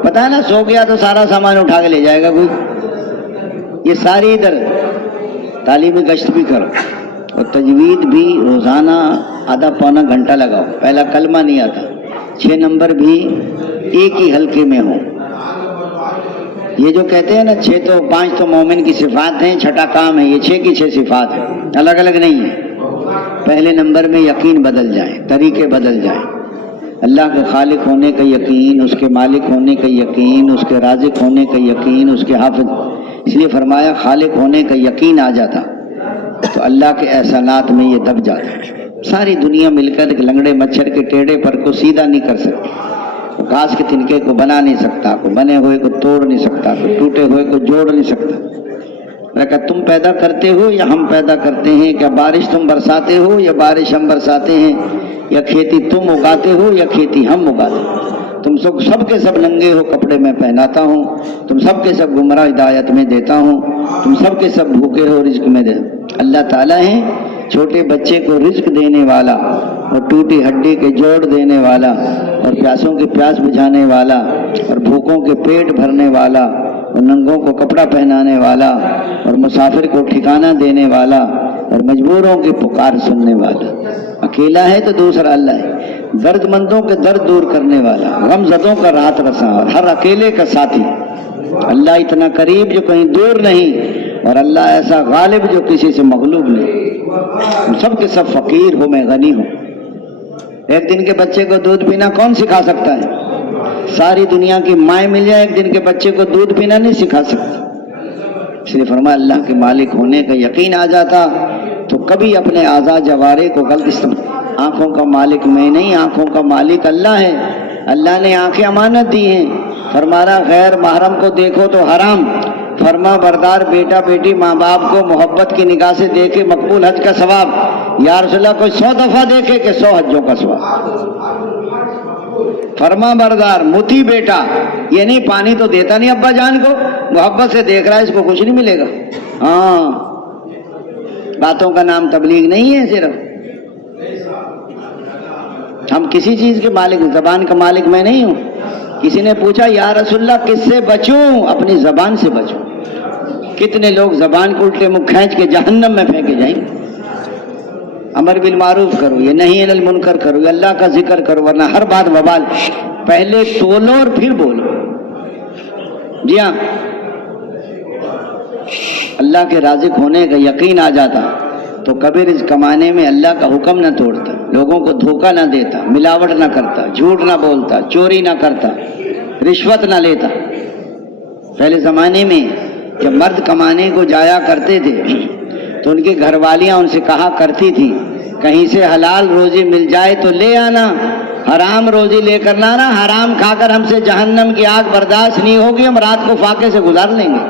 پتا ہے نا, سو گیا تو سارا سامان اٹھا کے لے جائے گا کوئی. یہ ساری ادھر تعلیمی گشت بھی کرو, اور تجوید بھی روزانہ آدھا پونا گھنٹہ لگاؤ. پہلا کلمہ نہیں آتا, 6 نمبر بھی ایک ہی حلقے میں ہو. یہ جو کہتے ہیں نا 5 تو مومن کی صفات ہیں, 6ٹا کام ہے. یہ 6 کی 6 صفات ہیں, الگ الگ نہیں ہے. پہلے نمبر میں یقین بدل جائے, طریقے بدل جائیں. اللہ کے خالق ہونے کا یقین, اس کے مالک ہونے کا یقین, اس کے رازق ہونے کا یقین, اس کے حافظ. اس لیے فرمایا خالق ہونے کا یقین آ جاتا تو اللہ کے احسانات میں یہ دب جاتا. ساری دنیا مل کر ایک لنگڑے مچھر کے ٹیڑھے پر کو سیدھا نہیں کر سکتی, گھاس کے تنکے کو بنا نہیں سکتا, کو بنے ہوئے کو توڑ نہیں سکتا, کو ٹوٹے ہوئے کو جوڑ نہیں سکتا. کہ تم پیدا کرتے ہو یا ہم پیدا کرتے ہیں؟ کیا بارش تم برساتے ہو یا بارش ہم برساتے ہیں؟ یا کھیتی تم اگاتے ہو یا کھیتی ہم اگاتے ہیں؟ تم سب کے سب ننگے ہو کپڑے میں پہناتا ہوں, تم سب کے سب گمراہ ہدایت میں دیتا ہوں, تم سب کے سب بھوکے ہو رزق میں دے. اللہ تعالیٰ ہے چھوٹے بچے کو رزق دینے والا, اور ٹوٹی ہڈی کے جوڑ دینے والا, اور پیاسوں کی پیاس بجھانے والا, اور بھوکوں کے پیٹ بھرنے والا, اور ننگوں کو کپڑا پہنانے والا, اور مسافر کو ٹھکانہ دینے والا, اور مجبوروں کی پکار سننے والا. اکیلا ہے تو دوسرا اللہ ہے. درد مندوں کے درد دور کرنے والا, غم زدوں کا راحت رساں, اور ہر اکیلے کا ساتھی. اللہ اتنا قریب جو کہیں دور نہیں, اور اللہ ایسا غالب جو کسی سے مغلوب نہیں، سب کے سب فقیر ہو میں غنی ہوں۔ ایک دن کے بچے کو دودھ پینا کون سکھا سکتا ہے؟ ساری دنیا کی مائیں مل جائے ایک دن کے بچے کو دودھ پینا نہیں سکھا سکتی۔ اس لیے فرمایا اللہ کے مالک ہونے کا یقین آ جاتا تو کبھی اپنے اعضاء جوارے کو غلط استعمال۔ آنکھوں کا مالک میں نہیں، آنکھوں کا مالک اللہ ہے۔ اللہ نے آنکھیں امانت دی ہیں، فرمایا غیر محرم کو دیکھو تو حرام، فرما بردار بیٹا بیٹی ماں باپ کو محبت کی نگاہ سے دیکھے مقبول حج کا ثواب۔ یا رسول اللہ کوئی 100 دفعہ دیکھے کہ 100 حجوں کا ثواب۔ فرما بردار متی بیٹا، یہ نہیں پانی تو دیتا نہیں ابا جان کو، محبت سے دیکھ رہا ہے، اس کو کچھ نہیں ملے گا۔ ہاں باتوں کا نام تبلیغ نہیں ہے، صرف ہم کسی چیز کے مالک، زبان کا مالک میں نہیں ہوں۔ کسی نے پوچھا یا رسول اللہ کس سے بچوں؟ اپنی زبان سے بچوں۔ کتنے لوگ زبان کو الٹے منہ کھینچ کے جہنم میں پھینکے جائیں گے۔ امر بالمعروف کرو، یہ نہیں عن المنکر کرو، یہ اللہ کا ذکر کرو، ورنہ ہر بات وبال۔ پہلے تولو اور پھر بولو۔ جی ہاں، اللہ کے رازق ہونے کا یقین آ جاتا تو کبھی رزق کمانے میں اللہ کا حکم نہ توڑتا، لوگوں کو دھوکہ نہ دیتا، ملاوٹ نہ کرتا، جھوٹ نہ بولتا، چوری نہ کرتا، رشوت نہ لیتا۔ پہلے زمانے میں جب مرد کمانے کو جایا کرتے تھے تو ان کی گھر والیاں ان سے کہا کرتی تھی کہیں سے حلال روزی مل جائے تو لے آنا، حرام روزی لے کر نہ آنا، حرام کھا کر ہم سے جہنم کی آگ برداشت نہیں ہوگی، ہم رات کو فاقے سے گزار لیں گے۔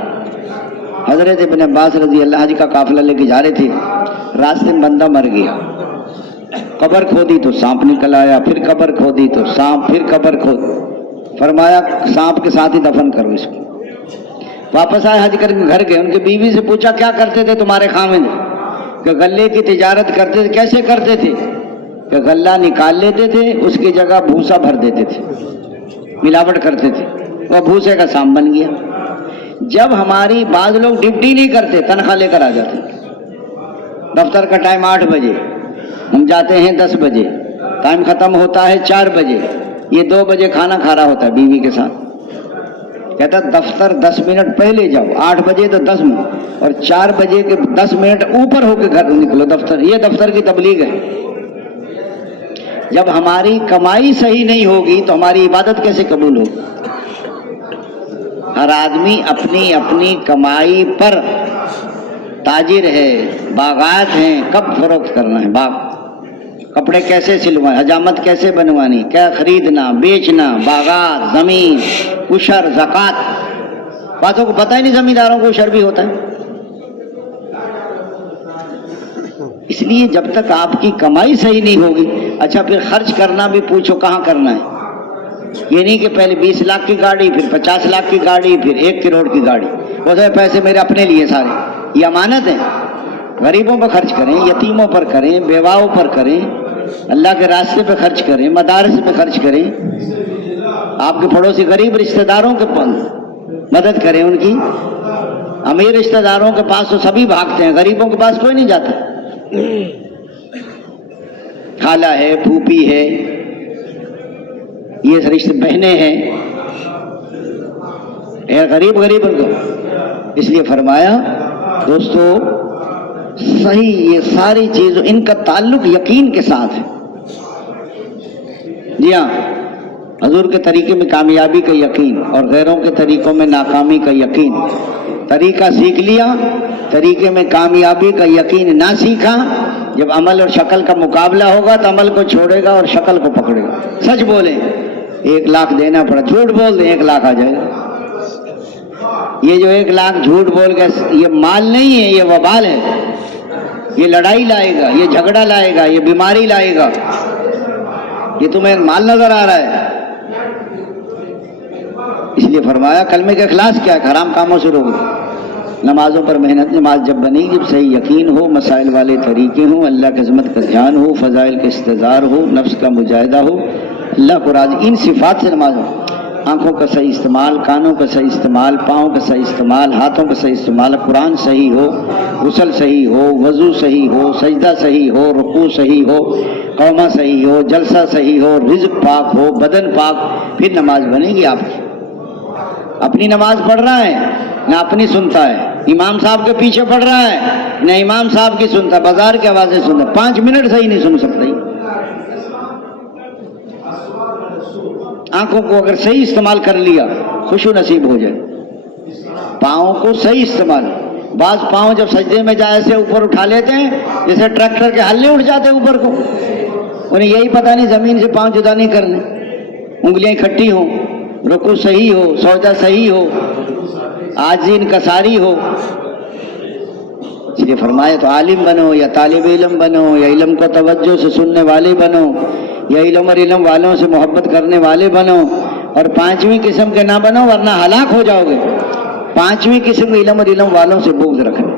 حضرت ابن عباس رضی اللہ عنہ کا قافلہ لے کے جا رہے تھے، راستے میں بندہ مر گیا، قبر کھودی تو سانپ نکل آیا، پھر قبر کھودی تو سانپ، پھر قبر کھود، فرمایا سانپ کے ساتھ ہی دفن کرو اس کو۔ واپس آئے حج کر کے گھر گئے، ان کی بیوی سے پوچھا کیا کرتے تھے تمہارے خاوند؟ کہ غلے کی تجارت کرتے تھے۔ کیسے کرتے تھے؟ کہ غلہ نکال لیتے تھے، اس کی جگہ بھوسا بھر دیتے تھے، ملاوٹ کرتے تھے، وہ بھوسے کا سانپ بن گیا۔ جب ہماری بعض لوگ ڈپٹی نہیں کرتے، تنخواہ لے کر آ جاتے، دفتر کا ٹائم 8 بجے، ہم جاتے ہیں 10 بجے، ٹائم ختم ہوتا ہے 4 بجے، یہ 2 بجے کھانا کھا رہا ہوتا ہے بیوی کے ساتھ، کہتا دفتر 10 منٹ پہلے جاؤ، 8 بجے تو 10 منٹ، اور 4 بجے کے 10 منٹ اوپر ہو کے گھر نکلو دفتر۔ یہ دفتر کی تبلیغ ہے۔ جب ہماری کمائی صحیح نہیں ہوگی تو ہماری عبادت کیسے قبول ہوگی؟ ہر آدمی اپنی اپنی کمائی پر تاجر ہے، باغات ہیں، کب فروخت کرنا ہے باغ، کپڑے کیسے سلوائیں، حجامت کیسے بنوانی، کیا خریدنا بیچنا، باغات، زمین، عشر، زکوٰۃ، باتوں کو پتہ ہی نہیں زمینداروں کو عشر بھی ہوتا ہے۔ اس لیے جب تک آپ کی کمائی صحیح نہیں ہوگی، اچھا پھر خرچ کرنا بھی پوچھو کہاں کرنا ہے۔ یہ نہیں کہ پہلے 20 لاکھ کی گاڑی، پھر 50 لاکھ کی گاڑی، پھر 1 کروڑ کی گاڑی، وہ تو پیسے میرے اپنے لیے سارے، یہ امانت ہے۔ غریبوں پر خرچ کریں، یتیموں پر کریں، بیواؤں پر کریں، اللہ کے راستے پہ خرچ کریں، مدارس پہ خرچ کریں، آپ کے پڑوسی غریب رشتہ داروں کے مدد کریں ان کی۔ امیر رشتہ داروں کے پاس تو سبھی بھاگتے ہیں، غریبوں کے پاس کوئی نہیں جاتا۔ خالہ ہے، پھوپھی ہے، یہ رشتے بہنیں ہیں، غریب ان کو۔ اس لیے فرمایا دوستو صحیح یہ ساری چیز ان کا تعلق یقین کے ساتھ ہے۔ جی ہاں، حضور کے طریقے میں کامیابی کا یقین اور غیروں کے طریقوں میں ناکامی کا یقین۔ طریقہ سیکھ لیا، طریقے میں کامیابی کا یقین نہ سیکھا، جب عمل اور شکل کا مقابلہ ہوگا تو عمل کو چھوڑے گا اور شکل کو پکڑے گا۔ سچ بولیں 1 لاکھ دینا پڑا، جھوٹ بول دیں 1 لاکھ آ جائے گا۔ یہ جو 1 لاکھ جھوٹ بول کے، یہ مال نہیں ہے، یہ وبال ہے، یہ لڑائی لائے گا، یہ جھگڑا لائے گا، یہ بیماری لائے گا۔ یہ تمہیں مال نظر آ رہا ہے، اس لیے فرمایا کلمے کا اخلاص کیا ہے؟ حرام کاموں سے روکو، نمازوں پر محنت۔ نماز جب بنے گی، جب صحیح یقین ہو، مسائل والے طریقے ہوں، اللہ کی عظمت کا دھیان ہو، فضائل کا استظہار ہو، نفس کا مجاہدہ ہو، اللہ کو راضی، ان صفات سے نماز ہو۔ آنکھوں کا صحیح استعمال، کانوں کا صحیح استعمال، پاؤں کا صحیح استعمال، ہاتھوں کا صحیح استعمال، قرآن صحیح ہو، غسل صحیح ہو، وضو صحیح ہو، سجدہ صحیح ہو، رکوع صحیح ہو، قومہ صحیح ہو، جلسہ صحیح ہو، رزق پاک ہو، بدن پاک، پھر نماز بنے گی آپ کی۔ اپنی نماز پڑھ رہا ہے نہ اپنی سنتا ہے، امام صاحب کے پیچھے پڑ رہا ہے، نہ امام صاحب کی سنتا، بازار کی آوازیں سنتا، 5 منٹ صحیح نہیں سن سکتا۔ آنکھوں کو اگر صحیح استعمال کر لیا خشوع نصیب ہو جائے، پاؤں کو صحیح استعمال۔ بعض پاؤں جب سجدے میں جائے سے اوپر اٹھا لیتے ہیں جیسے ٹریکٹر کے ہلے اٹھ جاتے ہیں اوپر کو، انہیں یہی پتہ نہیں زمین سے پاؤں جدا نہیں کرنے، انگلیاں اکٹھی ہوں، رکوع صحیح ہو، سجدہ صحیح ہو، عاجزی انکساری ہو۔ اس لیے فرمایا تو عالم بنو یا طالب علم بنو یا علم کو توجہ سے سننے والے بنو یا علم اور علم والوں سے محبت کرنے والے بنو، اور 5ویں قسم کے نہ بنو ورنہ ہلاک ہو جاؤ گے۔ 5ویں قسم کے علم اور علم والوں سے بغض رکھنا۔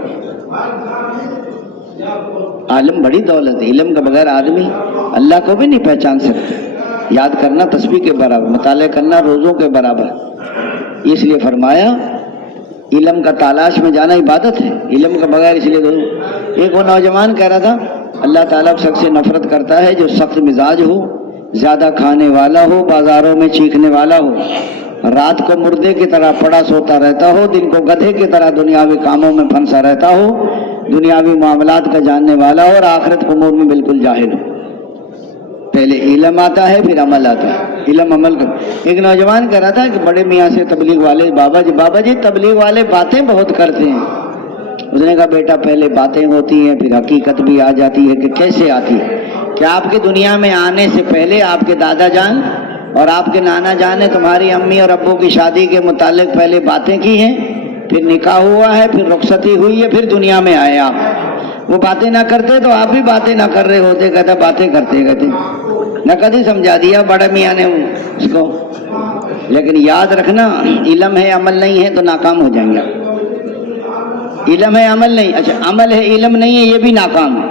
عالم بڑی دولت ہے، علم کے بغیر آدمی اللہ کو بھی نہیں پہچان سکتے۔ یاد کرنا تسبیح کے برابر، مطالعہ کرنا روزوں کے برابر۔ اس لیے فرمایا علم کا تلاش میں جانا عبادت ہے، علم کے بغیر۔ اس لیے ایک وہ نوجوان کہہ رہا تھا اللہ تعالیٰ شخص سے نفرت کرتا ہے جو سخت مزاج ہو، زیادہ کھانے والا ہو، بازاروں میں چیخنے والا ہو، رات کو مردے کی طرح پڑا سوتا رہتا ہو، دن کو گدھے کی طرح دنیاوی کاموں میں پھنسا رہتا ہو، دنیاوی معاملات کا جاننے والا ہو اور آخرت کے امور میں بالکل جاہل ہو۔ پہلے علم آتا ہے پھر عمل آتا ہے، علم عمل کر۔ ایک نوجوان کہہ رہا تھا کہ بڑے میاں سے تبلیغ والے بابا جی تبلیغ والے باتیں بہت کرتے ہیں۔ اس نے کہا بیٹا پہلے باتیں ہوتی ہیں پھر حقیقت بھی آ جاتی ہے۔ کہ کیسے آتی ہے؟ کہ آپ کے دنیا میں آنے سے پہلے آپ کے دادا جان اور آپ کے نانا جان نے تمہاری امی اور ابو کی شادی کے متعلق پہلے باتیں کی ہیں، پھر نکاح ہوا ہے، پھر رخصتی ہوئی ہے، پھر دنیا میں آئے آپ۔ وہ باتیں نہ کرتے تو آپ بھی باتیں نہ کر رہے ہوتے۔ کہتا باتیں کرتے نہ کدی سمجھا دیا بڑے میاں نے اس کو۔ لیکن یاد رکھنا علم ہے عمل نہیں ہے تو ناکام ہو جائیں گے۔ علم ہے عمل نہیں، اچھا عمل ہے علم نہیں ہے یہ بھی ناکام ہے۔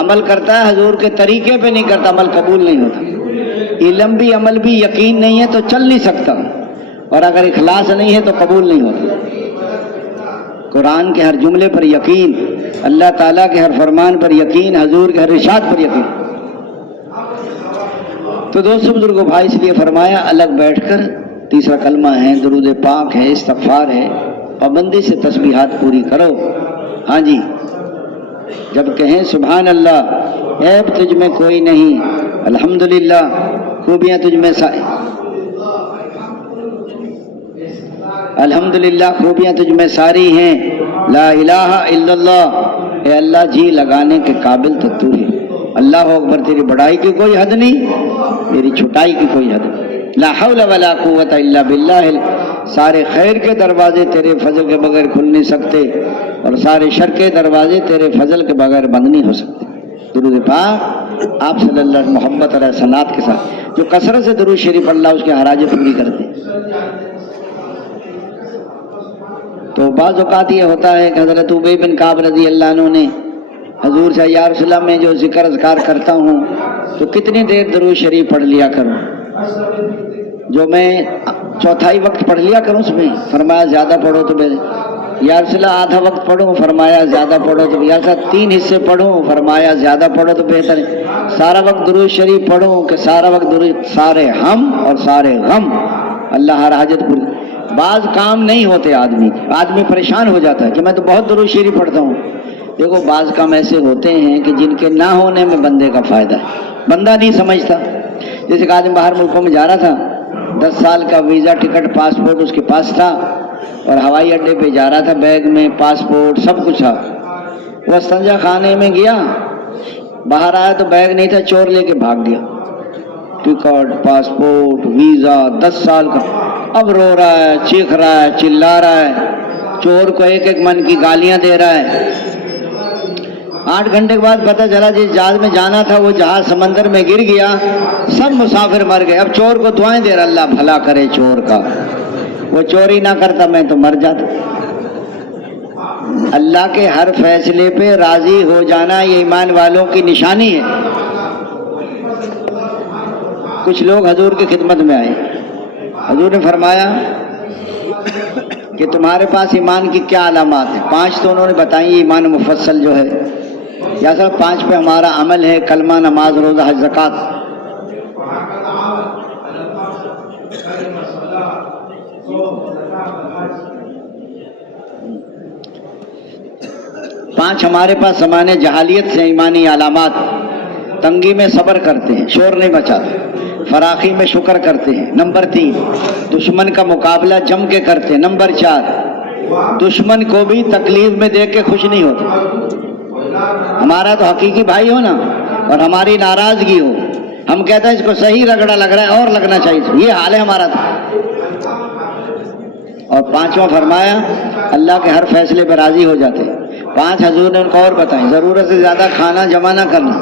عمل کرتا ہے حضور کے طریقے پہ نہیں کرتا، عمل قبول نہیں ہوتا۔ علم بھی عمل بھی یقین نہیں ہے تو چل نہیں سکتا، اور اگر اخلاص نہیں ہے تو قبول نہیں ہوتا۔ قرآن کے ہر جملے پر یقین، اللہ تعالیٰ کے ہر فرمان پر یقین، حضور کے ہر ارشاد پر یقین۔ تو دوستو بزرگو بھائی، اس لیے فرمایا الگ بیٹھ کر تیسرا کلمہ ہے، درود پاک ہے، استغفار ہے، پابندی سے تسبیحات پوری کرو۔ ہاں جی، جب کہیں سبحان اللہ، عیب تجھ میں کوئی نہیں، الحمدللہ، خوبیاں تجھ میں الحمدللہ خوبیاں تجھ میں ساری ہیں، لا الہ الا اللہ، اے اللہ جی لگانے کے قابل تو تو ہی، اللہ اکبر، تیری بڑائی کی کوئی حد نہیں، تیری چھٹائی کی کوئی حد نہیں، لا حول ولا قوت الا باللہ۔ سارے خیر کے دروازے تیرے فضل کے بغیر کھل نہیں سکتے، اور سارے شر کے دروازے تیرے فضل کے بغیر بند نہیں ہو سکتے۔ درود پاک آپ صلی اللہ علیہ محبت اور احسانات کے ساتھ، جو کثرت سے درود شریف اللہ اس کے حراج پوری کرتے۔ تو بعض اوقات یہ ہوتا ہے کہ حضرت ابی بن کعب رضی اللہ عنہ نے حضور سے یا رسول اللہ میں جو ذکر اذکار کرتا ہوں تو کتنی دیر درود شریف پڑھ لیا کروں؟ جو میں چوتھائی وقت پڑھ لیا کروں اس میں؟ فرمایا زیادہ پڑھو تو یا رسول اللہ آدھا وقت پڑھوں؟ فرمایا زیادہ پڑھو تو یا رسول اللہ 3 حصے پڑھوں؟ فرمایا زیادہ پڑھو تو بہتر ہے۔ سارا وقت درود شریف پڑھوں کہ سارا وقت درود؟ سارے ہم اور سارے غم، اللہ ہر حاجت پوری۔ بعض کام نہیں ہوتے آدمی پریشان ہو جاتا ہے کہ میں تو بہت درود شریف پڑھتا ہوں۔ دیکھو بعض کام ایسے ہوتے ہیں کہ جن کے نہ ہونے میں بندے کا فائدہ ہے، بندہ نہیں سمجھتا۔ جیسے کہ آدمی باہر ملکوں میں جا رہا تھا، 10 سال کا ویزا، ٹکٹ، پاسپورٹ اس کے پاس تھا، اور ہوائی اڈے پہ جا رہا تھا، بیگ میں پاسپورٹ سب کچھ تھا۔ وہ استنجا خانے میں گیا، باہر آیا تو بیگ نہیں تھا، چور لے کے بھاگ گیا۔ ٹکٹ، پاسپورٹ، ویزا، 10 سال کا۔ اب رو رہا ہے، چیخ رہا ہے، چلا رہا ہے، چور کو 1 من کی گالیاں دے رہا ہے۔ 8 گھنٹے کے بعد پتہ چلا جس جہاز میں جانا تھا وہ جہاز سمندر میں گر گیا، سب مسافر مر گئے۔ اب چور کو دعائیں دے رہا، اللہ بھلا کرے چور کا، وہ چوری نہ کرتا میں تو مر جاتا۔ اللہ کے ہر فیصلے پہ راضی ہو جانا یہ ایمان والوں کی نشانی ہے۔ کچھ لوگ حضور کی خدمت میں آئے، حضور نے فرمایا کہ تمہارے پاس ایمان کی کیا علامات ہیں؟ 5 تو انہوں نے بتائی، ایمان مفصل جو ہے، یا صاحب 5 پہ ہمارا عمل ہے، کلمہ، نماز، روزہ، حج، زکوٰۃ۔ 5 ہمارے پاس زمانے جہالیت سے ایمانی علامات: تنگی میں صبر کرتے ہیں، شور نہیں مچاتے، فراخی میں شکر کرتے ہیں۔ نمبر 3، دشمن کا مقابلہ جم کے کرتے ہیں۔ نمبر 4، دشمن کو بھی تکلیف میں دیکھ کے خوش نہیں ہوتے۔ ہمارا تو حقیقی بھائی ہو نا، اور ہماری ناراضگی ہو، ہم کہتے ہیں اس کو صحیح رگڑا لگ رہا ہے اور لگنا چاہیے، یہ حال ہے ہمارا تھا۔ اور 5واں فرمایا اللہ کے ہر فیصلے پہ راضی ہو جاتے ہیں۔ 5 حضور نے ان کو اور بتائیں: ضرورت سے زیادہ کھانا جمع نہ کرنا،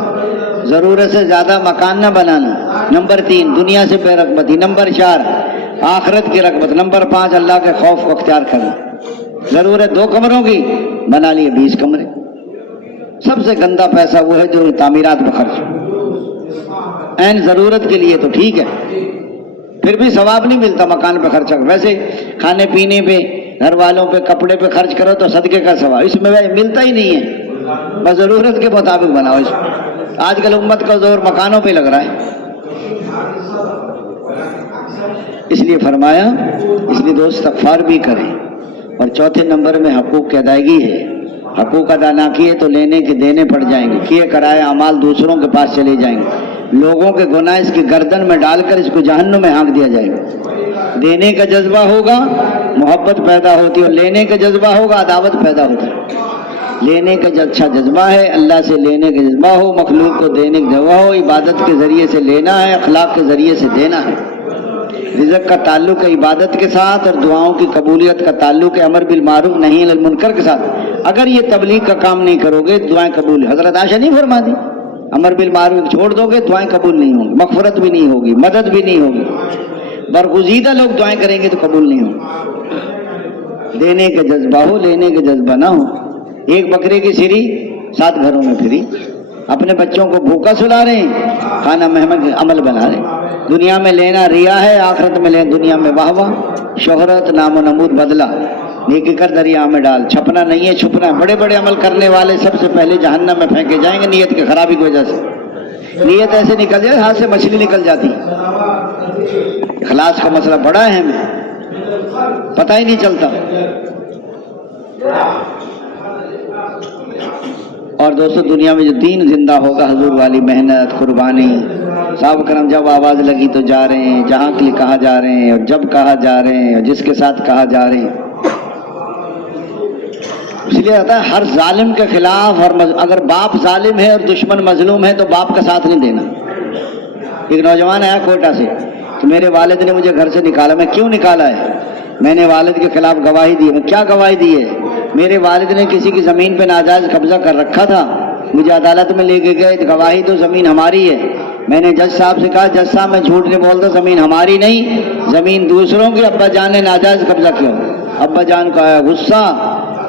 ضرورت سے زیادہ مکان نہ بنانا۔ نمبر 3، دنیا سے بے رغبتی۔ نمبر 4، آخرت کی رغبت۔ نمبر 5، اللہ کے خوف کو اختیار کرنا۔ ضرورت 2 کمروں کی، بنا لیے 20 کمرے۔ سب سے گندا پیسہ وہ ہے جو تعمیرات میں خرچ ہو، عین ضرورت کے لیے تو ٹھیک ہے، پھر بھی ثواب نہیں ملتا مکان پہ خرچ کرو۔ ویسے کھانے پینے پہ، گھر والوں پہ، کپڑے پہ خرچ کرو تو صدقے کا ثواب، اس میں ملتا ہی نہیں ہے۔ بس ضرورت کے مطابق بناؤ اس میں۔ آج کل امت کا زور مکانوں پہ لگ رہا ہے، اس لیے فرمایا، اس لیے دوست استغفار بھی کریں۔ اور 4 نمبر میں حقوق کی ادائیگی ہے۔ حقوق ادا نہ کیے تو لینے کے دینے پڑ جائیں گے، کیے کرائے اعمال دوسروں کے پاس چلے جائیں گے، لوگوں کے گناہ اس کی گردن میں ڈال کر اس کو جہنم میں ہانک دیا جائے گا۔ دینے کا جذبہ ہوگا، محبت پیدا ہوتی ہے، اور لینے کا جذبہ ہوگا، عداوت پیدا ہوتی ہے۔ لینے کا اچھا جذبہ ہے، اللہ سے لینے کا جذبہ ہو، مخلوق کو دینے کا جذبہ ہو، عبادت کے ذریعے سے لینا ہے، اخلاق کے ذریعے سے دینا ہے۔ رزق کا تعلق ہے عبادت کے ساتھ، اور دعاؤں کی قبولیت کا تعلق ہے امر بالمعروف نہی عن المنکر کے ساتھ۔ اگر یہ تبلیغ کا کام نہیں کرو گے دعائیں قبول، حضرت عائشہ نہیں فرما دی، امر بالمعروف چھوڑ دو گے دعائیں قبول نہیں ہوں گی، مغفرت بھی نہیں ہوگی، مدد بھی نہیں ہوگی، برگزیدہ لوگ دعائیں کریں گے تو قبول نہیں ہوں۔ دینے کا جذبہ ہو، لینے کا جذبہ نہ ہو۔ ایک بکرے کی سری 7 گھروں میں پھری، اپنے بچوں کو بھوکا سلا رہے ہیں، کھانا مہمان عمل بنا رہے ہیں۔ دنیا میں لینا ریا ہے، آخرت میں لینا، دنیا میں واہ واہ، شہرت، نام و نمود، بدلہ، نیکی کر دریا میں ڈال، چھپنا نہیں ہے چھپنا ہے۔ بڑے بڑے عمل کرنے والے سب سے پہلے جہنم میں پھینکے جائیں گے نیت کی خرابی کی وجہ سے۔ نیت ایسے نکل جائے ہاتھ سے مچھلی نکل جاتی۔ اخلاص کا مسئلہ بڑا اہم ہے، پتہ ہی نہیں چلتا۔ اور دوستو دنیا میں جو دین زندہ ہوگا، حضور والی محنت، قربانی، صحابہ کرام جب آواز لگی تو جا رہے ہیں، جہاں کے لیے کہا جا رہے ہیں، اور جب کہا جا رہے ہیں، اور جس کے ساتھ کہا جا رہے ہیں۔ اس لیے آتا ہے ہر ظالم کے خلاف، اور اگر باپ ظالم ہے اور دشمن مظلوم ہے تو باپ کا ساتھ نہیں دینا۔ ایک نوجوان آیا کوئٹہ سے کہ میرے والد نے مجھے گھر سے نکالا۔ میں کیوں نکالا ہے؟ میں نے والد کے خلاف گواہی دی ہے۔ میں کیا گواہی دی ہے؟ میرے والد نے کسی کی زمین پہ ناجائز قبضہ کر رکھا تھا، مجھے عدالت میں لے کے گئے، گواہی تو زمین ہماری ہے۔ میں نے جج صاحب سے کہا جج صاحب میں جھوٹ نہیں بولتا، زمین ہماری نہیں، زمین دوسروں کی، ابا جان نے ناجائز قبضہ کیا۔ ابا جان کا آیا غصہ،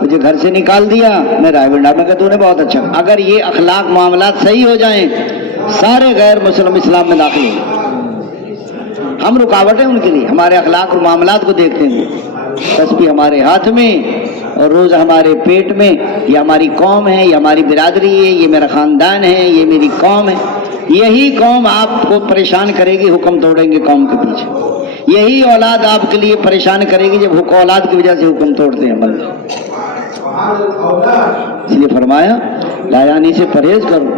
مجھے گھر سے نکال دیا۔ میں رائے بنڈا میں کہا تو نے بہت اچھا۔ اگر یہ اخلاق معاملات صحیح ہو جائیں سارے غیر مسلم اسلام میں داخل ہیں۔ ہم رکاوٹ ہیں ان کے لیے، ہمارے اخلاق اور معاملات کو دیکھتے ہیں۔ تسبیح ہمارے ہاتھ میں اور روزہ ہمارے پیٹ میں، یہ ہماری قوم ہے، یہ ہماری برادری ہے، یہ میرا خاندان ہے، یہ میری قوم ہے۔ یہی قوم آپ کو پریشان کرے گی، حکم توڑیں گے قوم کے پیچھے۔ یہی اولاد آپ کے لیے پریشان کرے گی جب اولاد کی وجہ سے حکم توڑتے ہیں بندے۔ اس لیے فرمایا لایانی سے پرہیز کرو،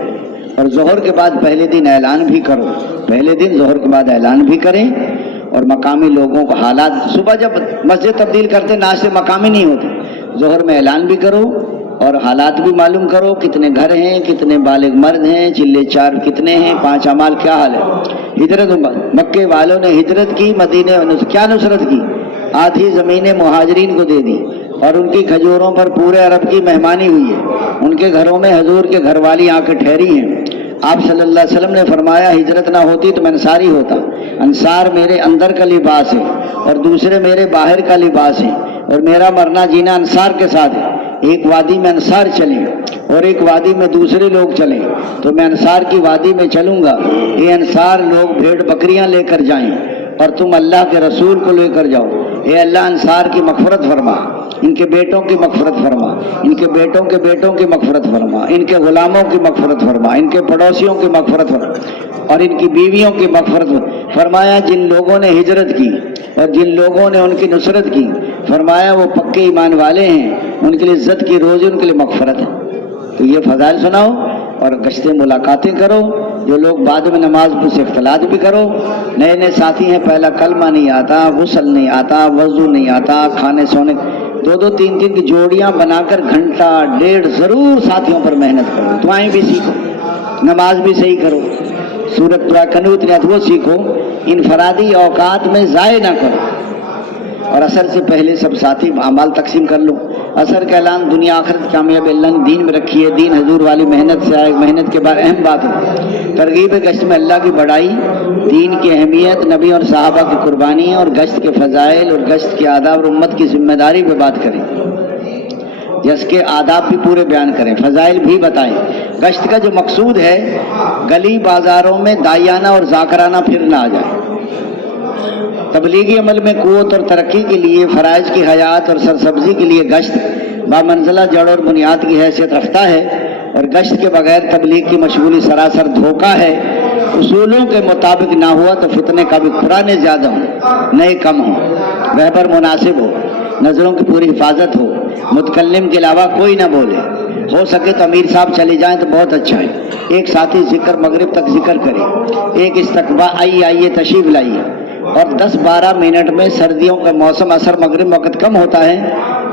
اور ظہر کے بعد پہلے دن اعلان بھی کرو۔ پہلے دن ظہر کے بعد اعلان بھی کریں، اور مقامی لوگوں کو حالات، صبح جب مسجد تبدیل کرتے ناشتے مقامی نہیں ہوتے، ظہر میں اعلان بھی کرو اور حالات بھی معلوم کرو، کتنے گھر ہیں، کتنے بالغ مرد ہیں، چلے چار کتنے ہیں، 5 اعمال کیا حال ہے۔ ہجرت، مکے والوں نے ہجرت کی، مدینے کیا نصرت کی، آدھی زمینیں مہاجرین کو دے دی، اور ان کی کھجوروں پر پورے عرب کی مہمانی ہوئی ہے۔ ان کے گھروں میں حضور کے گھر والی آ کے ٹھہری ہیں۔ آپ صلی اللہ علیہ وسلم نے فرمایا ہجرت نہ ہوتی تو میں انصاری ہوتا۔ انصار میرے اندر کا لباس ہے اور دوسرے میرے باہر کا لباس ہے، اور میرا مرنا جینا انصار کے ساتھ ہے۔ ایک وادی میں انصار چلیں اور ایک وادی میں دوسرے لوگ چلیں تو میں انصار کی وادی میں چلوں گا۔ یہ انصار لوگ بھیڑ بکریاں لے کر جائیں اور تم اللہ کے رسول کو لے کر جاؤ۔ اے اللہ انصار کی مغفرت فرما، ان کے بیٹوں کی مغفرت فرما، ان کے بیٹوں کے بیٹوں کی مغفرت فرما، ان کے غلاموں کی مغفرت فرما، ان کے پڑوسیوں کی مغفرت فرما، اور ان کی بیویوں کی مغفرت فرمایا۔ جن لوگوں نے ہجرت کی اور جن لوگوں نے ان کی نصرت کی، فرمایا وہ پکے ایمان والے ہیں، ان کے لیے عزت کی روزی، ان کے لیے مغفرت ہے۔ تو یہ فضائل سناؤ اور گشتیں ملاقاتیں کرو. جو لوگ بعد میں نماز میں سے اختلاط بھی کرو. نئے نئے ساتھی ہیں, پہلا کلمہ نہیں آتا, غسل نہیں آتا, وضو نہیں آتا, کھانے سونے, 2-2 3-3 کی جوڑیاں بنا کر گھنٹہ ڈیڑھ ضرور ساتھیوں پر محنت کرو. دعائیں بھی سیکھو, نماز بھی صحیح کرو, سورت دعا قنوت نیت وہ سیکھو, انفرادی اوقات میں ضائع نہ کرو. اور عصر سے پہلے سب ساتھی اعمال تقسیم کر لو. عصر کا اعلان دنیا آخرت کامیاب اللہ نے دین میں رکھی ہے. دین حضور والی محنت سے آئے. محنت کے بعد اہم بات ہے ترغیب گشت میں اللہ کی بڑائی, دین کی اہمیت, نبی اور صحابہ کی قربانی اور گشت کے فضائل اور گشت کے آداب اور امت کی ذمہ داری پہ بات کریں. جس کے آداب بھی پورے بیان کریں, فضائل بھی بتائیں. گشت کا جو مقصود ہے گلی بازاروں میں دائیانہ اور ذاکرانہ پھرنا آ جائے. تبلیغی عمل میں قوت اور ترقی کے لیے فرائض کی حیات اور سرسبزی کے لیے گشت بامنزلہ جڑ اور بنیاد کی حیثیت رکھتا ہے. اور گشت کے بغیر تبلیغ کی مشغولی سراسر دھوکہ ہے. اصولوں کے مطابق نہ ہوا تو فتنے کا بھی پرانے زیادہ ہوں, نئے کم ہوں, رہبر مناسب ہو, نظروں کی پوری حفاظت ہو, متکلم کے علاوہ کوئی نہ بولے. ہو سکے تو امیر صاحب چلے جائیں تو بہت اچھا ہے. ایک ساتھی ذکر مغرب تک ذکر کرے, ایک استقبال آئیے تشریف لائیے. اور 10-12 منٹ میں, سردیوں کا موسم اثر مغرب وقت کم ہوتا ہے,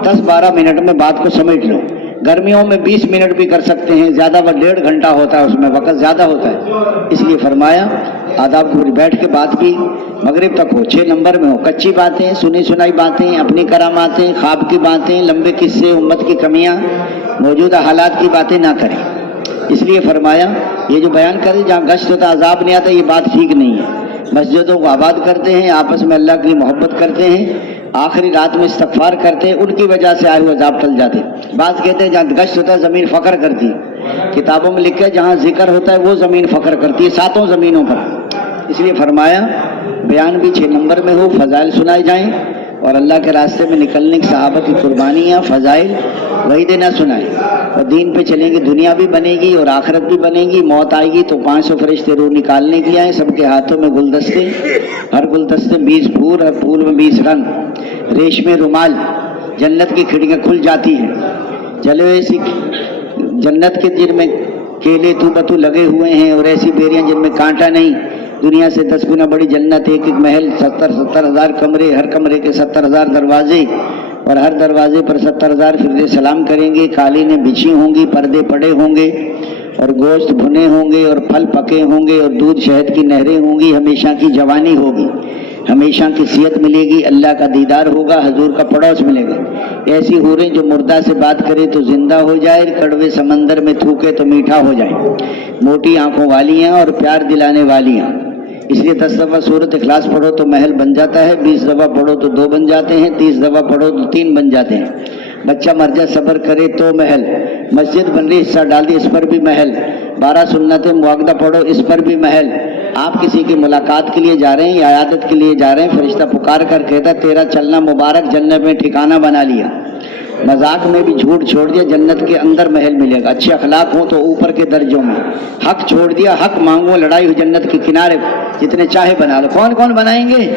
10-12 منٹ میں بات کو سمیٹ لو. گرمیوں میں 20 منٹ بھی کر سکتے ہیں, زیادہ وہ 1.5 گھنٹہ ہوتا ہے, اس میں وقت زیادہ ہوتا ہے. اس لیے فرمایا آداب کو بیٹھ کے بات بھی مغرب تک ہو, 6 نمبر میں ہو. کچی باتیں, سنی سنائی باتیں, اپنی کراماتیں, خواب کی باتیں, لمبے قصے, امت کی کمیاں, موجودہ حالات کی باتیں نہ کریں. اس لیے فرمایا یہ جو بیان کرے جہاں گشت ہوتا عذاب نہیں آتا, یہ بات ٹھیک نہیں ہے. مسجدوں کو آباد کرتے ہیں, آپس میں اللہ کی محبت کرتے ہیں, آخری رات میں استغفار کرتے ہیں, ان کی وجہ سے آئے ہوئے عذاب ٹل جاتے ہیں. بعض کہتے ہیں جہاں گشت ہوتا ہے زمین فخر کرتی ہے. کتابوں میں لکھا ہے جہاں ذکر ہوتا ہے وہ زمین فخر کرتی ہے, 7 زمینوں پر. اس لیے فرمایا بیان بھی 6 نمبر میں ہو, فضائل سنائے جائیں, اور اللہ کے راستے میں نکلنے کی صحابہ کی قربانیاں, فضائل, وعیدیں نہ سنائیں. اور دین پہ چلیں گے, دنیا بھی بنے گی اور آخرت بھی بنے گی. موت آئے گی تو 500 فرشتے روح نکالنے کے آئے, سب کے ہاتھوں میں گلدستے, ہر گلدستے 20 پھول, ہر پھول میں 20 رنگ, ریشمی رومال. جنت کی کھڑکیاں کھل جاتی ہیں. چلو ایسی جنت کے جن میں کیلے تو بتو لگے ہوئے ہیں, اور ایسی بیریاں جن میں کانٹا نہیں. دنیا سے 10 گنا بڑی جنت, ایک ایک محل, 70 ہزار کمرے, ہر کمرے کے 70,000 دروازے, اور ہر دروازے پر 70,000 فرشتے سلام کریں گے. قالینیں بچھی ہوں گی, پردے پڑے ہوں گے, اور گوشت بھنے ہوں گے, اور پھل پکے ہوں گے, اور دودھ شہد کی نہریں ہوں گی. ہمیشہ کی جوانی ہوگی, ہمیشہ کی صحت ملے گی, اللہ کا دیدار ہوگا, حضور کا پڑوس ملے گا. ایسی حوریں جو مردہ سے بات کرے تو زندہ ہو جائے, کڑوے سمندر میں تھوکے تو میٹھا ہو جائے. موٹی آنکھوں والیاں اور پیار دلانے والیاں. اس لیے 10 دفعہ سورت اخلاص پڑھو تو محل بن جاتا ہے, 20 دفعہ پڑھو تو 2 بن جاتے ہیں, 30 دفعہ پڑھو تو 3 بن جاتے ہیں. بچہ مر جائے صبر کرے تو محل. مسجد بن رہی, حصہ ڈال دی, اس پر بھی محل. 12 سنتیں مواقدہ پڑھو, اس پر بھی محل. آپ کسی کی ملاقات کے لیے جا رہے ہیں یا عیادت کے لیے جا رہے ہیں, فرشتہ پکار کر کہتا ہے تیرا چلنا مبارک, جنت میں ٹھکانہ بنا لیا. مذاق میں بھی جھوٹ چھوڑ دیا, جنت کے اندر محل ملے گا. اچھے اخلاق ہوں تو اوپر کے درجوں میں. حق چھوڑ دیا, حق مانگو, لڑائی ہوئی جنت کے کنارے, جتنے چاہے بنا لو. کون کون بنائیں گے؟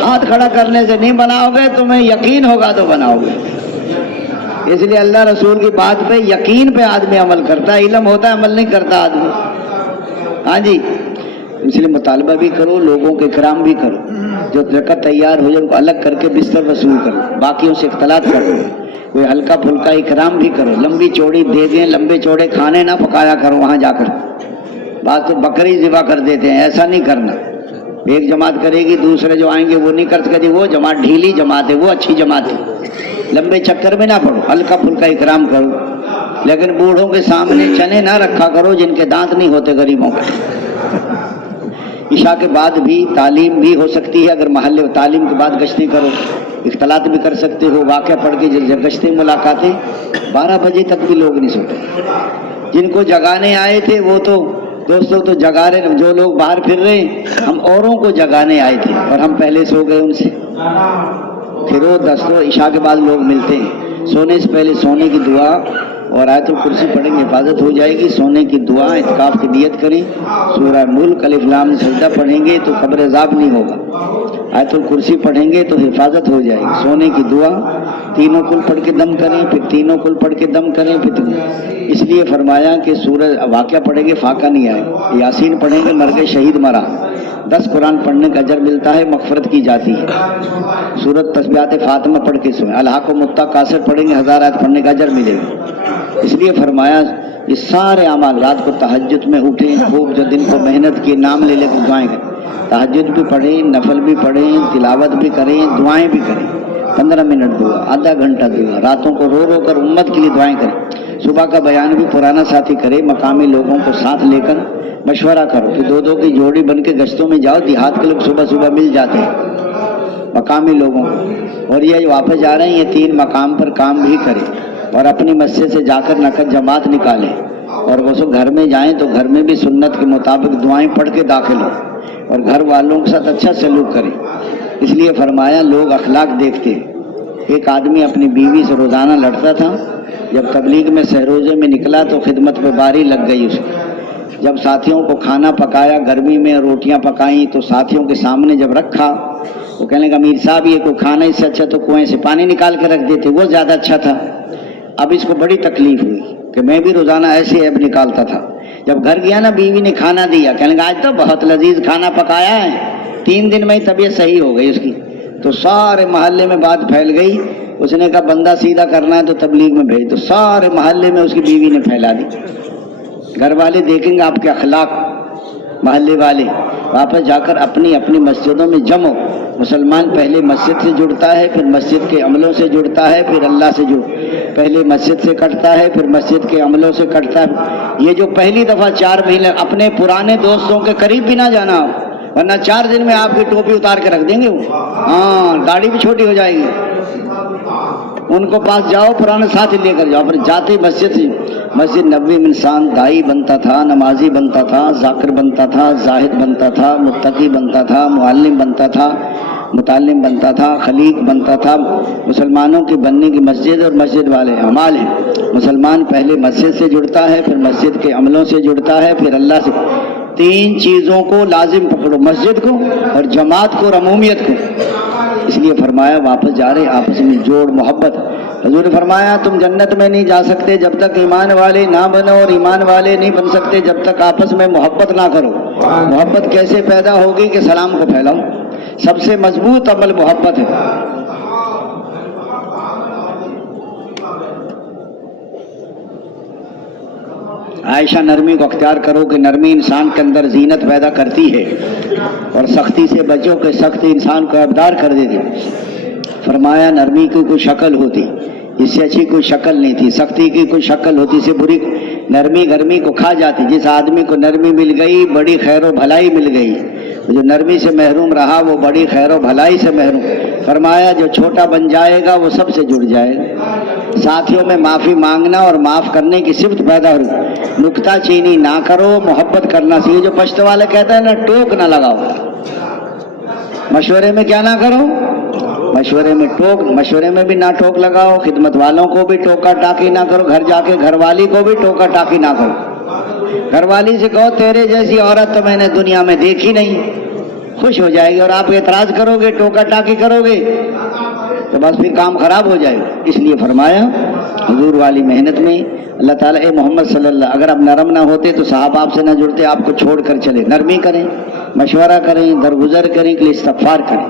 ہاتھ کھڑا کرنے سے نہیں بناؤ گے, تمہیں یقین ہوگا تو بناؤ گے. اس لیے اللہ رسول کی بات پہ, یقین پہ آدمی عمل کرتا ہے, علم ہوتا ہے عمل نہیں کرتا آدمی. ہاں جی, اس لیے مطالبہ بھی کرو, لوگوں کے اکرام بھی کرو. جو رکعت تیار ہو جائے ان کو الگ کر کے بستر وصول کرو, باقیوں سے اختلاط کرو. کوئی ہلکا پھلکا اکرام بھی کرو. لمبی چوڑی دے دیں, لمبے چوڑے کھانے نہ پکایا کرو وہاں جا کر. بعض تو بکری ذبح کر دیتے ہیں, ایسا نہیں کرنا. ایک جماعت کرے گی, دوسرے جو آئیں گے وہ نہیں کر سکتے. وہ جماعت ڈھیلی جماعت ہے, وہ اچھی جماعت ہے. لمبے چکر میں نہ پڑو, ہلکا پھلکا اکرام کرو. لیکن بوڑھوں کے سامنے چنے نہ رکھا کرو جن کے دانت نہیں ہوتے غریبوں کے. عشاء کے بعد بھی تعلیم بھی ہو سکتی ہے, اگر محلے تعلیم کے بعد گشتیں کرو, اختلاط بھی کر سکتے ہو. واقعہ پڑھ کے گشتیں ملاقاتیں 12 بجے تک بھی لوگ نہیں سوتے. جن کو جگانے آئے تھے وہ تو دوستوں تو جگا رہے, جو لوگ باہر پھر رہے ہیں, ہم اوروں کو جگانے آئے تھے اور ہم پہلے سو گئے ان سے. پھر وہ دستوں عشاء کے بعد لوگ ملتے ہیں. سونے سے پہلے سونے کی دعا اور آیت الکرسی پڑھیں گے, حفاظت ہو جائے گی. سونے کی دعا, اعتکاف کی نیت کریں. سورہ ملک, الف لام سجدہ پڑھیں گے تو قبر عذاب نہیں ہوگا. آیت الکرسی پڑھیں گے تو حفاظت ہو جائے گی. سونے کی دعا تینوں کل پڑھ کے دم کریں، پھر تینوں کل پڑھ کے دم کریں، اس لیے فرمایا کہ سورہ واقعہ پڑھیں گے فاقہ نہیں آئے، یاسین پڑھیں گے مر گئے شہید مرا، 10 قرآن پڑھنے کا اجر ملتا ہے، مغفرت کی جاتی ہے۔ سورت تسبیحات فاطمہ پڑھ کے سوئیں، الحاق و متقاصر پڑھیں گے 1000 آیت پڑھنے کا اجر ملے گا۔ اس لیے فرمایا یہ سارے اعمال، رات کو تہجد میں اٹھیں خوب، جو دن کو محنت کی نام لے لے کے دعائیں کریں، تہجد بھی پڑھیں، نفل بھی پڑھیں، تلاوت بھی کریں، دعائیں بھی کریں، 15 منٹ دعا، آدھا گھنٹہ دعا، راتوں کو رو رو کر امت کے لیے دعائیں کریں۔ صبح کا بیان بھی پرانا ساتھی کرے، مقامی لوگوں کو ساتھ لے کر مشورہ کرو کہ 2 کی جوڑی بن کے گشتوں میں جاؤ، دیہات کے لوگ صبح صبح مل جاتے ہیں مقامی لوگوں کو، اور یہ واپس جا رہے ہیں یہ 3 مقام پر کام بھی کریں، اور اپنی مسجد سے جا کر نقد جماعت نکالیں، اور وہ سب گھر میں جائیں تو گھر میں بھی سنت کے مطابق دعائیں پڑھ کے داخل ہوں، اور گھر والوں کے ساتھ اچھا سلوک کریں۔ اس لیے فرمایا لوگ اخلاق دیکھتے ہیں۔ ایک آدمی اپنی بیوی سے روزانہ لڑتا تھا، جب تبلیغ میں سہروزے میں نکلا تو خدمت پہ باری لگ گئی اس کی۔ جب ساتھیوں کو کھانا پکایا، گرمی میں روٹیاں پکائیں، تو ساتھیوں کے سامنے جب رکھا، وہ کہنے لگا امیر صاحب یہ کوئی کھانا اس سے اچھا تو کنویں سے پانی نکال کے رکھ دیتے، وہ زیادہ اچھا تھا۔ اب اس کو بڑی تکلیف ہوئی کہ میں بھی روزانہ ایسے ایب نکالتا تھا۔ جب گھر گیا نا بیوی نے کھانا دیا، کہنے لگا آج تو بہت لذیذ کھانا پکایا ہے، 3 دن میں ہی طبیعت صحیح ہو گئی اس کی۔ تو سارے محلے میں بات پھیل گئی، اس نے کہا بندہ سیدھا کرنا ہے تو تبلیغ میں بھیج، تو سارے محلے میں اس کی بیوی نے پھیلا دی۔ گھر والے دیکھیں گے آپ کے اخلاق، محلے والے واپس جا کر اپنی اپنی مسجدوں میں جمو۔ مسلمان پہلے مسجد سے جڑتا ہے، پھر مسجد کے عملوں سے جڑتا ہے، پھر اللہ سے پہلے مسجد سے کٹتا ہے، پھر مسجد کے عملوں سے کٹتا ہے۔ یہ جو پہلی دفعہ 4 مہینے اپنے پرانے دوستوں کے قریب بھی نہ جانا ہو، ورنہ 4 دن میں آپ کی ٹوپی اتار کے رکھ دیں گے وہ، داڑھی بھی چھوٹی ہو جائے گی۔ ان کو پاس جاؤ، پرانے ساتھ لے کر جاؤ، پھر جاتے مسجد نبوی میں انسان دائی بنتا تھا، نمازی بنتا تھا، ذاکر بنتا تھا، زاہد بنتا تھا، متقی بنتا تھا، معلم بنتا تھا، متعلم بنتا تھا، خلیق بنتا تھا۔ مسلمانوں کی بننے کی مسجد اور مسجد والے اعمال ہیں۔ مسلمان پہلے مسجد سے جڑتا ہے، پھر مسجد کے عملوں سے جڑتا ہے، پھر اللہ سے۔ 3 چیزوں کو لازم پکڑو، مسجد کو اور جماعت کو اور عمومیت کو۔ اس لیے فرمایا واپس جا رہے آپس میں جوڑ محبت۔ حضور نے فرمایا تم جنت میں نہیں جا سکتے جب تک ایمان والے نہ بنو، اور ایمان والے نہیں بن سکتے جب تک آپس میں محبت نہ کرو۔ محبت کیسے پیدا ہوگی کہ سلام کو پھیلاؤ، سب سے مضبوط عمل محبت ہے۔ عائشہ نرمی کو اختیار کرو کہ نرمی انسان کے اندر زینت پیدا کرتی ہے، اور سختی سے بچو کہ سختی انسان کو ابدار کر دیتی۔ فرمایا نرمی کی کوئی شکل ہوتی، اس سے اچھی کوئی شکل نہیں تھی، سختی کی کوئی شکل ہوتی، اس سے بری نرمی گرمی کو کھا جاتی۔ جس آدمی کو نرمی مل گئی بڑی خیر و بھلائی مل گئی، جو نرمی سے محروم رہا وہ بڑی خیر و بھلائی سے محروم۔ فرمایا جو چھوٹا بن جائے گا وہ سب سے جڑ جائے گا۔ ساتھیوں میں معافی مانگنا اور معاف کرنے کی صفت پیدا ہو، نکتہ چینی نہ کرو، محبت کرنا سیکھو۔ جو پشت والے کہتا ہے نا ٹوک نہ لگاؤ، مشورے میں کیا نہ کرو، مشورے میں مشورے میں بھی نہ ٹوک لگاؤ، خدمت والوں کو بھی ٹوکا ٹاکی نہ کرو، گھر جا کے گھر والی کو بھی ٹوکا ٹاکی نہ کرو۔ گھر والی سے کہو تیرے جیسی عورت تو میں نے دنیا میں دیکھی نہیں، خوش ہو جائے گی، اور آپ اعتراض کرو گے ٹوکا ٹاکی کرو گے تو بس پھر کام خراب ہو جائے گا۔ اس لیے فرمایا حضور والی محنت میں اللہ تعالیٰ اے محمد صلی اللہ، اگر آپ نرم نہ ہوتے تو صحابہ آپ سے نہ جڑتے، آپ کو چھوڑ کر چلے۔ نرمی کریں، مشورہ کریں، درگزر کریں، کہ استغفار کریں۔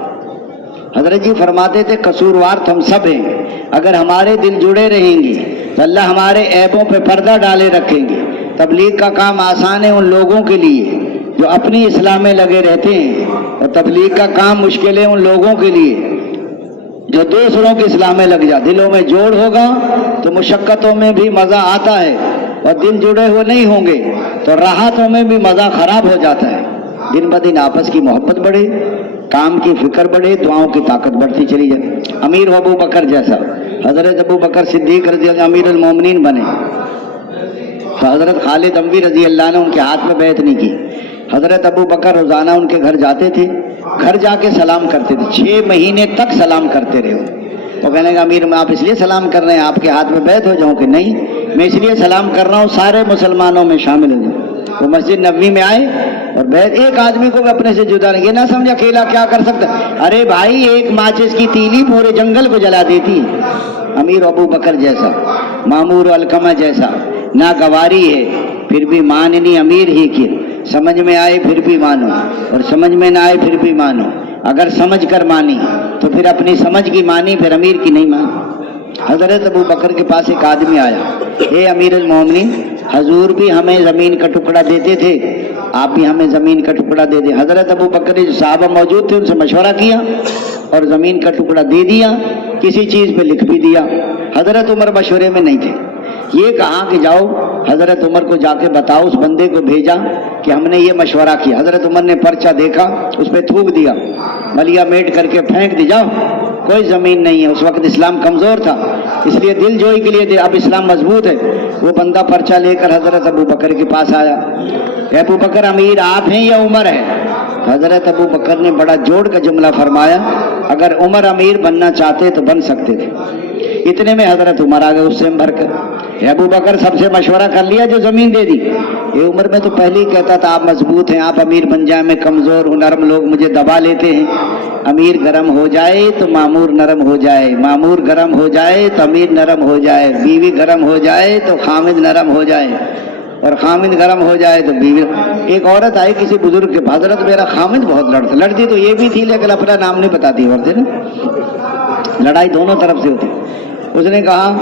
حضرت جی فرماتے تھے قصوروار تو ہم سب ہیں، اگر ہمارے دل جڑے رہیں گے تو اللہ ہمارے عیبوں پہ پردہ ڈالے رکھیں گے۔ تبلیغ کا کام آسان ہے ان لوگوں کے لیے جو اپنی اصلاح میں لگے رہتے ہیں، اور تبلیغ کا کام مشکل ہے ان لوگوں کے لیے جو دوسروں کی اصلاح میں لگ جائے۔ دلوں میں جوڑ ہوگا تو مشقتوں میں بھی مزہ آتا ہے، اور دل جڑے ہوئے نہیں ہوں گے تو راحتوں میں بھی مزہ خراب ہو جاتا ہے۔ دن بدن آپس کی محبت بڑھے، کام کی فکر بڑھے، دعاؤں کی طاقت بڑھتی چلی جائے۔ امیر ابو بکر جیسا حضرت ابو بکر صدیق رضی اللہ عنہ امیر المومنین بنے، تو حضرت خالد اموی رضی اللہ عنہ ان کے ہاتھ میں بیعت نہیں کی۔ حضرت ابو بکر روزانہ ان کے گھر جاتے تھے، گھر جا کے سلام کرتے تھے، 6 مہینے تک سلام کرتے رہے۔ وہ کہنے گا امیر میں آپ اس لیے سلام کر رہے ہیں آپ کے ہاتھ میں بیعت ہو جاؤں؟ کہ نہیں، میں اس لیے سلام کر رہا ہوں سارے مسلمانوں میں شامل ہو جاؤں۔ وہ مسجد نبوی میں آئے اور ایک آدمی کو بھی اپنے سے جدا نہیں، یہ نہ سمجھ اکیلا کیا کر سکتا ہے۔ ارے بھائی ایک ماچس کی تیلی پورے جنگل کو جلا دیتی ہے۔ امیر ابو بکر جیسا، مامور علقمہ جیسا ناگواری ہے، پھر بھی ماننی امیر ہی کی، سمجھ میں آئے پھر بھی مانو اور سمجھ میں نہ آئے پھر بھی مانو۔ اگر سمجھ کر مانی تو پھر اپنی سمجھ کی مانی، پھر امیر کی نہیں مانی۔ حضرت ابو بکر کے پاس ایک آدمی آیا، اے امیر المومنین، حضور بھی ہمیں زمین کا ٹکڑا دیتے تھے، آپ بھی ہمیں زمین کا ٹکڑا دے دیں۔ حضرت ابو بکر جو صحابہ موجود تھے ان سے مشورہ کیا اور زمین کا ٹکڑا دے دیا، کسی چیز پہ لکھ بھی دیا۔ حضرت عمر مشورے میں نہیں تھے، یہ کہا کہ جاؤ حضرت عمر کو جا کے بتاؤ، اس بندے کو بھیجا کہ ہم نے یہ مشورہ کیا۔ حضرت عمر نے پرچہ دیکھا، اس پہ تھوک دیا، ملیا میٹ کر کے پھینک دی، جاؤ کوئی زمین نہیں ہے۔ اس وقت اسلام کمزور تھا، اس لیے دل جوئی کے لیے دے، اب اسلام مضبوط ہے۔ وہ بندہ پرچہ لے کر حضرت ابو بکر کے پاس آیا، اے ابو بکر امیر آپ ہیں یا عمر ہے؟ حضرت ابو بکر نے بڑا جوڑ کا جملہ فرمایا، اگر عمر امیر بننا چاہتے تو بن سکتے تھے۔ اتنے میں حضرت عمر آ گئے اس سے بھر کر، اے ابو بکر سب سے مشورہ کر لیا جو زمین دے دی؟ یہ عمر میں تو پہلے ہی کہتا تھا آپ مضبوط ہیں، آپ امیر بن جائیں، میں کمزور ہوں، نرم لوگ مجھے دبا لیتے ہیں۔ امیر گرم ہو جائے تو مامور نرم ہو جائے، مامور گرم ہو جائے تو امیر نرم ہو جائے، بیوی گرم ہو جائے تو خامد نرم ہو جائے، اور خامد گرم ہو جائے تو بیوی۔ ایک عورت آئی کسی بزرگ کے، حضرت میرا خامد بہت لڑتی تو یہ بھی تھی لیکن اپنا نام نہیں بتاتی عورتیں نا، لڑائی دونوں طرف سے ہوتی۔ اس نے کہا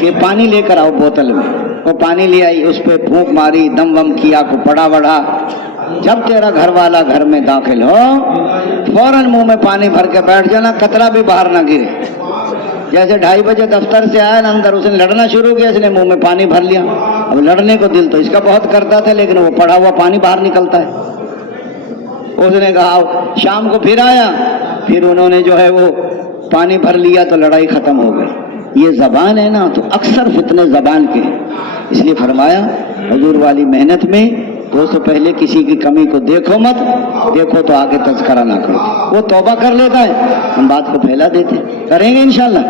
کہ پانی لے کر آؤ بوتل میں، وہ پانی لے آئی، اس پہ پھونک ماری، دم وم کیا، کو پڑا وڑا۔ جب تیرا گھر والا گھر میں داخل ہو فوراً منہ میں پانی بھر کے بیٹھ جانا، قطرہ بھی باہر نہ گرے۔ جیسے 2:30 بجے دفتر سے آیا نا اندر، اس نے لڑنا شروع کیا، اس نے منہ میں پانی بھر لیا۔ اب لڑنے کو دل تو اس کا بہت کرتا تھا لیکن وہ پڑا ہوا پانی باہر نکلتا ہے۔ اس نے کہا شام کو پھر آیا، پھر انہوں نے جو ہے وہ پانی بھر لیا تو لڑائی ختم ہو گئی۔ یہ زبان ہے نا تو اکثر فتنے زبان کے ہیں، اس لیے فرمایا حضور والی محنت میں دوستو پہلے کسی کی کمی کو دیکھو مت، دیکھو تو آگے تذکرہ نہ کرو۔ وہ توبہ کر لیتا ہے، ہم بات کو پھیلا دیتے، کریں گے انشاءاللہ۔